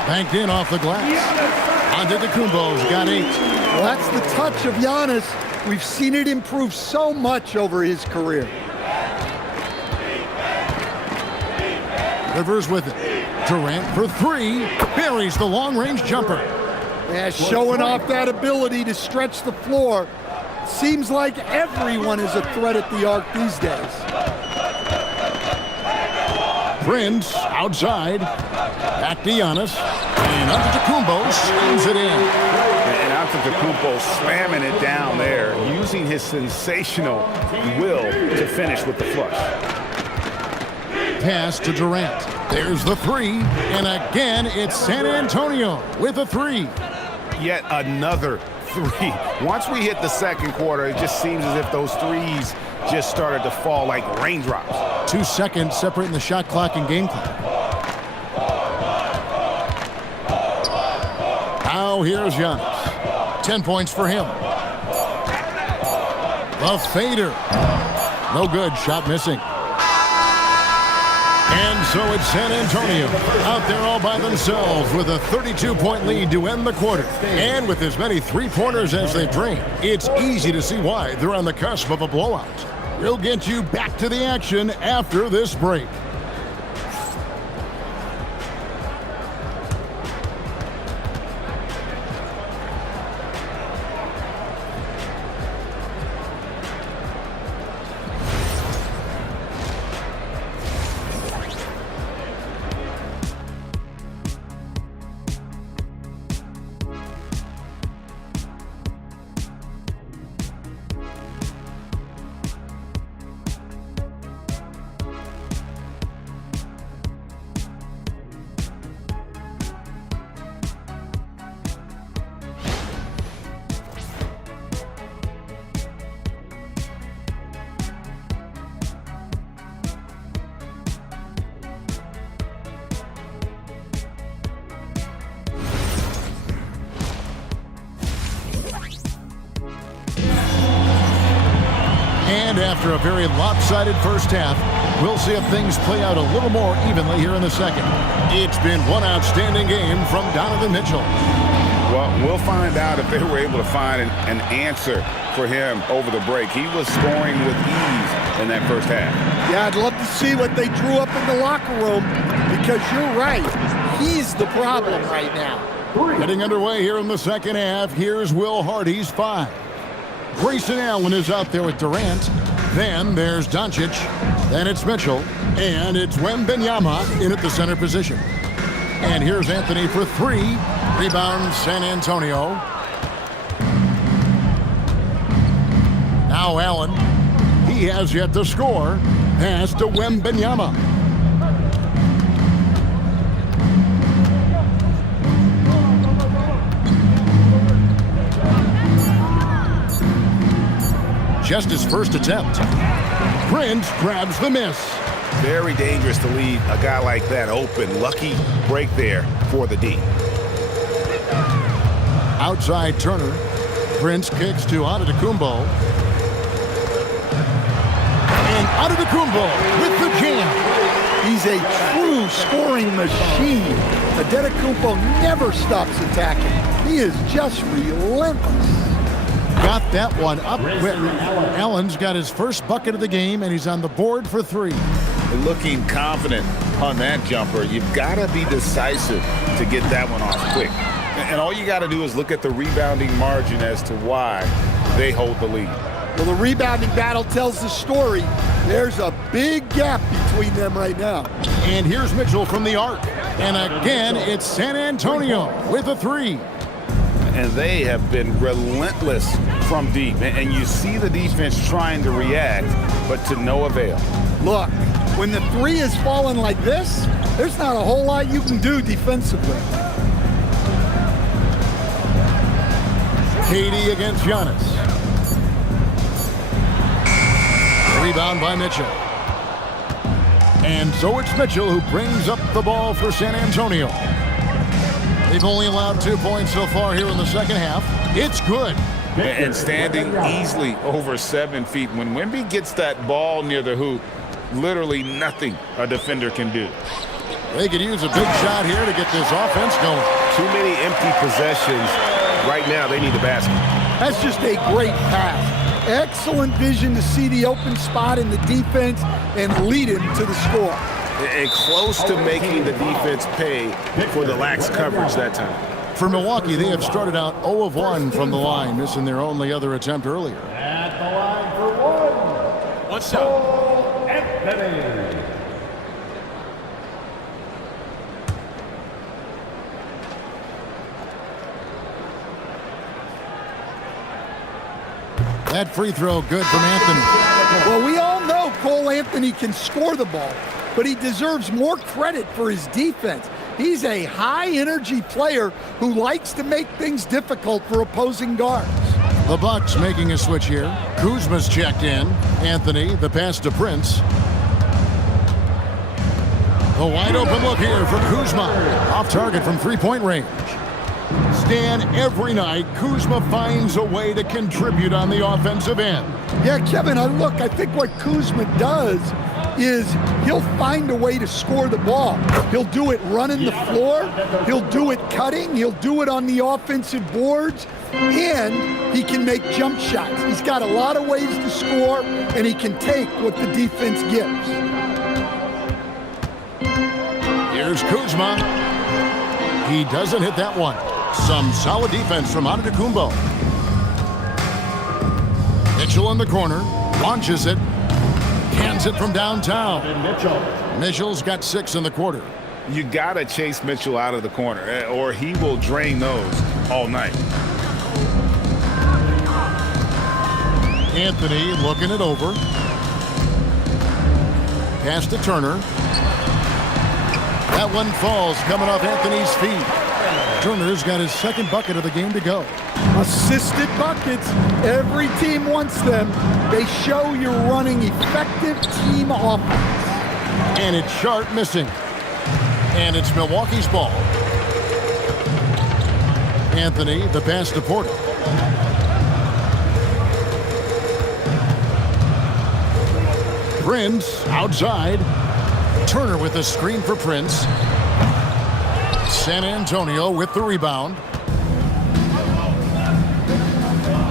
Banked in off the glass. Antetokounmpo's got 8. Well, that's the touch of Giannis. We've seen it improve so much over his career. Rivers with it. Durant for 3. Buries the long-range jumper. Yeah, showing off that ability to stretch the floor. Seems like everyone is a threat at the arc these days. Prince outside. Back to Giannis. And Antetokounmpo slams it in. And Antetokounmpo slamming it down there, using his sensational will to finish with the flush. Pass to Durant. There's the 3. And again, it's San Antonio with a 3. Yet another 3. Once we hit the second quarter, it just seems as if those threes just started to fall like raindrops. 2 seconds separating the shot clock and game clock. Now here's Giannis. 10 points for him. The fader. No good. Shot missing. And so it's San Antonio out there all by themselves with a 32-point lead to end the quarter. And with as many three-pointers as they bring, it's easy to see why they're on the cusp of a blowout. We'll get you back to the action after this break. after a very lopsided first half, we'll see if things play out a little more evenly here in the second. It's been one outstanding game from Donovan Mitchell. Well, we'll find out if they were able to find an answer for him over the break. He was scoring with ease in that first half. Yeah, I'd love to see what they drew up in the locker room, because you're right. He's the problem right now. Getting underway here in the second half, here's Will Hardy's 5. Grayson Allen is out there with Durant. Then there's Doncic. Then it's Mitchell. And it's Wembanyama in at the center position. And here's Anthony for 3. Rebound San Antonio. Now Allen. He has yet to score. Pass to Wembanyama. Just his first attempt. Prince grabs the miss. Very dangerous to leave a guy like that open. Lucky break there for the D. Outside Turner. Prince kicks to Antetokounmpo. And Antetokounmpo with the jam. He's a true scoring machine. Antetokounmpo never stops attacking. He is just relentless. Got that one up quick. Allen's got his first bucket of the game, and he's on the board for 3. Looking confident on that jumper. You've got to be decisive to get that one off quick. And all you got to do is look at the rebounding margin as to why they hold the lead. Well, the rebounding battle tells the story. There's a big gap between them right now. And here's Mitchell from the arc. And again, it's San Antonio with a 3. And they have been relentless from deep. And you see the defense trying to react, but to no avail. Look, when the 3 is falling like this, there's not a whole lot you can do defensively. KD against Giannis. Rebound by Mitchell. And so it's Mitchell who brings up the ball for San Antonio. They've only allowed 2 points so far here in the second half. It's good. And standing easily over 7 feet. When Wemby gets that ball near the hoop, literally nothing a defender can do. They could use a big shot here to get this offense going. Too many empty possessions. Right now, they need the basket. That's just a great pass. Excellent vision to see the open spot in the defense and lead him to the score. And close to making the defense pay for the lax coverage that time. For Milwaukee, they have started out 0 of 1 from the line, missing their only other attempt earlier. At the line for 1. One shot. Anthony. That free throw good from Anthony. Well, we all know Cole Anthony can score the ball, but he deserves more credit for his defense. He's a high-energy player who likes to make things difficult for opposing guards. The Bucks making a switch here. Kuzma's checked in. Anthony, the pass to Prince. A wide open look here for Kuzma. Off target from three-point range. Stan, every night, Kuzma finds a way to contribute on the offensive end. Yeah, Kevin, look, I think what Kuzma does is he'll find a way to score the ball. He'll do it running the floor. He'll do it cutting. He'll do it on the offensive boards. And he can make jump shots. He's got a lot of ways to score, and he can take what the defense gives. Here's Kuzma. He doesn't hit that one. Some solid defense from Antetokounmpo. Mitchell in the corner. Launches it. Cans it from downtown. Mitchell's got 6 in the quarter. You got to chase Mitchell out of the corner, or he will drain those all night. Anthony looking it over. Pass to Turner. That one falls coming off Anthony's feet. Turner's got his second bucket of the game to go. Assisted buckets. Every team wants them. They show you're running effective team offense. And it's Sharp missing. And it's Milwaukee's ball. Anthony, the pass to Porter. Prince outside. Turner with the screen for Prince. San Antonio with the rebound.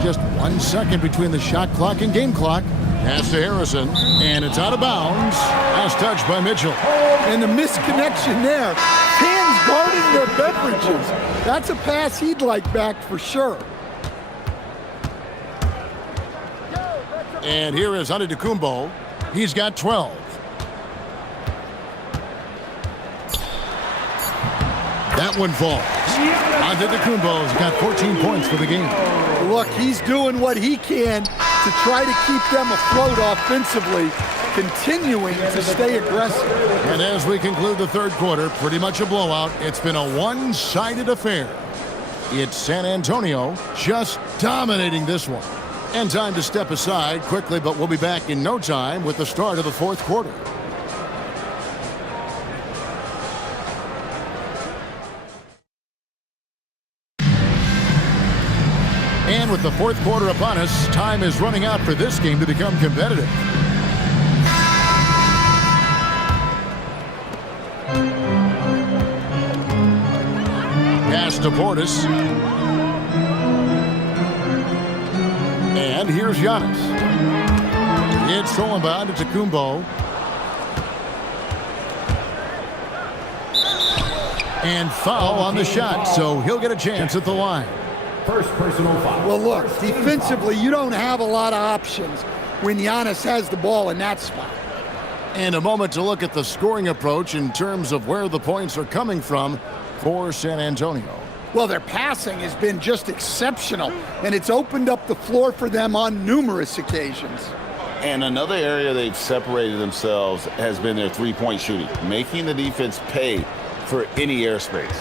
Just 1 second between the shot clock and game clock. Pass to Harrison, and it's out of bounds. Last touch by Mitchell. And the misconnection there. Hands guarding their beverages. That's a pass he'd like back for sure. And here is Antetokounmpo. He's got 12. That one falls. Antetokounmpo's got 14 points for the game. Look, he's doing what he can to try to keep them afloat offensively, continuing to stay aggressive. And as we conclude the third quarter, pretty much a blowout. It's been a one-sided affair. It's San Antonio just dominating this one. And time to step aside quickly, but we'll be back in no time with the start of the fourth quarter. And with the fourth quarter upon us, time is running out for this game to become competitive. Pass to Portis. And here's Giannis. It's stolen by Antetokounmpo. And foul on the shot, so he'll get a chance at the line. First personal foul. Well, look, defensively, you don't have a lot of options when Giannis has the ball in that spot. And a moment to look at the scoring approach in terms of where the points are coming from for San Antonio. Well, their passing has been just exceptional, and it's opened up the floor for them on numerous occasions. And another area they've separated themselves has been their three-point shooting, making the defense pay for any airspace.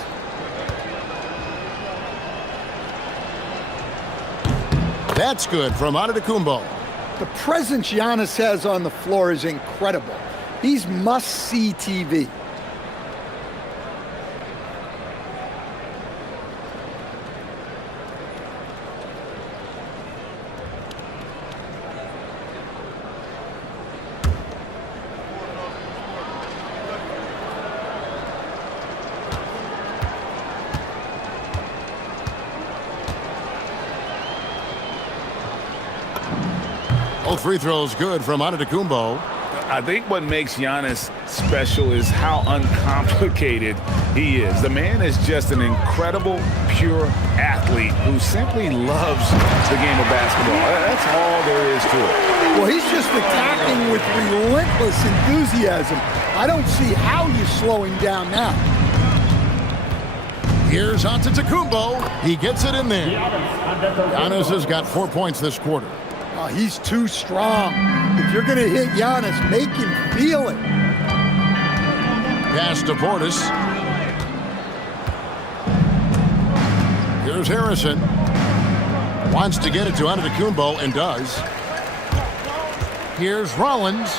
That's good from Antetokounmpo. The presence Giannis has on the floor is incredible. He's must-see TV. Both free throws good from Antetokounmpo. I think what makes Giannis special is how uncomplicated he is. The man is just an incredible, pure athlete who simply loves the game of basketball. That's all there is to it. Well, he's just attacking with relentless enthusiasm. I don't see how you slow him down now. Here's Antetokounmpo. He gets it in there. Giannis has got 4 points this quarter. He's too strong. If you're going to hit Giannis, make him feel it. Pass to Portis. Here's Harrison. Wants to get it to Antetokounmpo and does. Here's Rollins.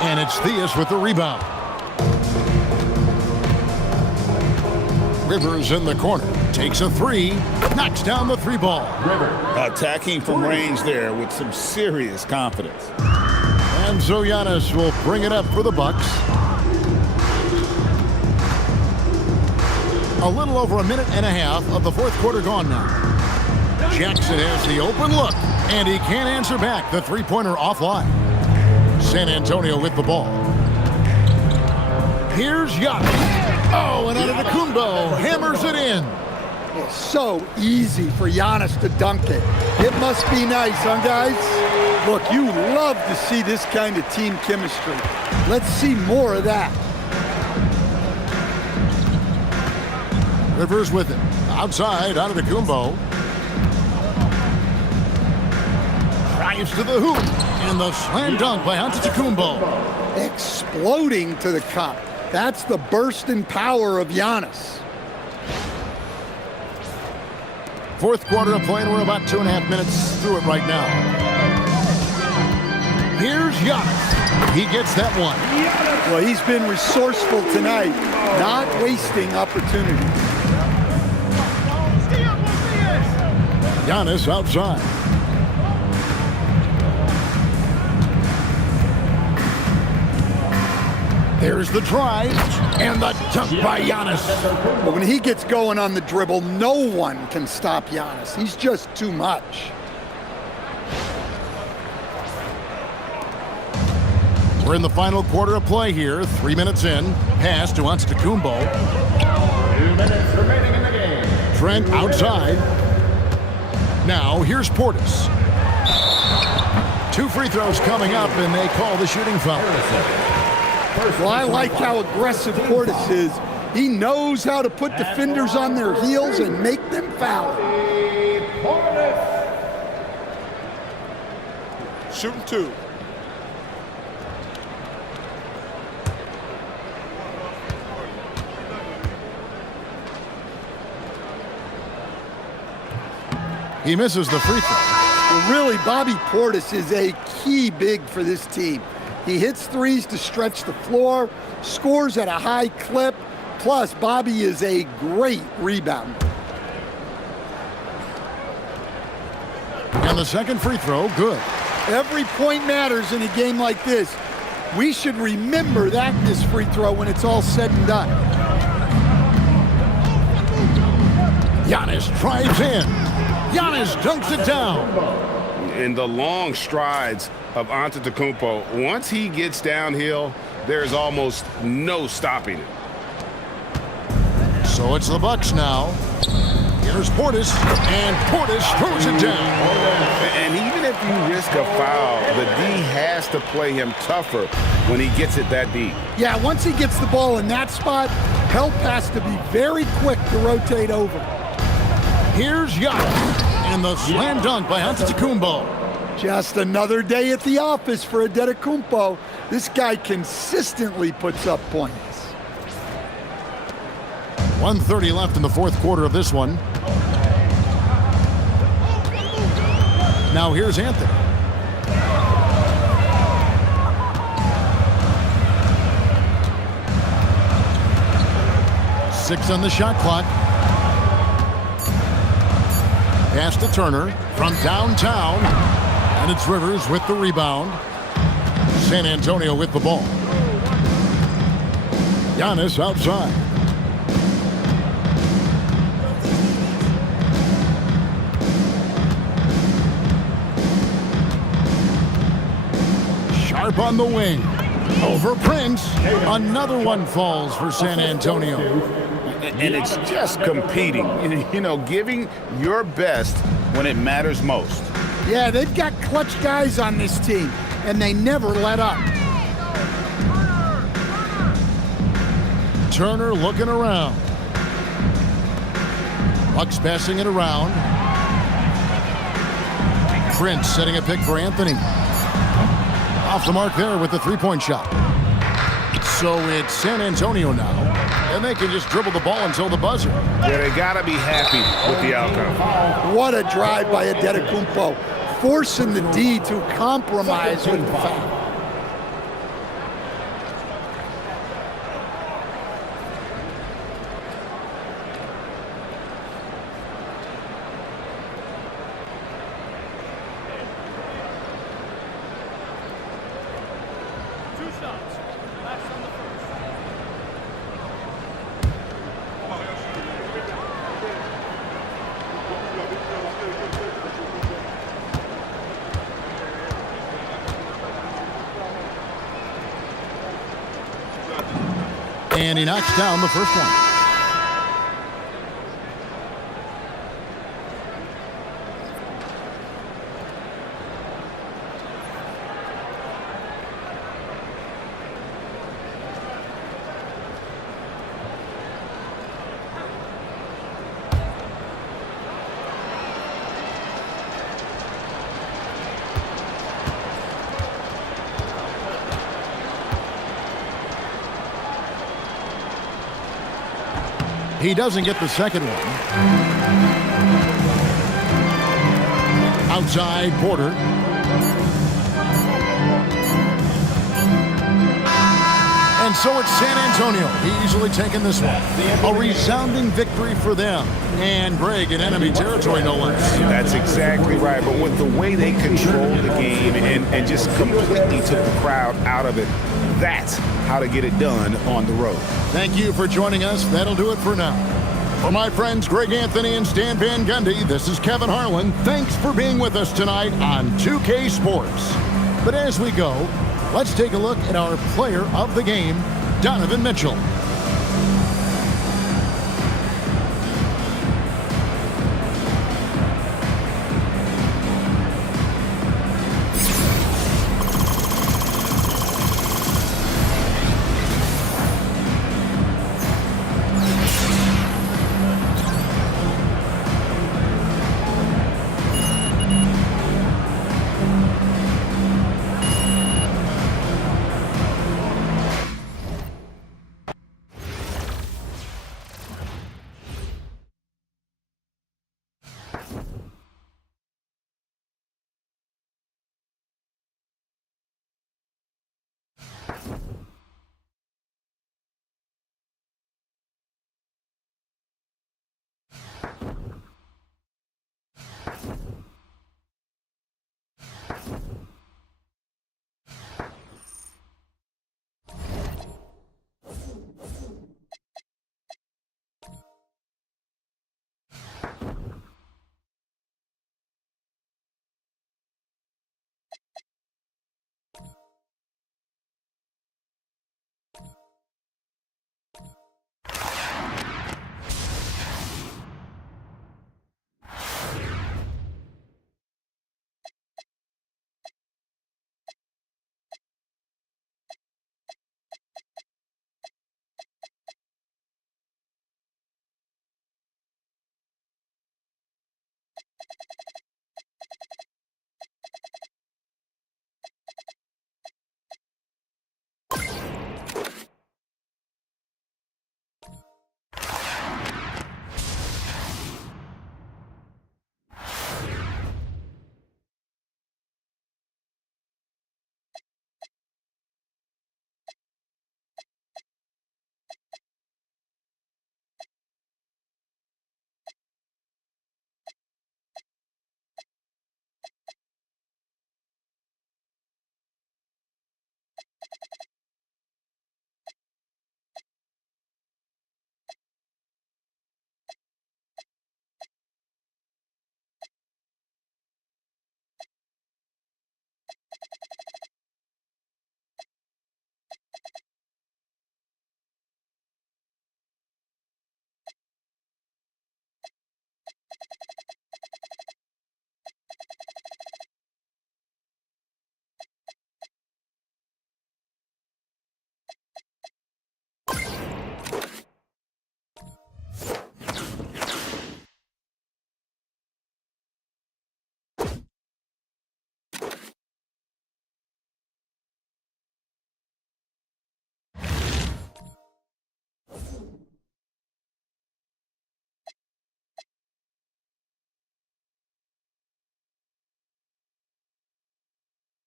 And it's Theus with the rebound. Rivers in the corner. Takes a three. Knocks down the three ball. Attacking from range there with some serious confidence. And so Giannis will bring it up for the Bucks. A little over a minute and a half of the fourth quarter gone now. Jackson has the open look, and he can't answer back. The three-pointer offline. San Antonio with the ball. Here's Giannis. Oh, and Antetokounmpo hammers it in. It's so easy for Giannis to dunk it. It must be nice, huh, guys? Look, you love to see this kind of team chemistry. Let's see more of that. Rivers with it. Outside, Antetokounmpo. Drives to the hoop. And the slam dunk by Antetokounmpo. Exploding to the cup. That's the burst in power of Giannis. Fourth quarter of play, and we're about 2.5 minutes through it right now. Here's Giannis. He gets that one. Well, he's been resourceful tonight, not wasting opportunities. Giannis outside. There's the drive and the dunk by Giannis. But when he gets going on the dribble, no one can stop Giannis. He's just too much. We're in the final quarter of play here. 3 minutes in. Pass to Antetokounmpo. 2 minutes remaining in the game. Trent outside. Now here's Portis. 2 free throws coming up, and they call the shooting foul. Well, I like how aggressive Portis is. He knows how to put defenders on their heels and make them foul. Shooting 2. He misses the free throw. Well, really, Bobby Portis is a key big for this team. He hits threes to stretch the floor, scores at a high clip, plus Bobby is a great rebounder. And the second free throw, good. Every point matters in a game like this. We should remember this free throw when it's all said and done. Giannis drives in. Giannis dunks it down. In the long strides of Antetokounmpo, once he gets downhill, there's almost no stopping it. So it's the Bucks now. Here's Portis, and Portis throws it down. And even if you risk a foul, the D has to play him tougher when he gets it that deep. Yeah, once he gets the ball in that spot, help has to be very quick to rotate over. Here's Giannis, and the slam dunk by Antetokounmpo. Just another day at the office for Antetokounmpo. This guy consistently puts up points. 1:30 left in the fourth quarter of this one. Now here's Anthony. Six on the shot clock. Pass to Turner from downtown. And it's Rivers with the rebound. San Antonio with the ball. Giannis outside. Sharp on the wing. Over Prince. Another one falls for San Antonio. And it's just competing, you know, giving your best when it matters most. Yeah, they've got clutch guys on this team, and they never let up. Turner looking around. Bucks passing it around. Prince setting a pick for Anthony. Off the mark there with the three-point shot. So it's San Antonio now, and they can just dribble the ball until the buzzer. Yeah, they gotta be happy with the outcome. What a drive by Antetokounmpo, forcing the D to compromise with the foul. And he knocks down the first one. He doesn't get the second one. Outside Porter. And so it's San Antonio easily taking this one. A resounding victory for them. And Greg in enemy territory, no less. That's exactly right. But with the way they controlled the game and just completely took the crowd out of it, that's how to get it done on the road. Thank you for joining us. That'll do it for now. For my friends Greg Anthony and Stan Van Gundy, this is Kevin Harlan. Thanks for being with us tonight on 2K Sports. But as we go, let's take a look at our player of the game, Donovan Mitchell.